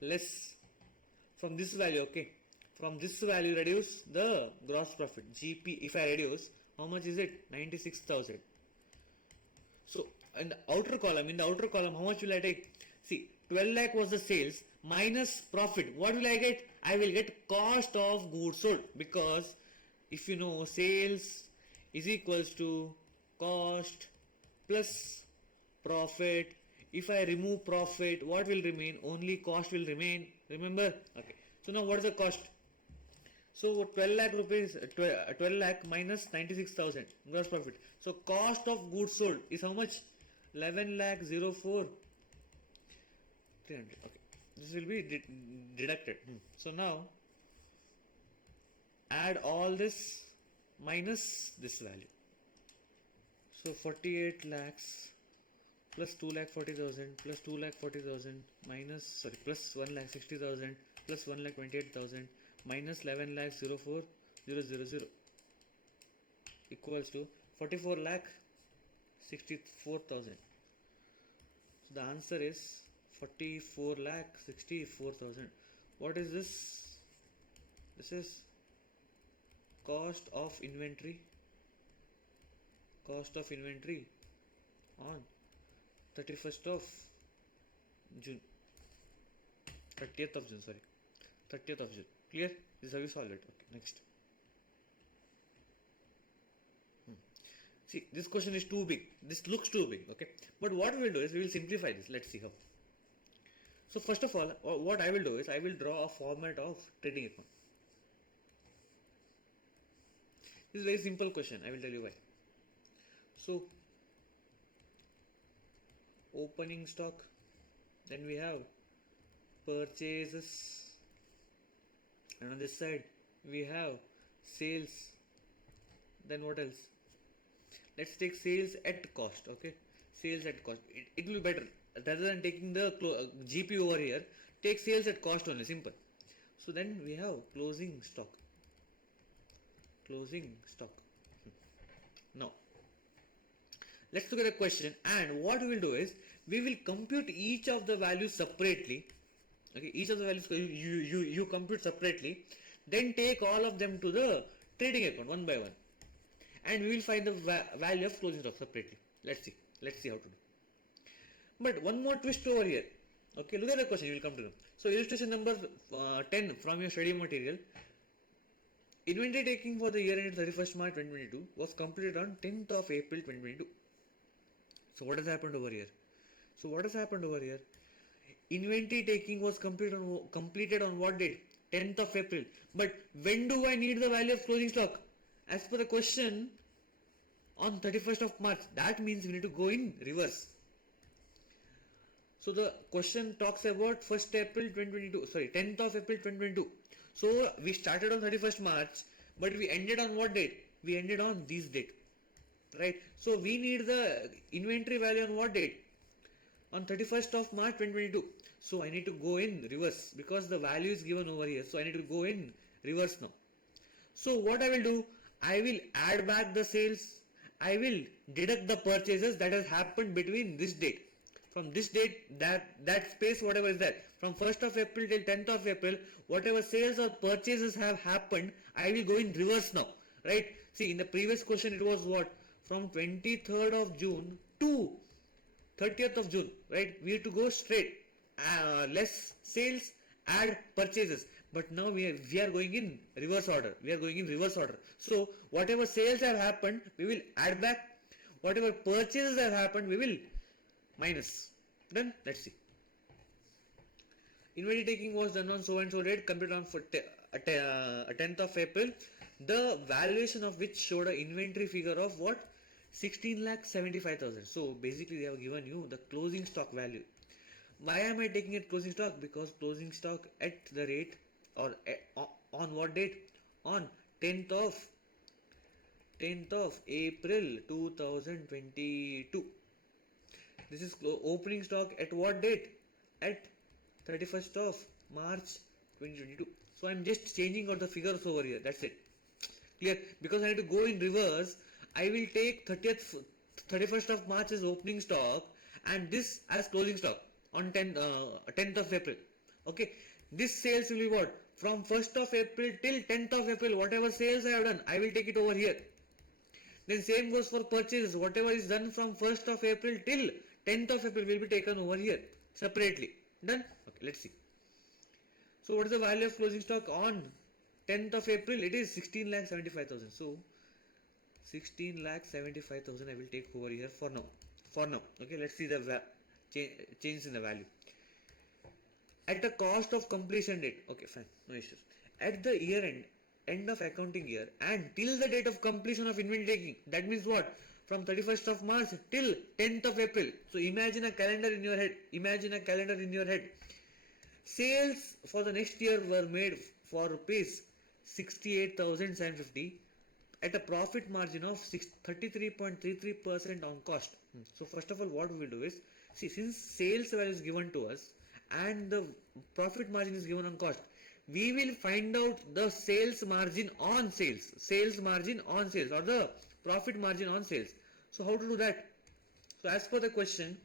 less from this value, okay, from this value reduce the gross profit GP. If I reduce, how much is it? 96,000. So in the outer column, how much will I take? See, 12 lakh was the sales minus profit. What will I get? I will get cost of goods sold, because if you know, sales is equals to cost plus profit. If I remove profit, what will remain? Only cost will remain. Remember? Okay. So now what is the cost? So 12 lakh rupees, 12 lakh minus 96,000 gross profit. So cost of goods sold is how much? 11 lakh 04 300. Okay, this will be deducted. So now add all this minus this value. So 48 lakhs plus 2 lakh 40,000 plus 2 lakh 40,000 minus, sorry, plus 1 lakh 60,000 plus 1 lakh 28,000 minus 11 lakh 04,000 equals to 44 lakh 64,000. So the answer is 44 lakh 64,000. What is this? This is cost of inventory on 31st of June, 30th of June, sorry, 30th of June. Clear? This is how you solve it. Okay, next. See, this question is too big. This looks too big, okay? But what we will do is we will simplify this. Let's see how. So first of all, what I will do is I will draw a format of trading account. This is a very simple question. I will tell you why. So opening stock, then we have purchases, and on this side we have sales. Then what else? Let's take sales at cost. Okay, sales at cost. It will be better rather than taking the GP over here. Take sales at cost only. Simple. So then we have closing stock. Now let's look at the question, and what we will do is we will compute each of the values separately. Okay, each of the values you compute separately, then take all of them to the trading account one by one, and we will find the value of closing stock separately. Let's see how to do. But one more twist over here. Okay, look at the question, you will come to know. So illustration number 10 from your study material. Inventory taking for the year ended 31st March 2022 was completed on 10th of April 2022. So what has happened over here? Inventory taking was completed on what date? 10th of April. But when do I need the value of closing stock? As per the question, on 31st of March. That means we need to go in reverse. So the question talks about 1st April 2022. Sorry, 10th of April 2022. So we started on 31st March, but we ended on what date? We ended on this date. Right? So we need the inventory value on what date? On 31st of March 2022. So I need to go in reverse because the value is given over here. So I need to go in reverse now. So what I will do? I will add back the sales. I will deduct the purchases that has happened between this date. From this date, that space, whatever is that, from 1st of April till 10th of April, whatever sales or purchases have happened, I will go in reverse now. Right? See, in the previous question, it was what? From 23rd of June to 30th of June. Right? We have to go straight. Less sales, add purchases. But now we are going in reverse order. So, whatever sales have happened, we will add back. Whatever purchases have happened, we will minus. Done? Let's see. Inventory taking was done on so and so date, completed on 10th of April. The valuation of which showed an inventory figure of what? 16,75,000. So basically they have given you the closing stock value. Why am I taking it closing stock? Because closing stock at the rate or on what date? On 10th 10th of April 2022. This is opening stock at what date? At 31st of March 2022. So I'm just changing out the figures over here. That's it. Clear? Because I need to go in reverse, I will take 31st of March as opening stock and this as closing stock on 10th of April. Okay. This sales will be what? From 1st of April till 10th of April, whatever sales I have done, I will take it over here. Then same goes for purchases. Whatever is done from 1st of April till 10th of April will be taken over here separately. Done? Okay, let's see. So what is the value of closing stock on 10th of April? It is 16,75,000. So 16,75,000 I will take over here for now. For now. Okay, let's see the change in the value. At the cost of completion date. Okay, fine. No issues. At the year end of accounting year and till the date of completion of inventory taking. That means what? From 31st of March till 10th of April. So imagine a calendar in your head. Imagine a calendar in your head. Sales for the next year were made for rupees 68,750 at a profit margin of 33.33% on cost. So first of all, what we will do is, see, since sales value is given to us and the profit margin is given on cost, we will find out the sales margin on sales, or the profit margin on sales. So how to do that? So as per the question,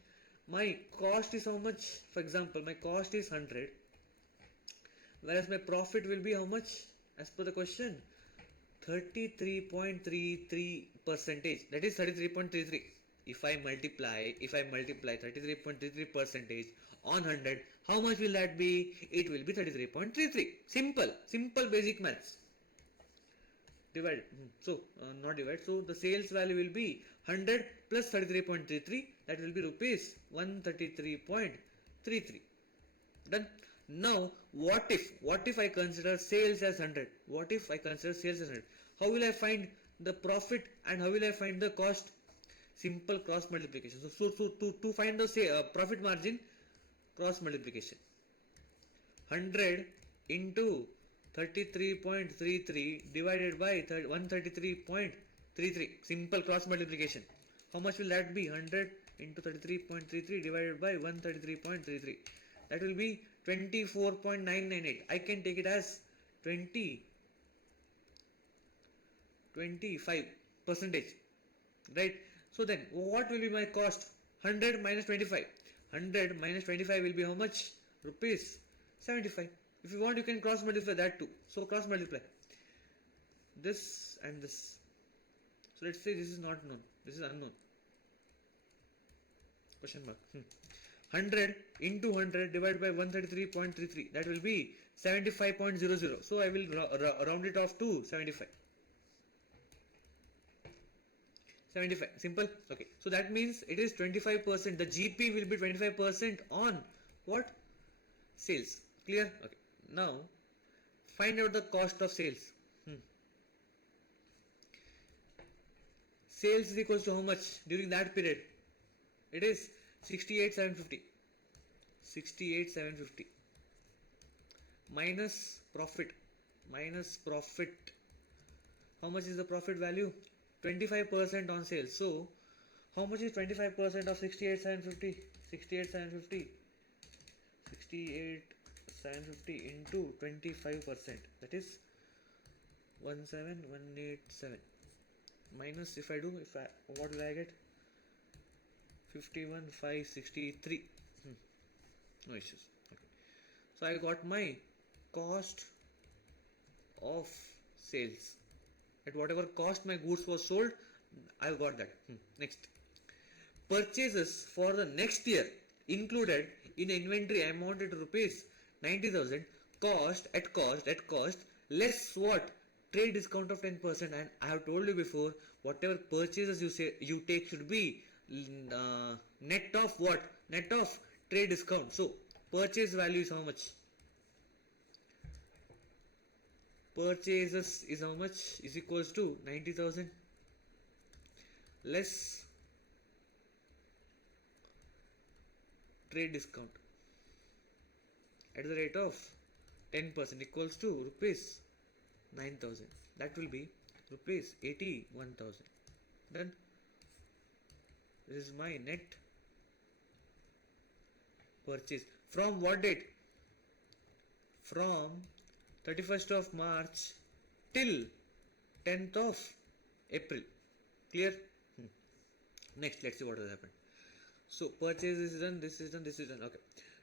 my cost is how much? For example, my cost is 100, whereas my profit will be how much? As per the question, 33.33 percentage. That is 33.33. If I multiply 33.33 percentage on 100, how much will that be? It will be 33.33. Simple basic maths. Divide. Not divide. So the sales value will be 100 plus 33.33. That will be rupees 133.33. Done. Now, what if I consider sales as 100? What if I consider sales as 100? How will I find the profit and how will I find the cost? Simple cross multiplication. So to find the profit margin, cross multiplication. 100 into 33.33 divided by 133.33. Simple cross multiplication. How much will that be? 100 into 33.33 divided by 133.33. That will be 24.998. I can take it as 25 percentage. Right? So then, what will be my cost? 100 minus 25. 100 minus 25 will be how much? Rupees 75. If you want, you can cross multiply that too. So cross multiply this and this. So let's say this is not known. This is unknown. Question mark. 100 into 100 divided by 133.33. That will be 75.00. So I will round it off to 75. 75. Simple. Okay. So that means it is 25%. The GP will be 25% on what? Sales. Clear? Okay. Now, find out the cost of sales. Sales is equals to how much during that period? It is 68,750. 68,750 minus profit. How much is the profit value? 25% on sales. So, how much is 25% of 68,750? 68,750 into 25%. That is 17,187. Minus what will I get? 51,563. No issues. Okay. So I got my cost of sales. At whatever cost my goods was sold, I got that. Next. Purchases for the next year included in inventory amounted to rupees 90,000. Cost less what? Trade discount of 10%. And I have told you before, whatever purchases you take should be net of what? Net of trade discount. So purchase value is how much? Purchases is how much? Is equals to 90,000 less trade discount at the rate of 10% equals to rupees 9,000. That will be rupees 81,000. Done. This is my net purchase. From what date? From 31st of March till 10th of April. Clear? Next, let's see what has happened. So, purchase is done, this is done, this is done. Okay.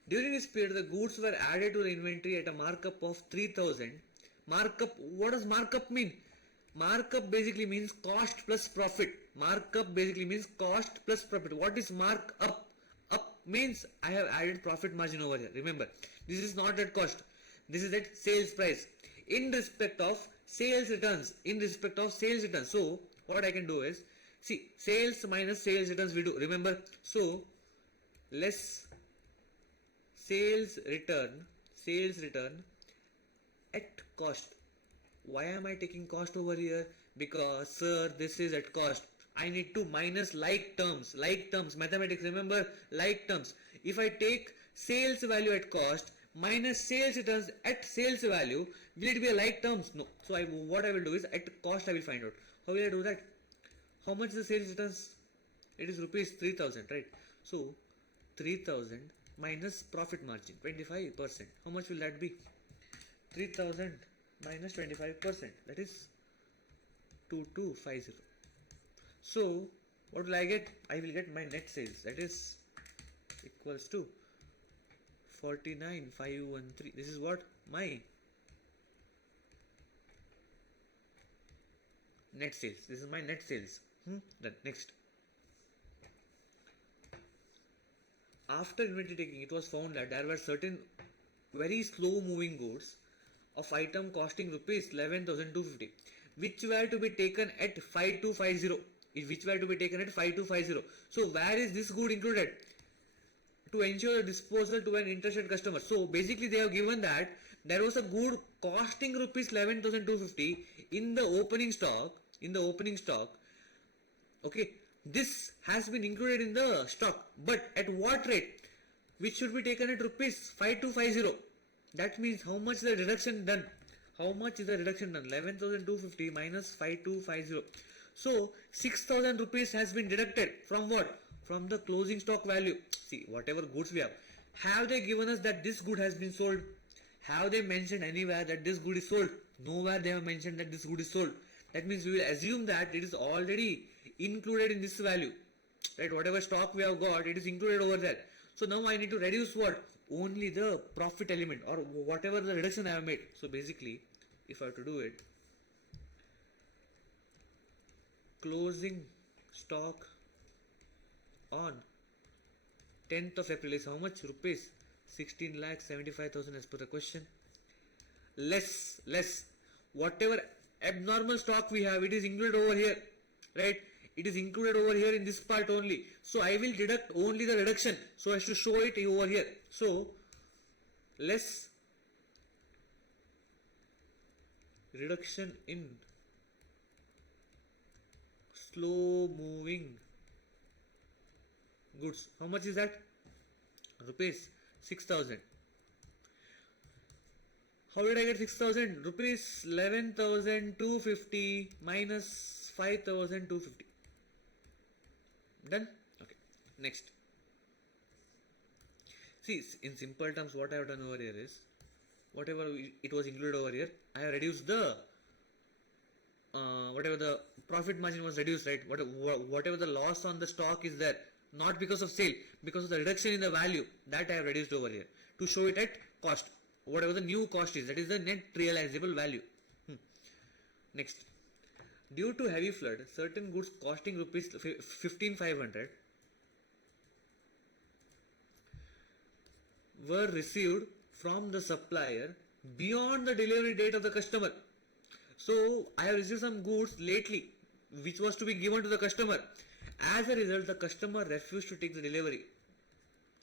During this period, the goods were added to the inventory at a markup of 3,000. Markup, what does markup mean? Markup basically means cost plus profit. Markup basically means cost plus profit. What is markup? Up means I have added profit margin over here. Remember, this is not at cost. This is at sales price. In respect of sales returns. In respect of sales returns. So, what I can do is, see, sales minus sales returns we do. Remember, so, less sales return at cost. Why am I taking cost over here? Because, sir, this is at cost. I need to minus like terms, mathematics, remember, like terms. If I take sales value at cost minus sales returns at sales value, will it be a like terms? No. So what I will do is at cost I will find out. How will I do that? How much is the sales returns? It is rupees 3,000, right? So 3,000 minus profit margin 25%. How much will that be? 3,000 minus 25%, that is 2250. So what will I get? I will get my net sales, that is equals to 49,513. This is what my net sales. This is my net sales. Then next. After inventory taking, it was found that there were certain very slow moving goods of item costing rupees 11,250 which were to be taken at 5250. So where is this good included? To ensure the disposal to an interested customer. So basically they have given that there was a good costing rupees 11,250 in the opening stock. Okay, this has been included in the stock, but at what rate? Which should be taken at rupees 5250. That means how much is the reduction done? 11,250 minus 5250. So 6,000 rupees has been deducted from what? From the closing stock value. See, whatever goods we have they given us that this good has been sold? Have they mentioned anywhere that this good is sold? Nowhere they have mentioned that this good is sold. That means we will assume that it is already included in this value, right? Whatever stock we have got, it is included over there. So now I need to reduce what? Only the profit element or whatever the reduction I have made. So basically, if I have to do it, closing stock on 10th of April is how much? Rupees 16,75,000 as per the question. Less whatever abnormal stock we have, it is included over here, right? It is included over here in this part only. So I will deduct only the reduction so as to show it over here. So less reduction in slow moving goods. How much is that? Rupees 6,000. How did I get 6,000? Rupees 11,250 minus 5,250. Done? Okay. Next. See, in simple terms, what I have done over here is, whatever it was included over here, I have reduced the whatever the profit margin was reduced, right? Whatever the loss on the stock is there, not because of sale, because of the reduction in the value, that I have reduced over here to show it at cost. Whatever the new cost is, that is the net realizable value. Next. Due to heavy flood, certain goods costing rupees 15,500 were received from the supplier beyond the delivery date of the customer. So I have received some goods lately which was to be given to the customer. As a result, the customer refused to take the delivery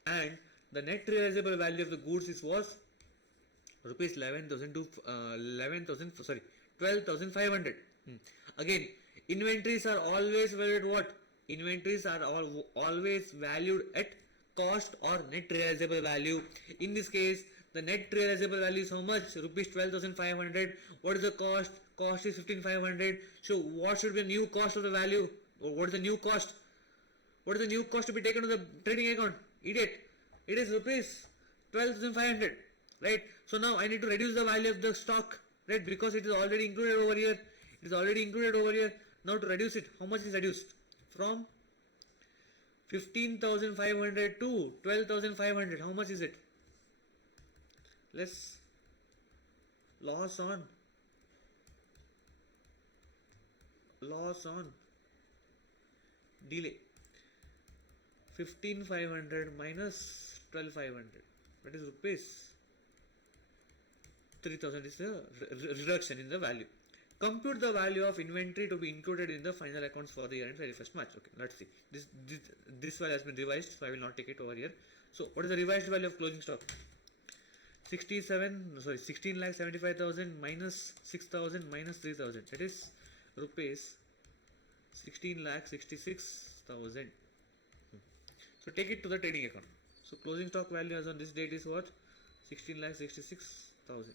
and the net realizable value of the goods was rupees 12,500. Again, inventories are always valued what? Inventories are always valued at cost or net realizable value. In this case, the net realizable value is how much? Rupees 12,500. What is the cost? cost is 15,500. So what should be the new cost of the value? Or what is the new cost? What is the new cost to be taken to the trading account? Idiot. It is rupees 12,500. Right? So now I need to reduce the value of the stock. Right? Because it is already included over here. It is already included over here. Now to reduce it, how much is reduced? From 15,500 to 12,500. How much is it? Less loss on delay. 15,500 minus 12,500. That is rupees 3,000 is the reduction in the value. Compute the value of inventory to be included in the final accounts for the year end 31st March. Okay, let's see. This value has been revised, so I will not take it over here. So, what is the revised value of closing stock? 16,75,000 minus 6,000 minus 3,000. That is rupees 16,66,000. So, take it to the trading account. So, closing stock value as on this date is what? 16,66,000.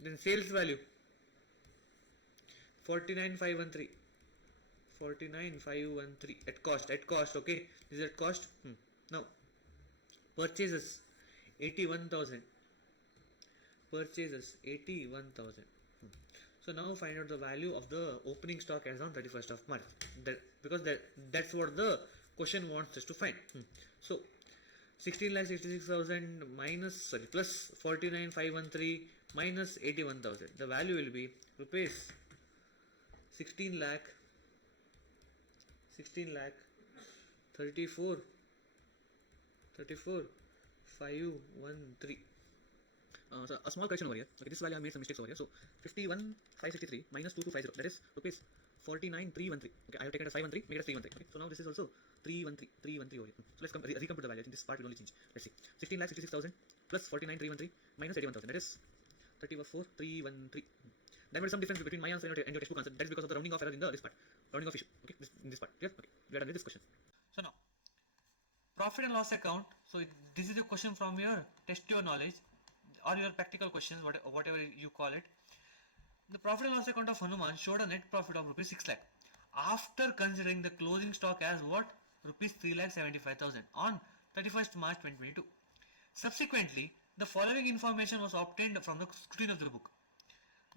Then sales value 49,513. 49,513 at cost. Okay, this is at cost. Now purchases 81,000. Purchases 81,000. So now find out the value of the opening stock as on 31st of March. Because that's what the question wants us to find. So 16,66,000 minus plus 49,513 minus 81,000. The value will be rupees 16 lakh 34 513. So a small correction over here. Okay, this value I made some mistakes over here. So 51,563 minus 2250. That is rupees 49,313. Okay, I have taken it as 513, make it as 313. Okay, so now this is also 313 over here. So let's recompute the value. I think this part will only change. Let's see. 16,66,000 plus 49,313 minus 81,000. That is 34,313. There was some difference between my answer and your textbook answer. That is because of the rounding off error in this part. Rounding off issue. Okay, in this part. Clear? Okay, we are done with this question. So now, profit and loss account. So this is a question from your test your knowledge or your practical questions, whatever you call it. The profit and loss account of Hanuman showed a net profit of rupees 6 lakh after considering the closing stock as what? Rupees 3,75,000 on 31st March 2022. Subsequently, the following information was obtained from the screen of the book.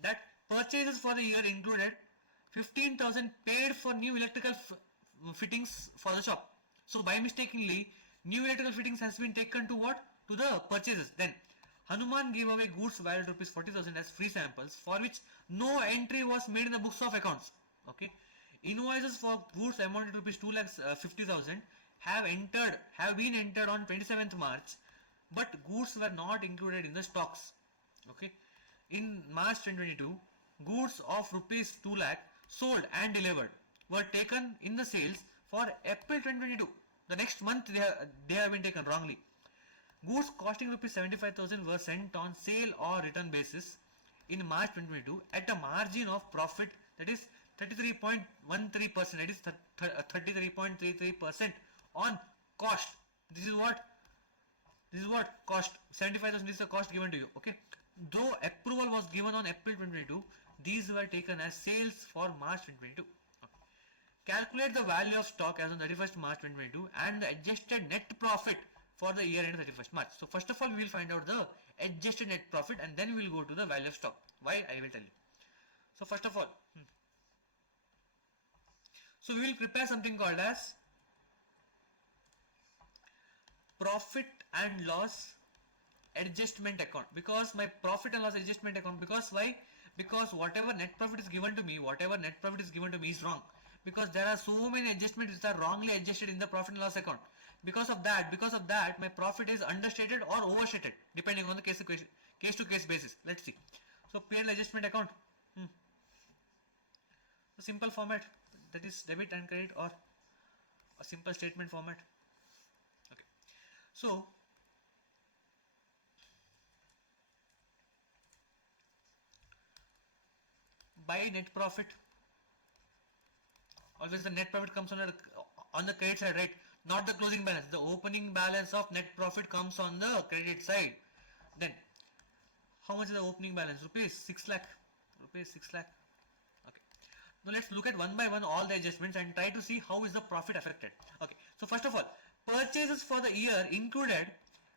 That purchases for the year included 15,000 paid for new electrical fittings for the shop. So by mistakenly, new electrical fittings has been taken to what? To the purchases. Then Hanuman gave away goods valued rupees 40,000 as free samples for which no entry was made in the books of accounts. Okay. Invoices for goods amounted to rupees 2,50,000 have been entered on 27th March, but goods were not included in the stocks. Okay. In March 2022, goods of rupees 2 lakh sold and delivered were taken in the sales for April 2022. The next month they have been taken wrongly. Goods costing rupees 75,000 were sent on sale or return basis in March 2022 at a margin of profit that is 33.13%. That is 33.33% on cost. This is what cost. 75,000 is the cost given to you. Okay. Though approval was given on April 2022, these were taken as sales for March 2022. Okay. Calculate the value of stock as on 31st March 2022 and the adjusted net profit for the year end 31st March. So first of all, we will find out the adjusted net profit and then we will go to the value of stock. Why? I will tell you. So first of all, so we will prepare something called as profit and loss adjustment account, because my profit and loss adjustment account, because why? Because whatever net profit is given to me is wrong, because there are so many adjustments that are wrongly adjusted in the profit and loss account. Because of that my profit is understated or overstated depending on the case to case basis. Let's see. So P&L adjustment account, a simple format, that is debit and credit or a simple statement format. Okay, so by net profit, always the net profit comes on the credit side, right? Not the closing balance. The opening balance of net profit comes on the credit side. Then how much is the opening balance? Rupees 6 lakh. Now let's look at one by one all the adjustments and try to see how is the profit affected. Okay, so first of all, purchases for the year included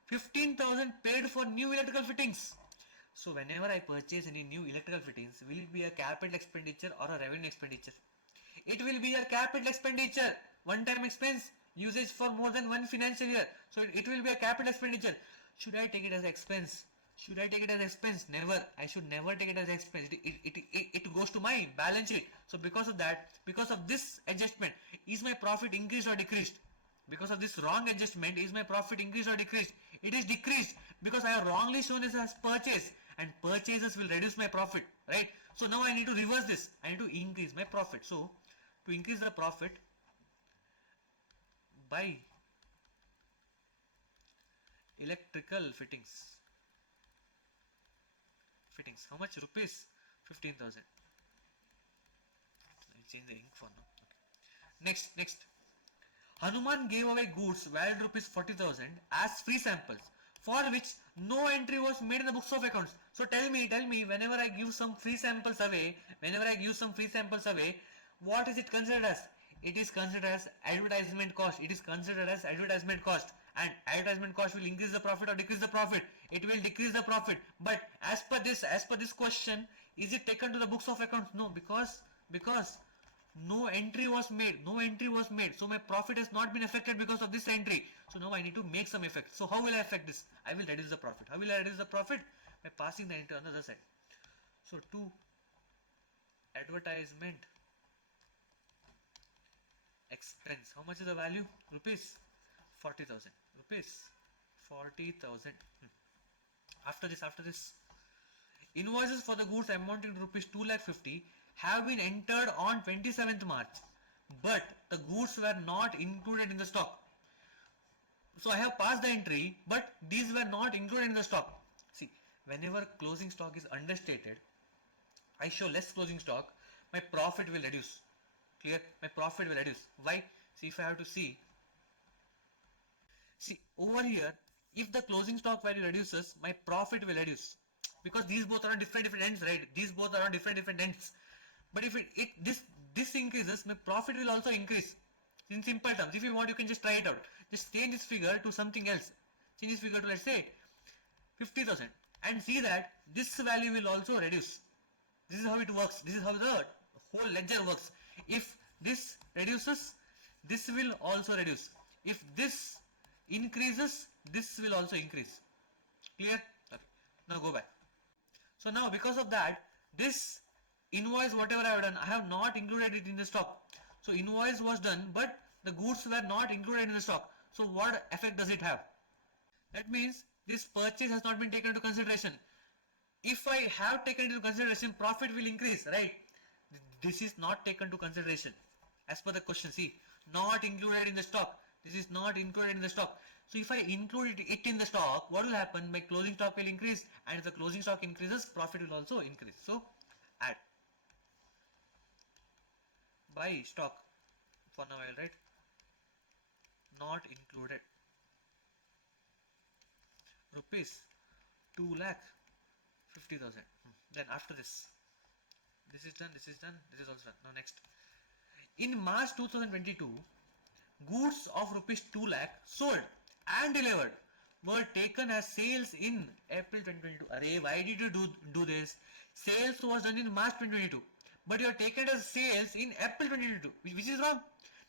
15,000 paid for new electrical fittings. So whenever I purchase any new electrical fittings, will it be a capital expenditure or a revenue expenditure? It will be a capital expenditure, one-time expense, usage for more than one financial year. So it will be a capital expenditure. Should I take it as expense? Should I take it as expense? Never. I should never take it as expense. It goes to my balance sheet. So because of that, because of this adjustment, is my profit increased or decreased? Because of this wrong adjustment, is my profit increased or decreased? It is decreased because I have wrongly shown this as purchase, and purchases will reduce my profit, right? So now I need to reverse this. I need to increase my profit. So to increase the profit, buy electrical fittings, how much? Rupees 15,000. Let me change the ink for now. Okay. Next, Hanuman gave away goods valued rupees 40,000 as free samples, for which no entry was made in the books of accounts. So tell me, whenever I give some free samples away, what is it considered as? It is considered as advertisement cost. And advertisement cost will increase the profit or decrease the profit? It will decrease the profit. But as per this question, is it taken to the books of accounts? No, because no entry was made, so my profit has not been affected because of this entry. So now I need to make some effect. So how will I affect this? I will reduce the profit. How will I reduce the profit? By passing the entry on the other side. So to advertisement expense, how much is the value? Rupees 40,000. After this, invoices for the goods amounting to rupees 2,50,000 have been entered on 27th March, but the goods were not included in the stock. So I have passed the entry, but these were not included in the stock. See, whenever closing stock is understated, I show less closing stock, my profit will reduce. Clear? My profit will reduce. Why? See, if I have to see over here, if the closing stock value reduces, my profit will reduce, because these both are on different ends, right? These both are on different ends. But if this increases, my profit will also increase. In simple terms, if you want, you can just try it out. Just change this figure to something else. Change this figure to, let's say, 50,000, and see that this value will also reduce. This is how it works. This is how the whole ledger works. If this reduces, this will also reduce. If this increases, this will also increase. Clear? Okay. Now go back. So now because of that, this invoice, whatever I have done, I have not included it in the stock. So invoice was done, but the goods were not included in the stock. So what effect does it have? That means this purchase has not been taken into consideration. If I have taken into consideration, profit will increase, right? This is not taken into consideration. As per the question, see, not included in the stock. This is not included in the stock. So if I include it in the stock, what will happen? My closing stock will increase, and if the closing stock increases, profit will also increase. So add. Buy stock. For now I will write not included. Rupees 2,50,000. Then after this is done, this is also done. Now next. In March 2022, goods of rupees 2 lakh sold and delivered were taken as sales in April 2022. Array, why did you do this? Sales was done in March 2022, but you are taken as sales in April 2022, which is wrong.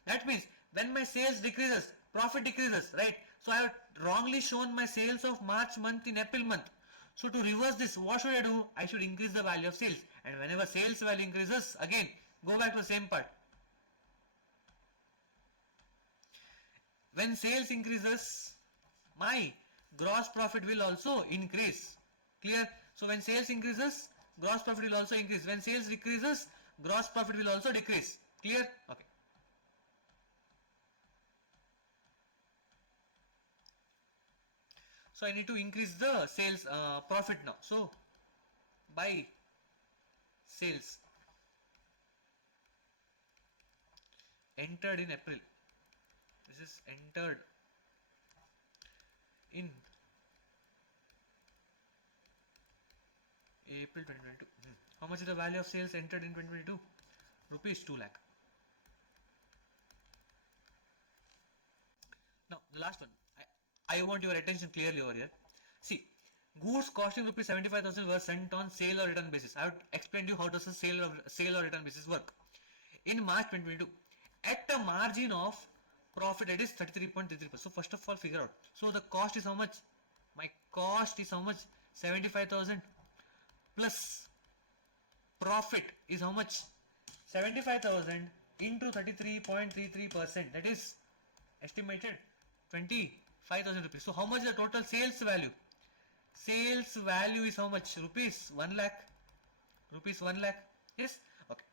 That means when my sales decreases, profit decreases, right? So I have wrongly shown my sales of March month in April month. So to reverse this, what should I do? I should increase the value of sales, and whenever sales value increases, again go back to the same part. When sales increases, my gross profit will also increase. Clear? So when sales increases, gross profit will also increase. When sales decreases, gross profit will also decrease. Clear? Okay. So I need to increase the sales profit now. So by sales entered in April. This is entered in April 2022. How much is the value of sales entered in 2022? rupees 2 lakh. Now the last one, I want your attention clearly over here. See, goods costing rupees 75,000 were sent on sale or return basis. I have explained you how does a sale or return basis work. In March 2022, at a margin of profit, it is 33.33%. So first of all, figure out. So the cost is how much? My cost is how much? 75,000 plus profit is how much? 75,000 into 33.33%. That is estimated 25,000 rupees. So how much is the total sales value? Sales value is how much? Rupees 1 lakh. Rupees 1 lakh. Yes? Okay.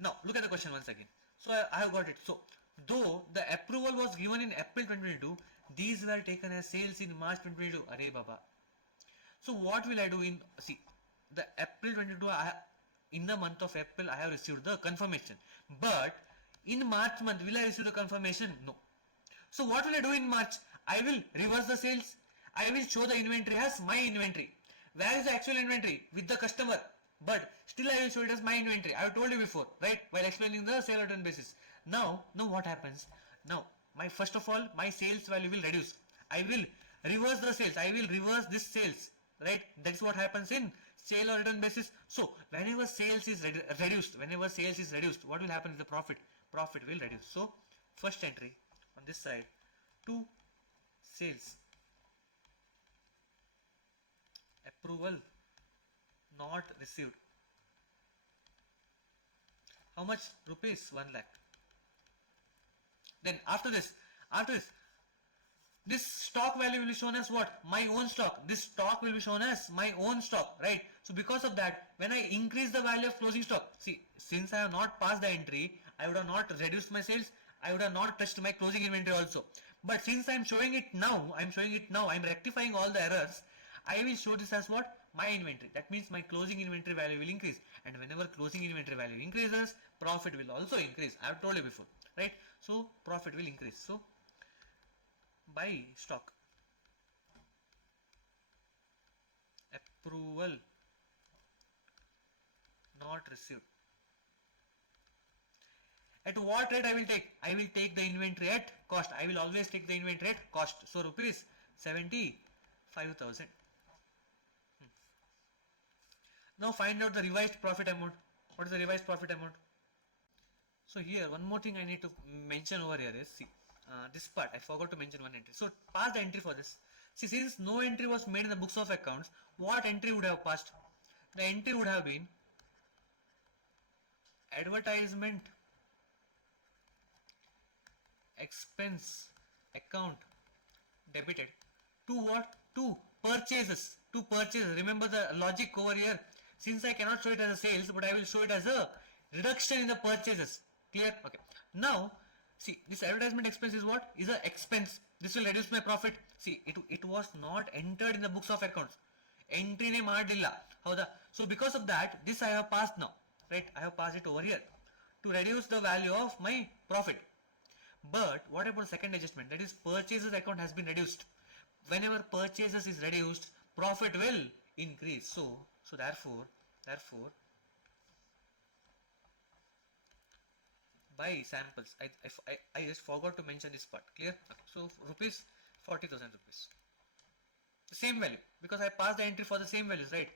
Now look at the question once again. So I have got it. So though the approval was given in April 2022, these were taken as sales in March 2022. Arey Baba. So what will I do in, see, the April 22, in the month of April I have received the confirmation, but in March month will I receive the confirmation? No. So what will I do in March? I will reverse the sales. I will show the inventory as my inventory. Where is the actual inventory? With the customer, but still I will show it as my inventory. I have told you before, right, while explaining the sale return basis. Now what happens? Now first of all my sales value will reduce. I will reverse the sales. I will reverse this sales, right? That's what happens in sale or return basis. So whenever sales is reduced, what will happen is the profit will reduce. So first entry on this side, to sales, approval not received. How much? Rupees 1 lakh. Then after this, this stock value will be shown as what? My own stock. This stock will be shown as my own stock, right? So because of that, when I increase the value of closing stock, see, since I have not passed the entry, I would have not reduced my sales, I would have not touched my closing inventory also. But since I am showing it now, I'm rectifying all the errors, I will show this as what? My inventory. That means my closing inventory value will increase. And whenever closing inventory value increases, profit will also increase. I have told you before, right? So profit will increase. So buy stock, approval not received. At what rate I will take? I will take the inventory at cost. I will always take the inventory at cost. So rupees 75,000. Now find out the revised profit amount. What is the revised profit amount? So here one more thing I need to mention over here is, see, this part I forgot to mention one entry. So pass the entry for this. See, since no entry was made in the books of accounts, what entry would have passed? The entry would have been advertisement expense account debited to what? To purchases. To purchases. Remember the logic over here. Since I cannot show it as a sales, but I will show it as a reduction in the purchases. Clear? Okay. Now, see, this advertisement expense is what? Is an expense. This will reduce my profit. See, it was not entered in the books of accounts. Entry ne madilla. Howda? So because of that, this I have passed now. Right? I have passed it over here to reduce the value of my profit. But what about second adjustment? That is, purchases account has been reduced. Whenever purchases is reduced, profit will increase. So therefore, buy samples. I just forgot to mention this part. Clear? Okay. So rupees 40,000 rupees. The same value, because I passed the entry for the same values, right?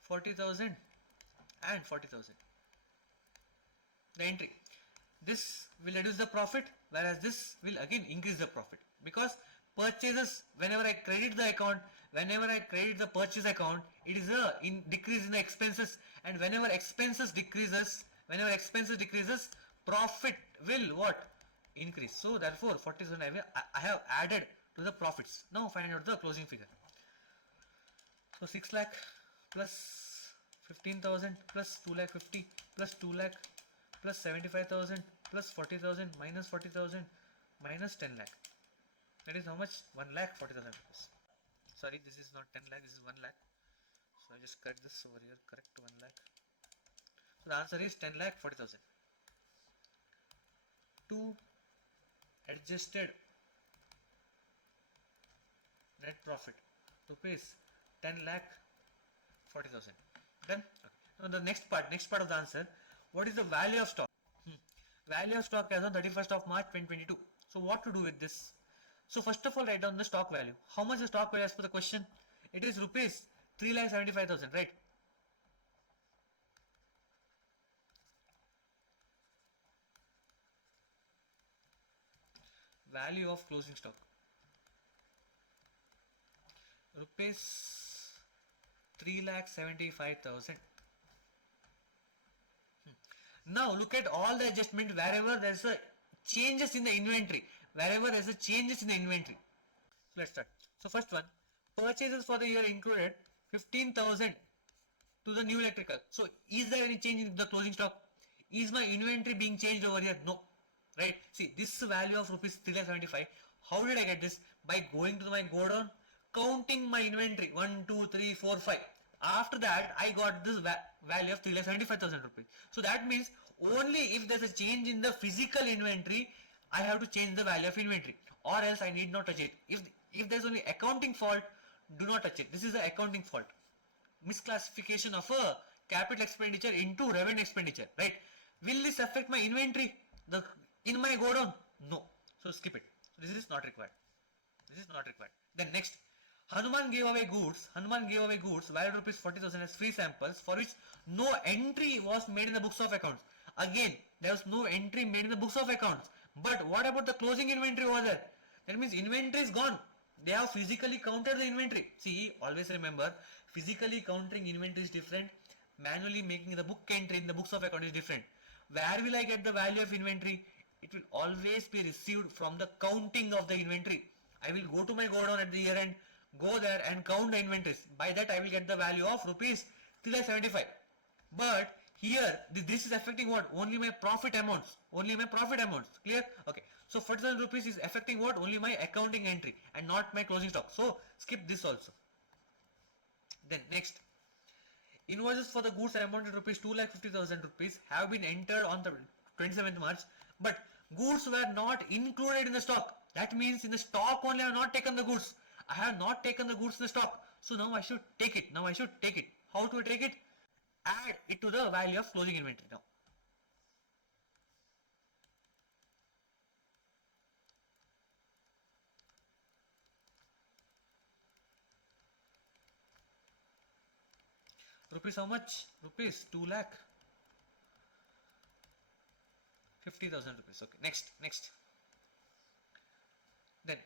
40,000 and 40,000. The entry. This will reduce the profit, whereas this will again increase the profit, because purchases, whenever I credit the account, whenever I credit the purchase account, it is a decrease in the expenses, and whenever expenses decreases, profit will what? Increase. So therefore 40,000 I have added to the profits. Now find out the closing figure. So 6 lakh plus 15,000 plus 2 lakh 50 plus 2 lakh plus 75,000 plus 40,000 minus 40,000 minus 10 lakh. That is how much? 1 lakh 40,000 rupees. Sorry, this is not 10 lakh, this is 1 lakh. So I just correct this over here, correct 1 lakh. So the answer is 10 lakh 40,000. To adjusted net profit, rupees 10 lakh 40,000. Done? Okay. Now the next part of the answer, what is the value of stock? value of stock as on 31st of March 2022. So what to do with this? So first of all, write down the stock value. How much is stock value as per the question? It is rupees 3,75,000, right? Value of closing stock, rupees 3,75,000. Now look at all the adjustment wherever there's a changes in the inventory. Wherever there's a changes in the inventory. So let's start. So first one, purchases for the year included 15,000 to the new electrical. So is there any change in the closing stock? Is my inventory being changed over here? No. Right? See, this value of rupees 375. How did I get this? By going to my godown, counting my inventory 1, 2, 3, 4, 5. After that, I got this value of 375,000 rupees. So that means only if there's a change in the physical inventory, I have to change the value of inventory, or else I need not touch it. If there's only accounting fault, do not touch it. This is the accounting fault. Misclassification of a capital expenditure into revenue expenditure, right? Will this affect my inventory in my godown? No. So skip it. So this is not required. This is not required. Then next, Hanuman gave away goods. Hanuman gave away goods valued rupees 40,000 as free samples for which no entry was made in the books of accounts. Again, there was no entry made in the books of accounts. But what about the closing inventory over there? That means inventory is gone. They have physically counted the inventory. See, always remember, physically counting inventory is different. Manually making the book entry in the books of account is different. Where will I get the value of inventory? It will always be received from the counting of the inventory. I will go to my godown at the year end, go there and count the inventories. By that I will get the value of rupees 375. But here this is affecting what? Only my profit amounts. Only my profit amounts. Clear? Okay. So 40,000 rupees is affecting what? Only my accounting entry and not my closing stock. So skip this also. Then next, invoices for the goods amounted rupees 2,50,000 rupees have been entered on the 27th March, but goods were not included in the stock. That means in the stock only I have not taken the goods. I have not taken the goods in the stock. So now I should take it. Now I should take it. How to take it? Add it to the value of closing inventory now. Rupees how much? Rupees 2,50,000 rupees. Okay, next. Then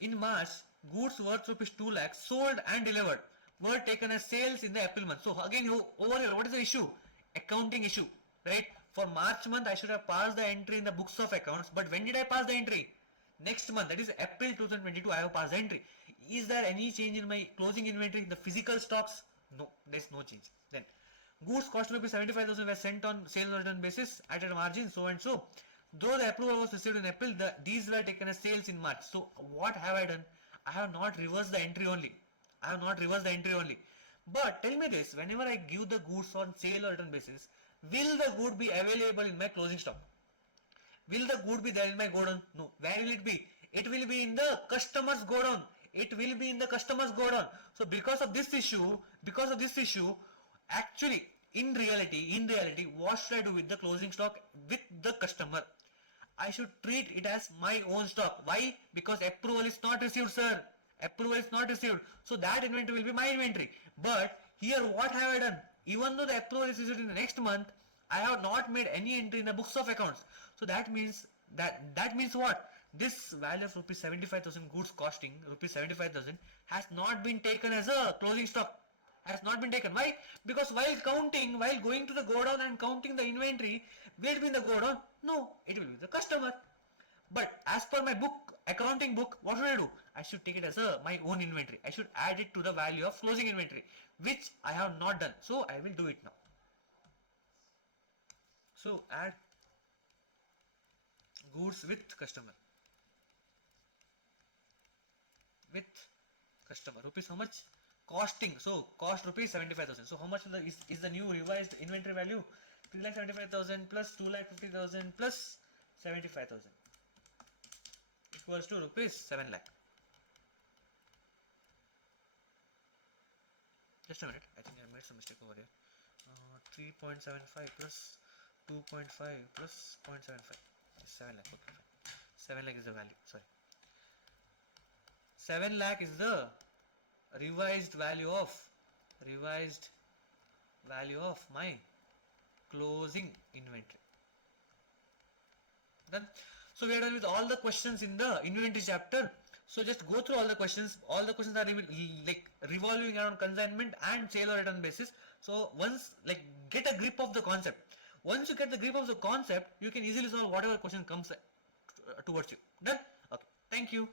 in March, goods worth rupees 2 lakh sold and delivered were taken as sales in the April month. So again, over here, what is the issue? Accounting issue, right? For March month, I should have passed the entry in the books of accounts. But when did I pass the entry? Next month, that is April 2022, I have passed the entry. Is there any change in my closing inventory, the physical stocks? No, there is no change. Then goods cost rupees 75,000 were sent on sales return basis at a margin so and so. Though the approval was received in April, these were taken as sales in March. So what have I done? I have not reversed the entry only. But tell me this, whenever I give the goods on sale or return basis, will the good be available in my closing stock? Will the good be there in my godown? No. Where will it be? It will be in the customer's godown. So because of this issue, actually, in reality, what should I do with the closing stock with the customer? I should treat it as my own stock. Why? Because approval is not received, sir. So that inventory will be my inventory. But here what have I done? Even though the approval is received in the next month, I have not made any entry in the books of accounts. So that means what? This value of rupees 75,000 goods costing rupees 75,000 has not been taken as a closing stock. Why? Because while going to the godown and counting the inventory, will it be in the godown? No, it will be the customer. But as per my accounting book, what should I do? I should take it as my own inventory. I should add it to the value of closing inventory, which I have not done. So I will do it now. So add goods with customer. Rupees how much? Costing. So cost rupees 75,000. So how much is the new revised inventory value? 3,75,000 plus 2,50,000 plus 75,000 equals to rupees 7 lakh. Just a minute. I think I made some mistake over here. 3.75 plus 2.5 plus 0.75. 7 lakh. Okay, fine. 7 lakh is the value. Sorry. 7 lakh is the revised value of my closing inventory. Done. So we are done with all the questions in the inventory chapter. So just go through all the questions. All the questions are like revolving around consignment and sale or return basis. So once, like, get a grip of the concept. Once you get the grip of the concept, you can easily solve whatever question comes towards you. Done. Okay. Thank you.